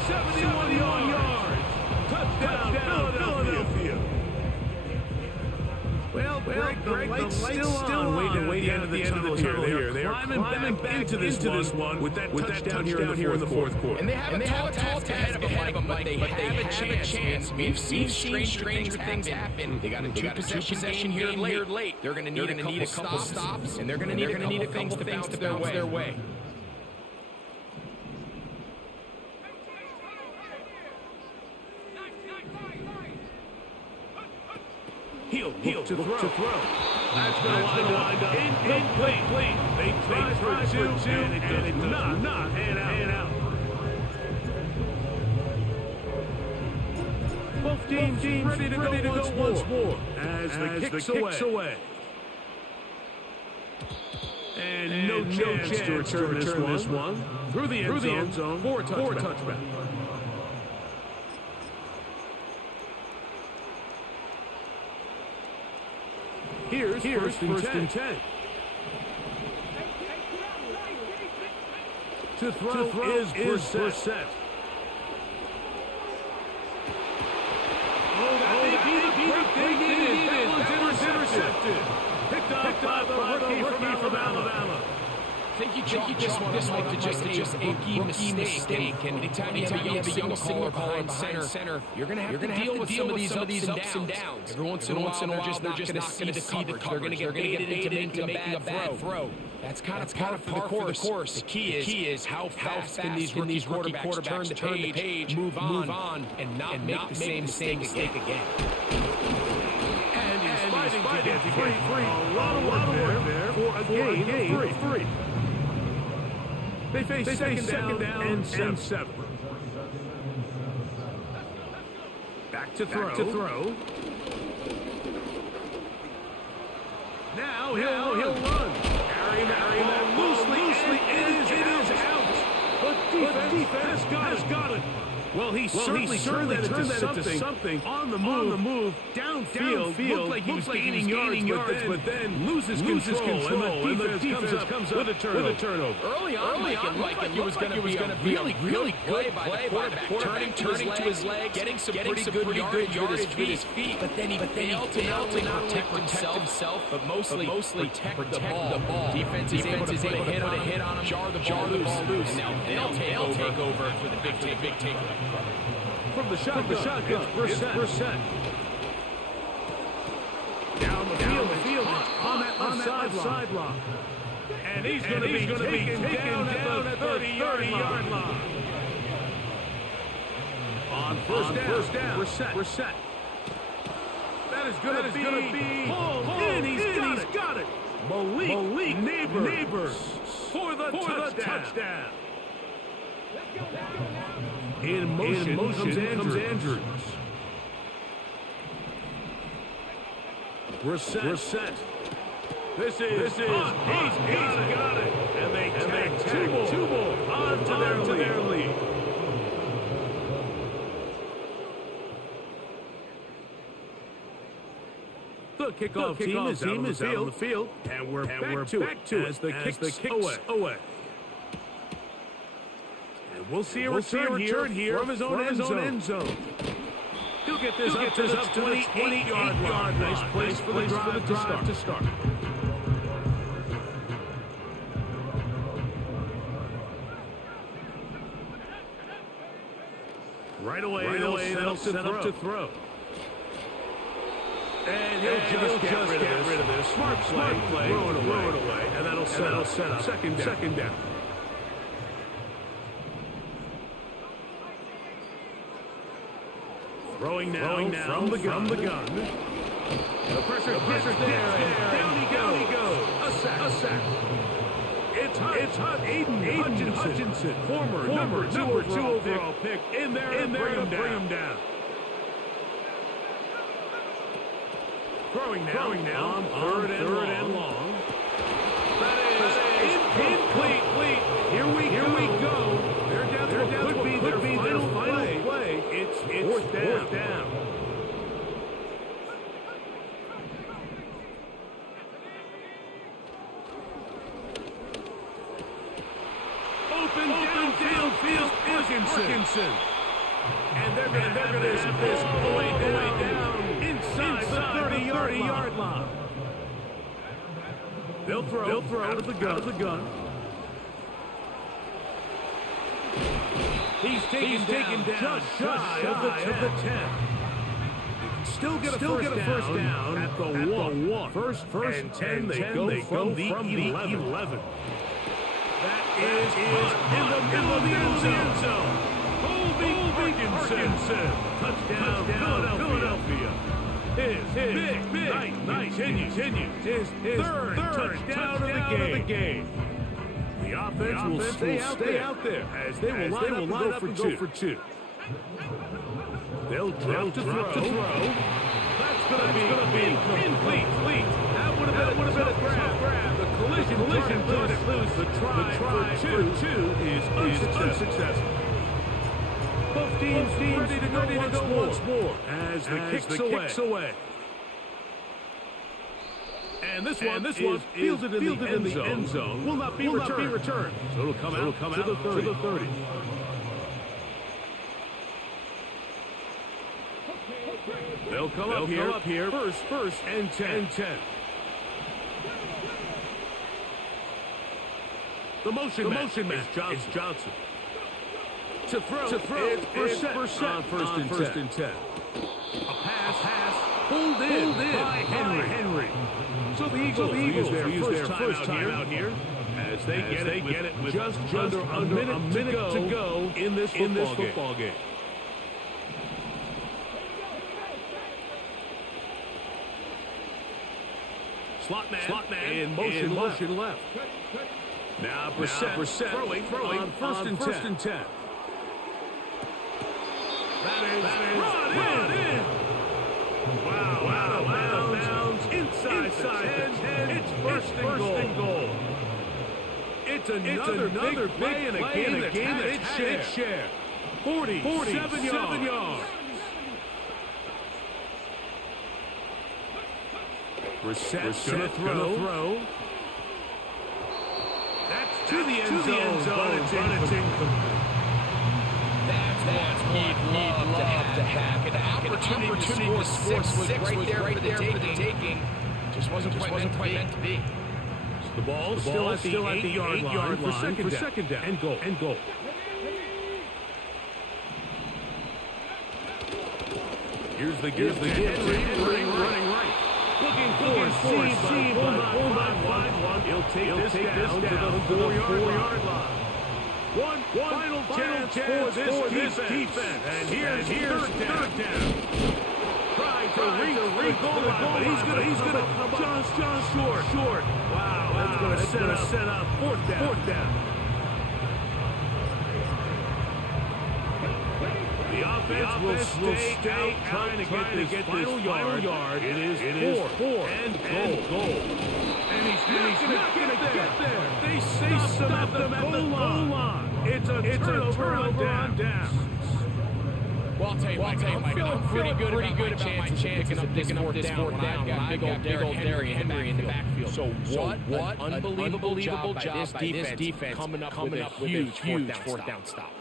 71 yards. Touchdown, Philadelphia. Well, Greg, the light's still on. Waiting at the end of the tunnel here. They are climbing back into this one with that touchdown here in the fourth quarter. And they have a tall task ahead of them, but they have a chance. We've seen stranger things happen. They got a two-possession here late. They're going to need a couple stops, and they're going to need a couple things to bounce their way. He'll look to throw. That's going to wind up incomplete. They try for two, and it does not pan out. Both teams ready to go once more as the kick's away. And no chance to return this one. Through the end zone for touchback. Here's first and 10. To throw is Brissett. Oh, that may be the break they needed. That one's intercepted. Picked up by the rookie from Alabama. I think you chalk this one to just a rookie mistake. And anytime you have a young signal behind center, you're going to have to deal with some of these ups and downs. Every once in a while, they're just not going to see the coverage. They're going to get baited into making a bad throw. That's kind of par for the course. The key is how fast can these rookie quarterbacks turn the page, move on, and not make the same mistake again. And he's fighting to get free. A lot of work there for a gain of 3. They face second down and 7. Back to throw. Now he'll run. Carry him loosely. It is out. But defense has got it. Well, he certainly turned that into something on the move, downfield. Looked like he was gaining yards, but then loses control, and the defense comes up with a turnover. Early on, it looked like it was going to be a really good play by the quarterback, turning to his legs, getting some pretty good yardage with his feet. But then he failed to not protect himself, but mostly protect the ball. Defense is able to hit on him, jar the ball loose, and now they'll take over for the big takeaway. From the shotgun, Brissett. Down the field, on that left sideline. And he's going to be taken down at the 30-yard line. On first down, Brissett. That is going to be pulled in. He's got it. Malik Neighbors for the touchdown. In motion comes Andrews. Brissett. This is he's got it. And they tag two more onto their lead. The kickoff team is out on the field, and we're back to it as the kicks away. And we'll see a return here from his own end zone. He'll get this up to the 28-yard line. Nice place for the drive to start. Right away, they'll set up to throw. And he'll just get rid of this. Smart play. Throw it away. And that'll set up. Second down. Throwing now from the gun. The pressure there. Down he goes. A sack. It's Aiden Hutchinson, former number two overall pick, in there to bring him down. Throwing now on third and long. That is incomplete. Here we go. They're down to what could be their final play. It's fourth down. Open downfield, Hutchinson. And they're going to have this way down inside the 30-yard line. They'll throw out of the gun. He's taken down just shy of the 10. Still get a first down at the 1. First and 10. They go from the 11. That is in the middle of the end zone. Hutchinson. Touchdown, Philadelphia. His nice continues. His third touchdown of the game. The offense will stay out there as they will line up and go for two. They'll drop to throw. That's going to be incomplete. That would have been a grab. The collision brought it loose. The try for two is unsuccessful. Both teams ready to go once more as the kicks away. And this one fielded in the end zone. Will not be returned. So it'll come out to the 30. They'll come up here. First and 10. The motion man is Johnson. To throw. It's Brissett on first and 10. A pass pulled in by Henry. So the Eagles use their first time out here as they get it with just under a minute to go in this football game. Slot man in motion left. Now Brissett throwing on first and 10. That is run in. Wow, out of bounds inside the 10. It's first and goal. It's another big play in a game that had its share. 47 yards. Reset, gonna throw. That's to the end zone, but it's incomplete. That's what he'd love to have. An opportunity to score six was right there for the taking. Just wasn't quite meant to be. The ball still at the 8-yard line for second down. And goal. Here's the give. Henry running right. Looking for a seam, but will not find one. He'll take this down to the 4-yard line. One final chance for this defense. And here's third down. Trying to reach the goal line, but he's gonna come just short. Wow, that's gonna set up fourth down. The offense will stay out trying to get this final yard. It is four and goal. And he's not gonna get there. They stop them at the goal line. It's a turnover on downs. Well, I'll tell you, Mike, I'm pretty good about my chances of picking up this fourth down. I've got big old Derrick Henry in the backfield. So what an unbelievable job by this defense coming up with a huge fourth down stop.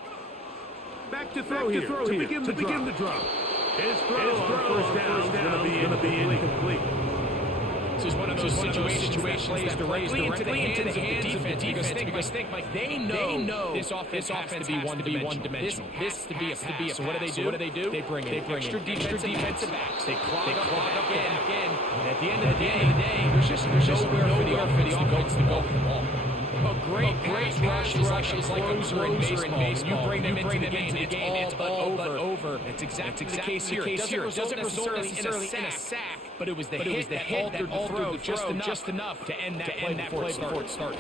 Back to throw here to begin the drop. His throw on first down is going to be incomplete. This is one of those situations that plays directly into the hands of the defense. Because think, Mike, they know this offense has to be one-dimensional. This has to be a pass. So what do? They bring in extra defensive backs. They clog up again. And at the end of the day, there's just nowhere for the offense to go with the ball. A great rush is like a closer in baseball. You bring them into the game, it's all but over. It's exactly the case here. It doesn't necessarily in a sack, but it was the hit that altered the throw just enough to end that play before it started.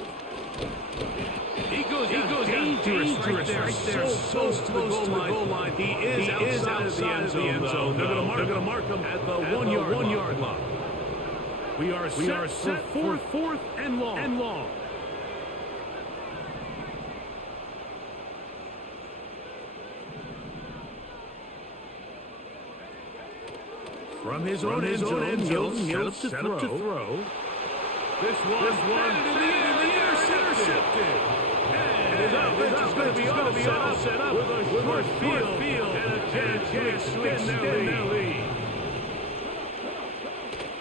He goes dangerous right there. So close to the goal line. He is outside of the end zone. They're going to mark him at the 1-yard line. We are set for fourth and long. From his own end zone, he'll set up to throw. This one, intercepted. And his offense is going to be all set up with a short field and a chance to extend their lead.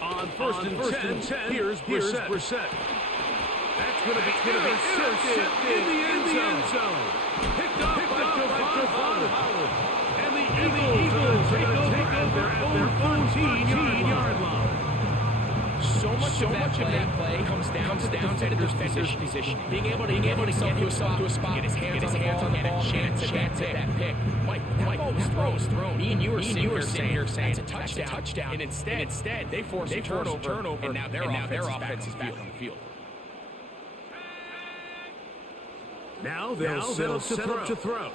On first and 10, here's Brissett. That's going to be intercepted in the end zone. Picked up by Browne. And the Eagles take over at their 14-yard line. So much of that play comes down to the defender's position. Being able to get himself to a spot, get his hands on the ball, and a chance at that pick. Mike, that ball was thrown. Me and you were sitting here saying it's a touchdown. And instead, they forced a turnover, and now their offense is back on the field. Now they'll set up to throw.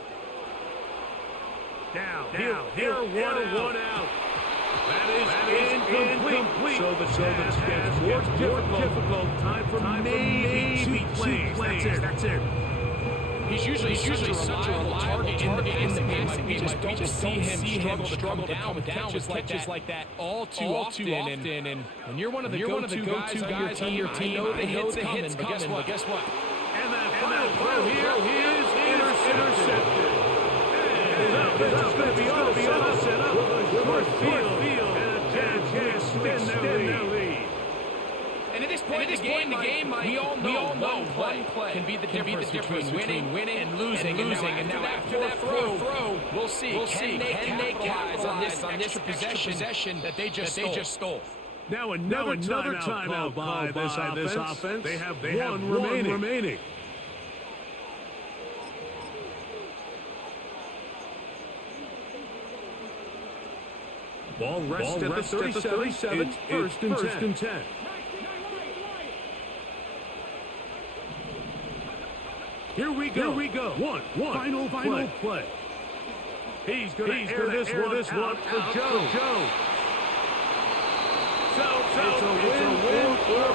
Now, here, one out. That is incomplete. So the chance gets more difficult. Time for maybe two plays. That's it. He's usually such a reliable target in the passing game. We just see him struggle down with catches like that all too often. And when you're one of the go-to guys on your team, I know the hit's coming. But guess what? And that final throw here is intercepted. It's going to be all set up with a short field and a chance to extend their lead. And at this point in the game, we all know one play can be the difference between winning and losing. And now after that throw, we'll see can they capitalize on this possession that they just stole. Now another timeout by this offense. They have one remaining. Ball rests at the 37. It's first and 10. Here we go. One. Final play. He's going to air this one for Joe. So it's a win for